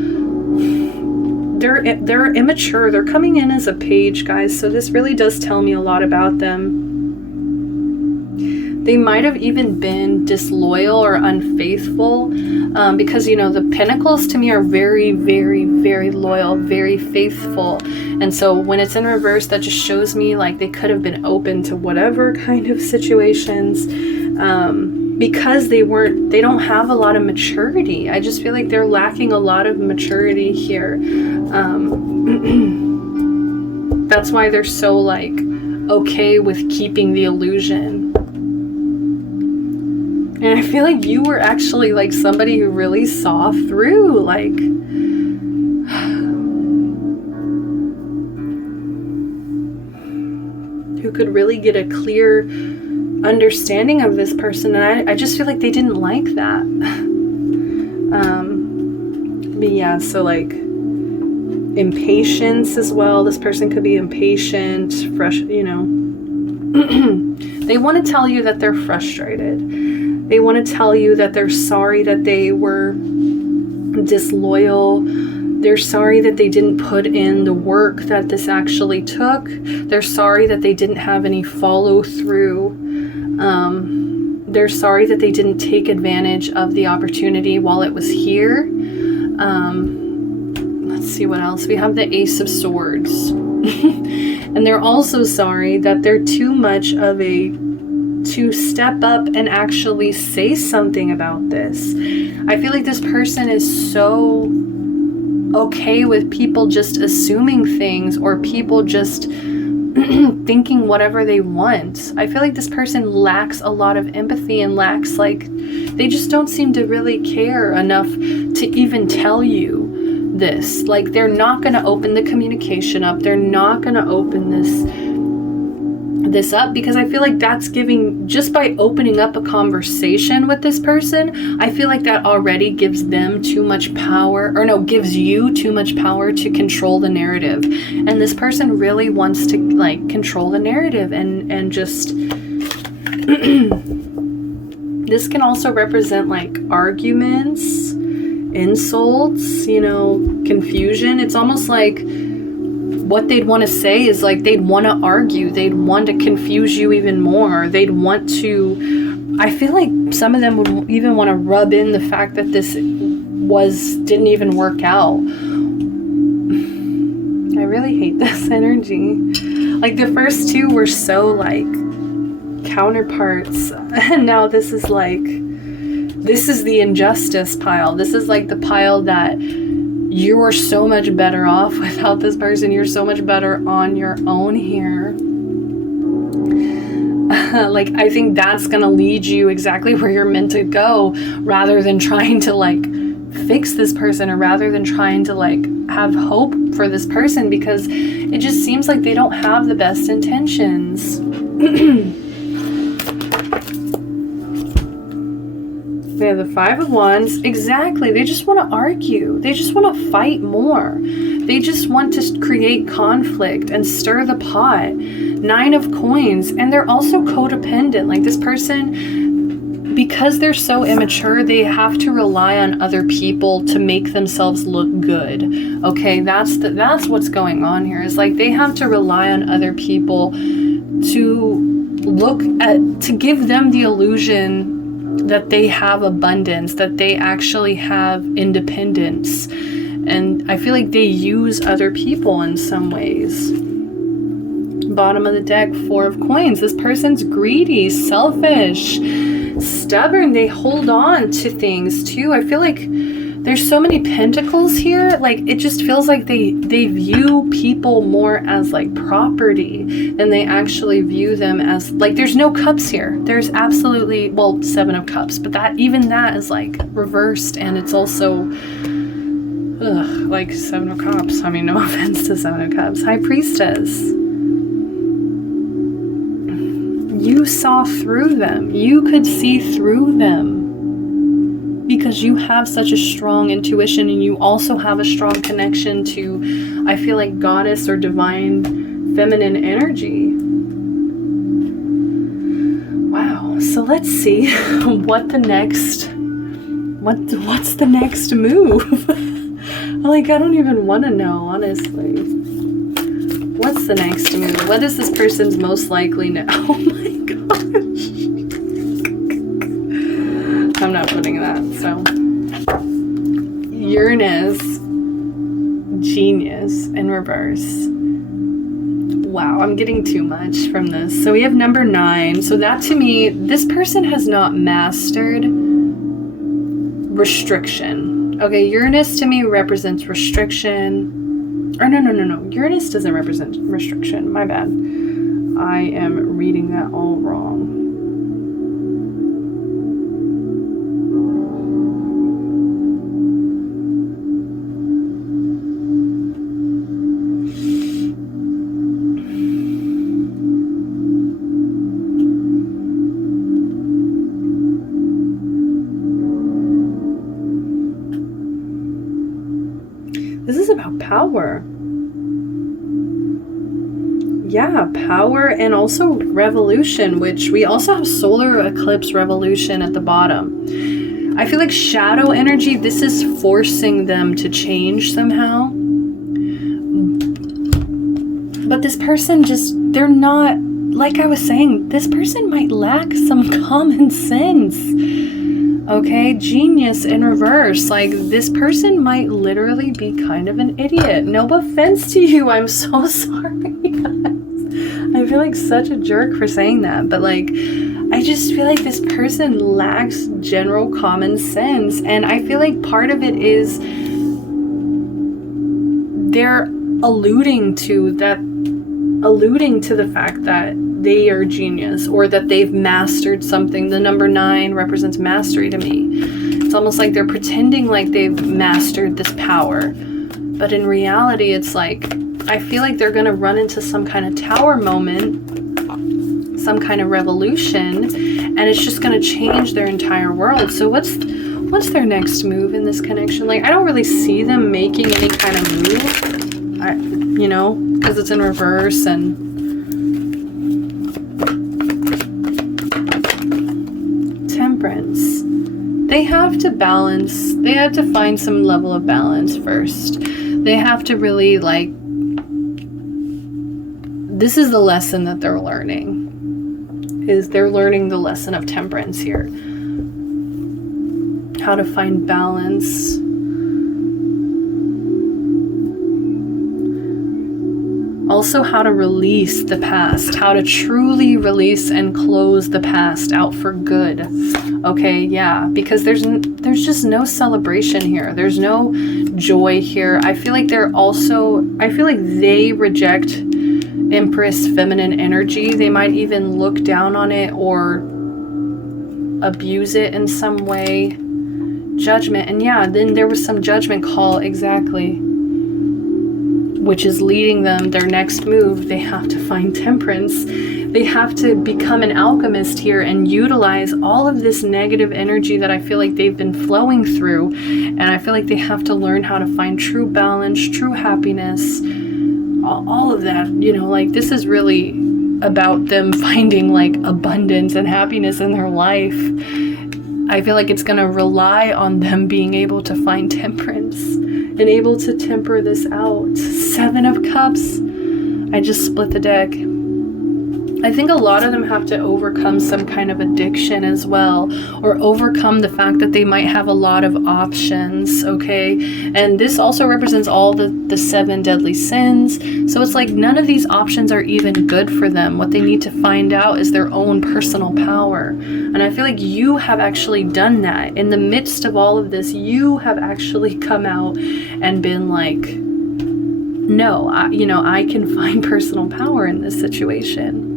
They're immature. They're coming in as a page, guys, so this really does tell me a lot about them. They might have even been disloyal or unfaithful, because, you know, the Pentacles to me are very, very, very loyal, very faithful. And so when it's in reverse, that just shows me like they could have been open to whatever kind of situations, because they don't have a lot of maturity. I just feel like they're lacking a lot of maturity here. That's why they're so like okay with keeping the illusion. And I feel like you were actually like somebody who really saw through, like, who could really get a clear understanding of this person. And I just feel like they didn't like that. But yeah, so like impatience as well. This person could be impatient, fresh, you know. They want to tell you that they're frustrated. They want to tell you that they're sorry that they were disloyal. They're sorry that they didn't put in the work that this actually took. They're sorry that they didn't have any follow through. They're sorry that they didn't take advantage of the opportunity while it was here. Let's see what else. We have the Ace of Swords. And they're also sorry that they're too much of to step up and actually say something about this. I feel like this person is so okay with people just assuming things, or people just thinking whatever they want. I feel like this person lacks a lot of empathy and lacks, like, they just don't seem to really care enough to even tell you this. Like, they're not going to open the communication up. They're not going to open this up, because I feel like that's giving, just by opening up a conversation with this person, I feel like that already gives them too much power, or no, gives you too much power to control the narrative. And this person really wants to like control the narrative and just this can also represent like arguments insults, you know, confusion. It's almost like what they'd want to say is like they'd want to argue, they'd want to confuse you even more, they'd want to, I feel like some of them would even want to rub in the fact that this didn't even work out. I really hate this energy. Like the first two were so like counterparts, and now this is the injustice pile. This is like the pile that you are so much better off without this person. You're so much better on your own here. Like, I think that's gonna lead you exactly where you're meant to go, rather than trying to like fix this person, or rather than trying to like have hope for this person, because it just seems like they don't have the best intentions. They have the Five of Wands. Exactly. They just want to argue. They just want to fight more. They just want to create conflict and stir the pot. Nine of Coins. And they're also codependent. Like this person, because they're so immature, they have to rely on other people to make themselves look good. Okay, that's what's going on here. Is like they have to rely on other people to give them the illusion that they have abundance, that they actually have independence. And I feel like they use other people in some ways. Bottom of the deck, Four of Coins. This person's greedy, selfish, stubborn. They hold on to things too. I feel like there's so many pentacles here. Like it just feels like they view people more as like property than they actually view them as, like, there's no cups here. There's absolutely, well, Seven of Cups, but that is like reversed, and it's also like Seven of Cups. I mean, no offense to Seven of Cups. High Priestess. You saw through them. You could see through them, because you have such a strong intuition, and you also have a strong connection to, I feel like, goddess or divine feminine energy. Wow. So let's see what's the next move. Like, I don't even want to know, honestly. What's the next move? What is this person's most likely know? Oh my gosh. I'm not putting that. So Uranus, Genius in reverse. Wow, I'm getting too much from this. So we have number 9. So that, to me, this person has not mastered restriction. Okay, Uranus to me represents restriction. Or no. Uranus doesn't represent restriction. My bad. I am reading that all wrong. This is about power. Yeah, power, and also revolution, which we also have solar eclipse revolution at the bottom. I feel like shadow energy, this is forcing them to change somehow. But this person they're not, like I was saying, this person might lack some common sense. Okay, Genius in reverse. Like, this person might literally be kind of an idiot. No offense to you. I'm so sorry, guys. I feel like such a jerk for saying that. But, like, I just feel like this person lacks general common sense. And I feel like part of it is they're alluding to the fact that they are genius, or that they've mastered something. The number 9 represents mastery to me. It's almost like they're pretending like they've mastered this power, but in reality, it's like, I feel like they're going to run into some kind of tower moment, some kind of revolution, and it's just going to change their entire world. So what's their next move in this connection? Like, I don't really see them making any kind of move, because it's in reverse. And they have to balance, they have to find some level of balance first. They have to really like, this is the lesson that they're learning, is they're learning the lesson of temperance here. How to find balance. Also how to release the past, how to truly release and close the past out for good. Okay, yeah, because there's just no celebration here. There's no joy here. I feel like they reject Empress feminine energy. They might even look down on it or abuse it in some way. Judgment. And yeah, then there was some judgment call, exactly, which is leading them, their next move, they have to find temperance. They have to become an alchemist here and utilize all of this negative energy that I feel like they've been flowing through. And I feel like they have to learn how to find true balance, true happiness, all of that, you know, like this is really about them finding like abundance and happiness in their life. I feel like it's going to rely on them being able to find temperance and able to temper this out. 7 of Cups. I just split the deck. I think a lot of them have to overcome some kind of addiction as well, or overcome the fact that they might have a lot of options, okay? And this also represents all the 7 deadly sins. So it's like none of these options are even good for them. What they need to find out is their own personal power. And I feel like you have actually done that. In the midst of all of this, you have actually come out and been like, no, I can find personal power in this situation.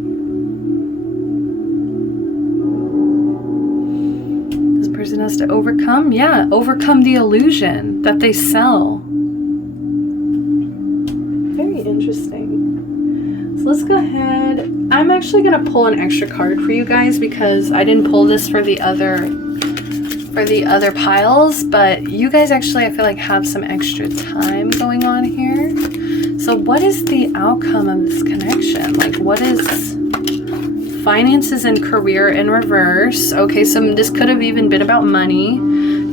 Person has to overcome the illusion that they sell. Very interesting. So let's go ahead. I'm actually going to pull an extra card for you guys because I didn't pull this for the other piles, but you guys actually, I feel like, have some extra time going on here. So what is the outcome of this connection? Like, what is finances and career in reverse? Okay, so this could have even been about money.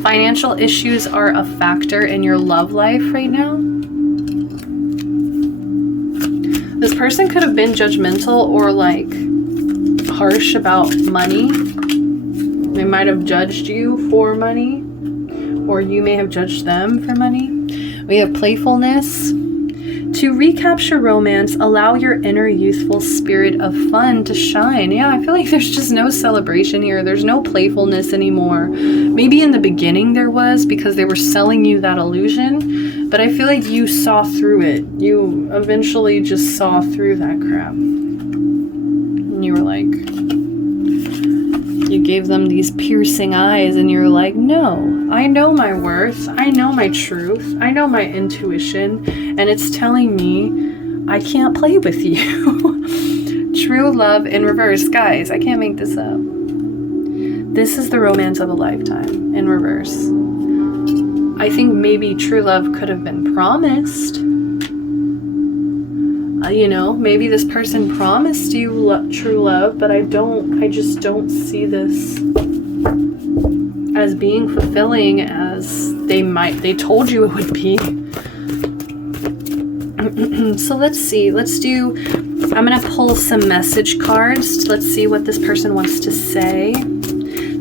Financial issues are a factor in your love life right now. This person could have been judgmental or like harsh about money. They might have judged you for money, or you may have judged them for money. We have playfulness. To recapture romance, allow your inner youthful spirit of fun to shine. Yeah, I feel like there's just no celebration here. There's no playfulness anymore. Maybe in the beginning there was, because they were selling you that illusion, but I feel like you saw through it. You eventually just saw through that crap. And you were like, you gave them these piercing eyes and you're like, no, I know my worth. I know my truth. I know my intuition. And it's telling me I can't play with you. True love in reverse. Guys, I can't make this up. This is the romance of a lifetime in reverse. I think maybe true love could have been promised. Maybe this person promised you true love, but I just don't see this as being fulfilling as they told you it would be. So let's see. I'm going to pull some message cards. Let's see what this person wants to say.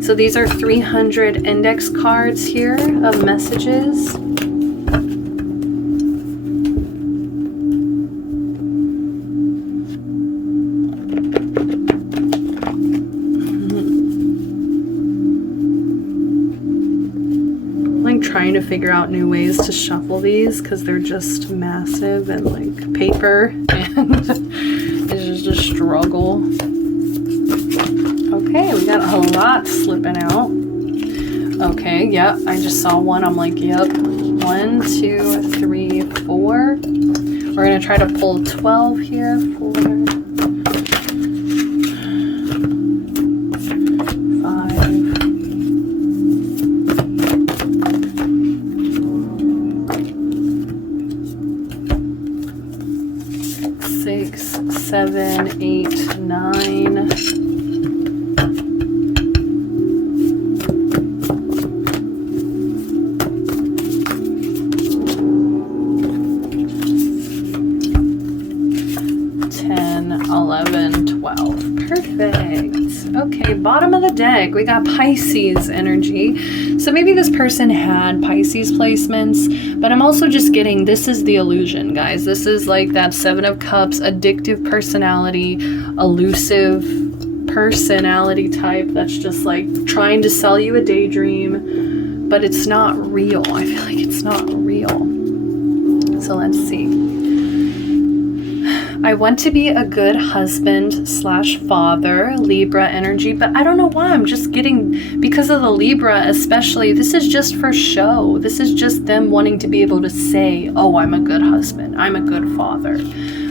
So these are 300 index cards here of messages. Trying to figure out new ways to shuffle these because they're just massive and like paper, and it's just a struggle. Okay, we got a lot slipping out. Okay, yep, I just saw one. I'm like, yep, 1, 2, 3, 4. We're gonna try to pull 12 here. 4, 5. 6, 7, 8, 9. Okay, bottom of the deck, we got Pisces energy. So maybe this person had Pisces placements, but I'm also just getting, this is the illusion, guys. This is like that Seven of Cups, addictive personality, elusive personality type that's just like trying to sell you a daydream, but it's not real. I feel like it's not real. So let's see. I want to be a good husband / father, Libra energy, but I don't know why. I'm just getting, because of the Libra especially, this is just for show. This is just them wanting to be able to say, oh, I'm a good husband, I'm a good father.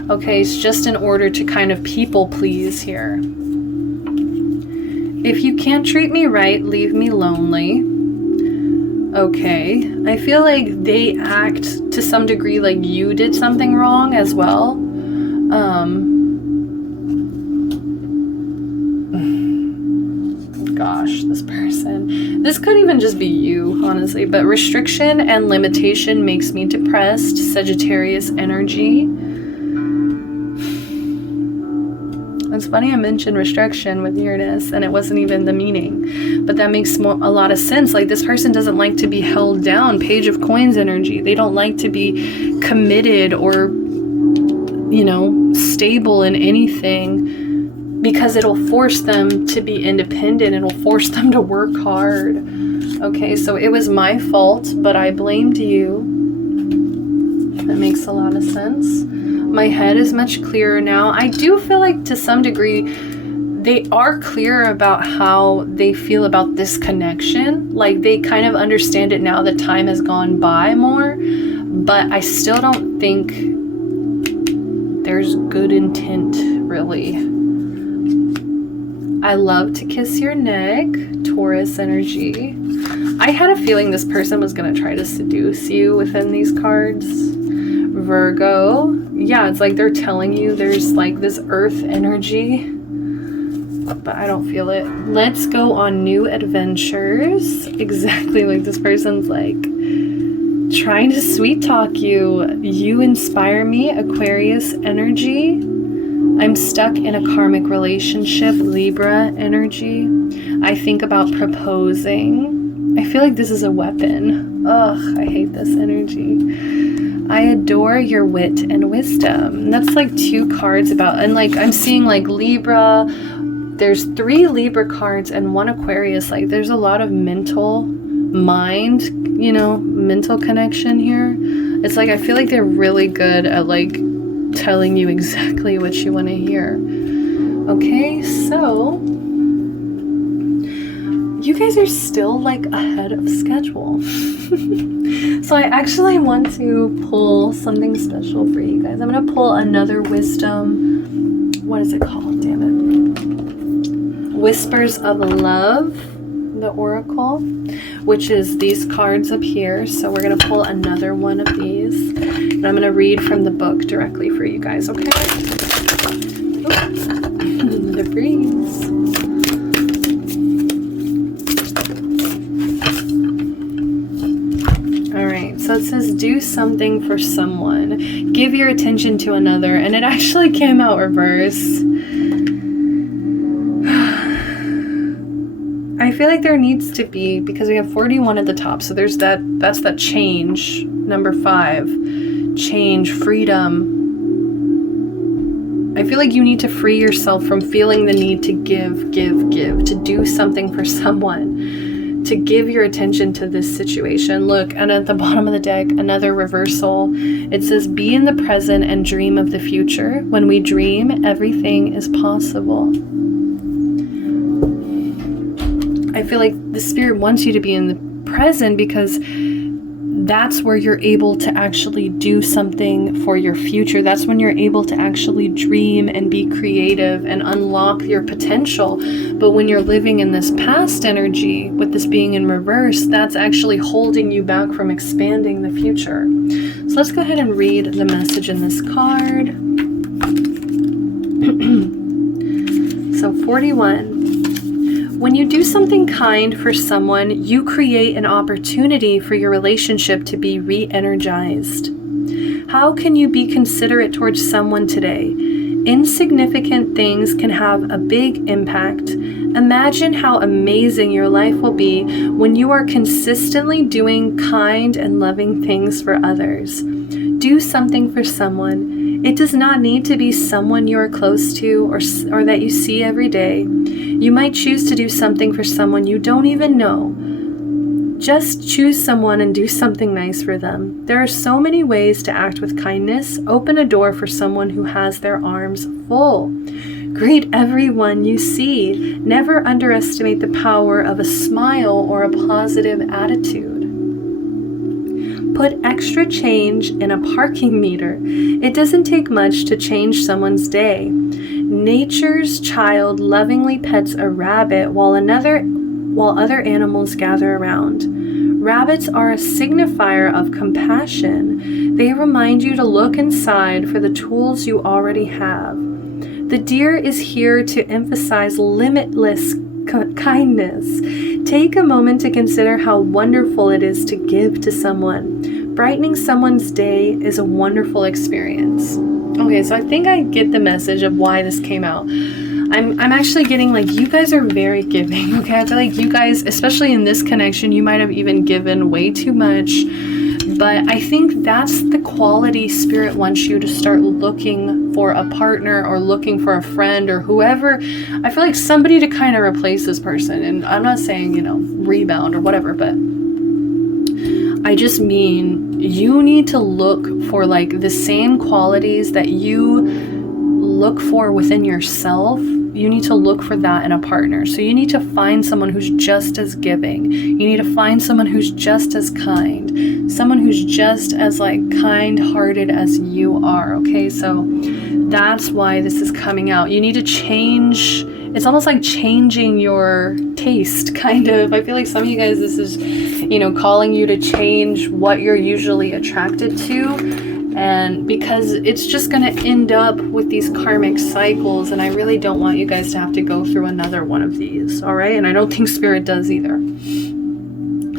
Okay, it's just in order to kind of people please here. If you can't treat me right, leave me lonely. Okay, I feel like they act to some degree like you did something wrong as well. Gosh, this person. This could even just be you, honestly. But restriction and limitation makes me depressed. Sagittarius energy. It's funny I mentioned restriction with Uranus and it wasn't even the meaning, but that makes a lot of sense. Like this person doesn't like to be held down. Page of Coins energy. They don't like to be committed or, you know, stable in anything because it'll force them to be independent. It'll force them to work hard. Okay, so it was my fault, but I blamed you. That makes a lot of sense. My head is much clearer now. I do feel like to some degree they are clear about how they feel about this connection. Like they kind of understand it now that time has gone by more, but I still don't think there's good intent really. I love to kiss your neck, Taurus energy. I had a feeling this person was going to try to seduce you within these cards. Virgo. Yeah, it's like they're telling you there's like this earth energy, but I don't feel it. Let's go on new adventures. Exactly, like this person's like trying to sweet talk you. You inspire me, Aquarius energy. I'm stuck in a karmic relationship, Libra energy. I think about proposing. I feel like this is a weapon. Ugh, I hate this energy. I adore your wit and wisdom. That's like two cards about, and like I'm seeing like Libra, there's 3 Libra cards and 1 Aquarius. Like there's a lot of mental mind, you know, mental connection here. It's like I feel like they're really good at like telling you exactly what you want to hear. Okay, so you guys are still like ahead of schedule. So I actually want to pull something special for you guys. I'm going to pull another wisdom. What is it called? Damn it. Whispers of Love, the Oracle, which is these cards up here. So we're going to pull another one of these. And I'm going to read from the book directly for you guys, okay? The breeze. So it says, do something for someone. Give your attention to another. And it actually came out reverse. I feel like there needs to be, because we have 41 at the top. So there's that's that change. Number 5. Change, freedom. I feel like you need to free yourself from feeling the need to give, to do something for someone. To give your attention to this situation. Look, and at the bottom of the deck, another reversal. It says, be in the present and dream of the future. When we dream, everything is possible. I feel like the spirit wants you to be in the present because that's where you're able to actually do something for your future. That's when you're able to actually dream and be creative and unlock your potential. But when you're living in this past energy, with this being in reverse, that's actually holding you back from expanding the future. So let's go ahead and read the message in this card. So 41. When you do something kind for someone, you create an opportunity for your relationship to be re-energized. How can you be considerate towards someone today? Insignificant things can have a big impact. Imagine how amazing your life will be when you are consistently doing kind and loving things for others. Do something for someone. It does not need to be someone you are close to or that you see every day. You might choose to do something for someone you don't even know. Just choose someone and do something nice for them. There are so many ways to act with kindness. Open a door for someone who has their arms full. Greet everyone you see. Never underestimate the power of a smile or a positive attitude. Put extra change in a parking meter. It doesn't take much to change someone's day. Nature's child lovingly pets a rabbit while other animals gather around. Rabbits are a signifier of compassion. They remind you to look inside for the tools you already have. The deer is here to emphasize limitless kindness. Take a moment to consider how wonderful it is to give to someone. Brightening someone's day is a wonderful experience. Okay, so I think I get the message of why this came out. I'm actually getting like, you guys are very giving, okay? I feel like you guys, especially in this connection, you might have even given way too much. But I think that's the quality Spirit wants you to start looking for a partner or looking for a friend or whoever. I feel like somebody to kind of replace this person. And I'm not saying, rebound or whatever, but I just mean you need to look for like the same qualities that you look for within yourself. You need to look for that in a partner. So you need to find someone who's just as giving. You need to find someone who's just as kind. Someone who's just as like kind-hearted as you are, okay? So that's why this is coming out. You need to change. It's almost like changing your taste, kind of. I feel like some of you guys, this is, calling you to change what you're usually attracted to. And because it's just going to end up with these karmic cycles, and I really don't want you guys to have to go through another one of these, all right? And I don't think Spirit does either.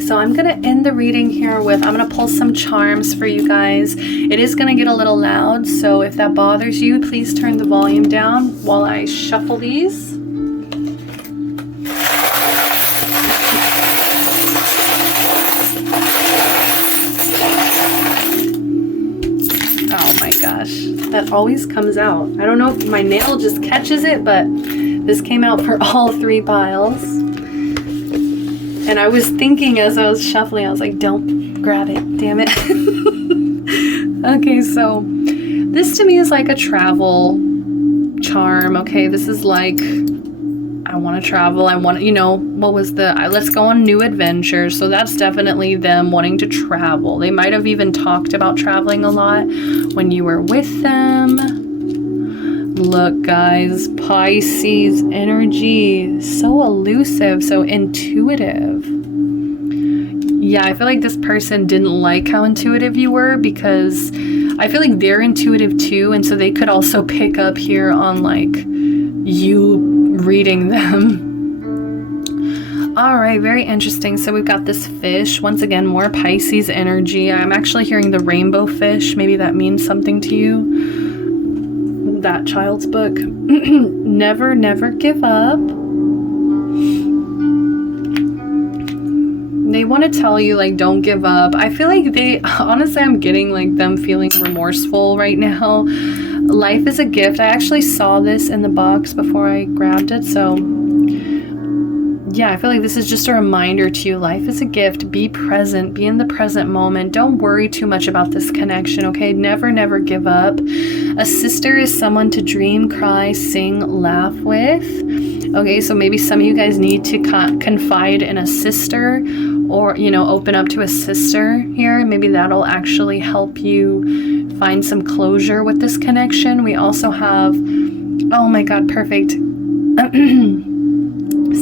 So I'm going to end the reading here with, I'm going to pull some charms for you guys. It is going to get a little loud, so if that bothers you, please turn the volume down while I shuffle these. That always comes out. I don't know if my nail just catches it, but this came out for all 3 piles. And I was thinking as I was shuffling, I was like, don't grab it, damn it. Okay, so this to me is like a travel charm. Okay, this is like, I want to travel. I want, what was let's go on new adventures. So that's definitely them wanting to travel. They might have even talked about traveling a lot when you were with them. Look, guys, Pisces energy, so elusive, so intuitive. Yeah, I feel like this person didn't like how intuitive you were, because I feel like they're intuitive too, and so they could also pick up here on like you reading them. All right, very interesting. So we've got this fish. Once again, more Pisces energy. I'm actually hearing the rainbow fish. Maybe that means something to you. That child's book. Never, never give up. They want to tell you, like, don't give up. I feel like honestly, I'm getting like them feeling remorseful right now. Life is a gift. I actually saw this in the box before I grabbed it. So yeah, I feel like this is just a reminder to you. Life is a gift. Be present. Be in the present moment. Don't worry too much about this connection, okay? Never, never give up. A sister is someone to dream, cry, sing, laugh with. Okay, so maybe some of you guys need to confide in a sister, or, open up to a sister here. Maybe that'll actually help you find some closure with this connection. We also have, oh my God, perfect.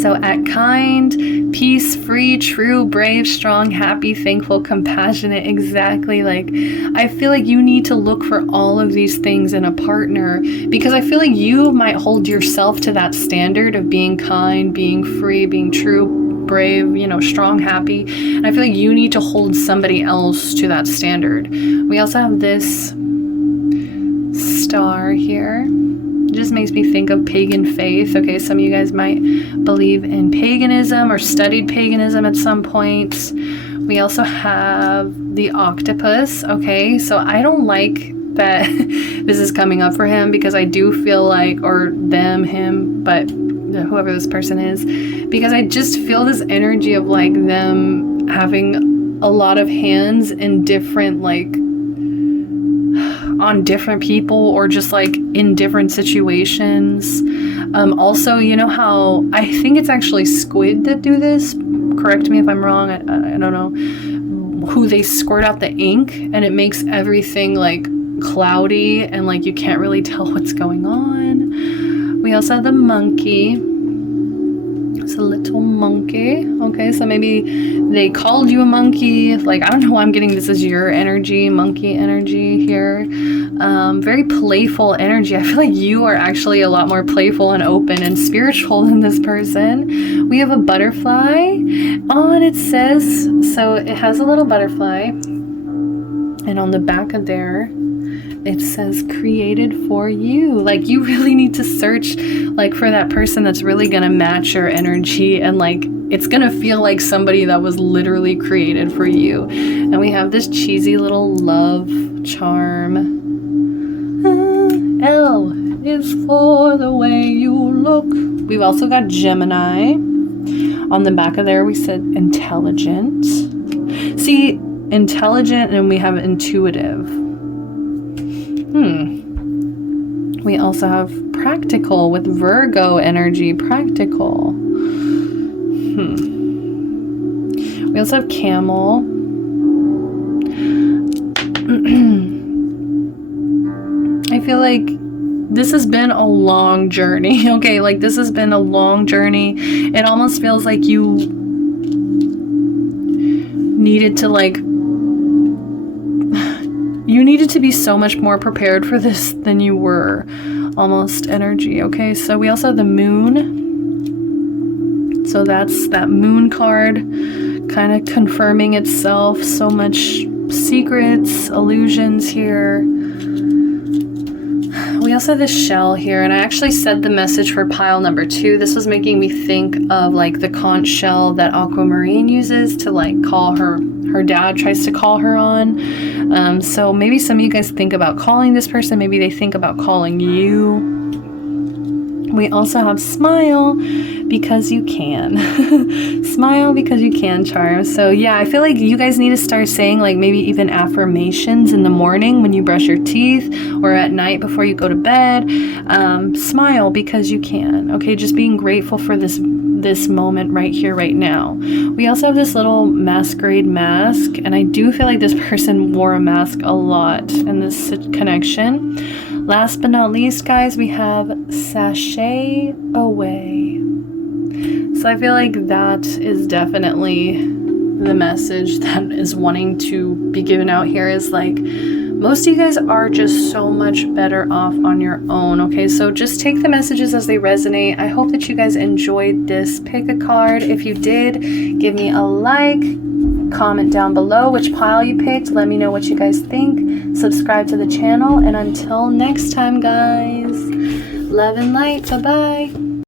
So at kind, peace, free, true, brave, strong, happy, thankful, compassionate, exactly. Like, I feel like you need to look for all of these things in a partner, because I feel like you might hold yourself to that standard of being kind, being free, being true, brave, strong, happy. And I feel like you need to hold somebody else to that standard. We also have this star here. It just makes me think of pagan faith. Okay, some of you guys might believe in paganism or studied paganism at some point. We also have the octopus. Okay, so I don't like that this is coming up for him, because I do feel like, or them, him, but whoever this person is, because I just feel this energy of like them having a lot of hands in different, like on different people, or just like in different situations. Also, you know how I think it's actually squid that do this, correct me if I'm wrong, I don't know, who they squirt out the ink and it makes everything like cloudy and like you can't really tell what's going on. We also have the monkey. It's a little monkey. Okay, so maybe they called you a monkey. Like, I don't know why I'm getting this as your energy, monkey energy here. Very playful energy. I feel like you are actually a lot more playful and open and spiritual than this person. We have a butterfly. Oh, and it says, so it has a little butterfly. And on the back of there, it says created for you. Like, you really need to search like for that person that's really gonna match your energy, and like it's gonna feel like somebody that was literally created for you. And we have this cheesy little love charm. L is for the way you look. We've also got Gemini. On the back of there we said intelligent. See, intelligent, and we have intuitive. We also have practical with Virgo energy, practical. We also have camel. I feel like this has been a long journey. Okay, like this has been a long journey. It almost feels like you needed to like, you needed to be so much more prepared for this than you were, almost energy. Okay, so we also have the moon. So that's that moon card kind of confirming itself. So much secrets, illusions here. We also have this shell here, and I actually said the message for pile number 2. This was making me think of like the conch shell that Aquamarine uses to like call her dad tries to call her on. So maybe some of you guys think about calling this person. Maybe they think about calling you. We also have smile because you can. Smile because you can charm. So yeah, I feel like you guys need to start saying like maybe even affirmations in the morning when you brush your teeth, or at night before you go to bed. Smile because you can. Okay, just being grateful for this moment right here, right now. We also have this little masquerade mask, and I do feel like this person wore a mask a lot in this connection. Last but not least, guys, we have sashay away. So I feel like that is definitely the message that is wanting to be given out here, is like, most of you guys are just so much better off on your own. Okay, so just take the messages as they resonate. I hope that you guys enjoyed this pick a card. If you did, give me a like, comment down below which pile you picked. Let me know what you guys think. Subscribe to the channel, and until next time, guys, love and light. Bye bye.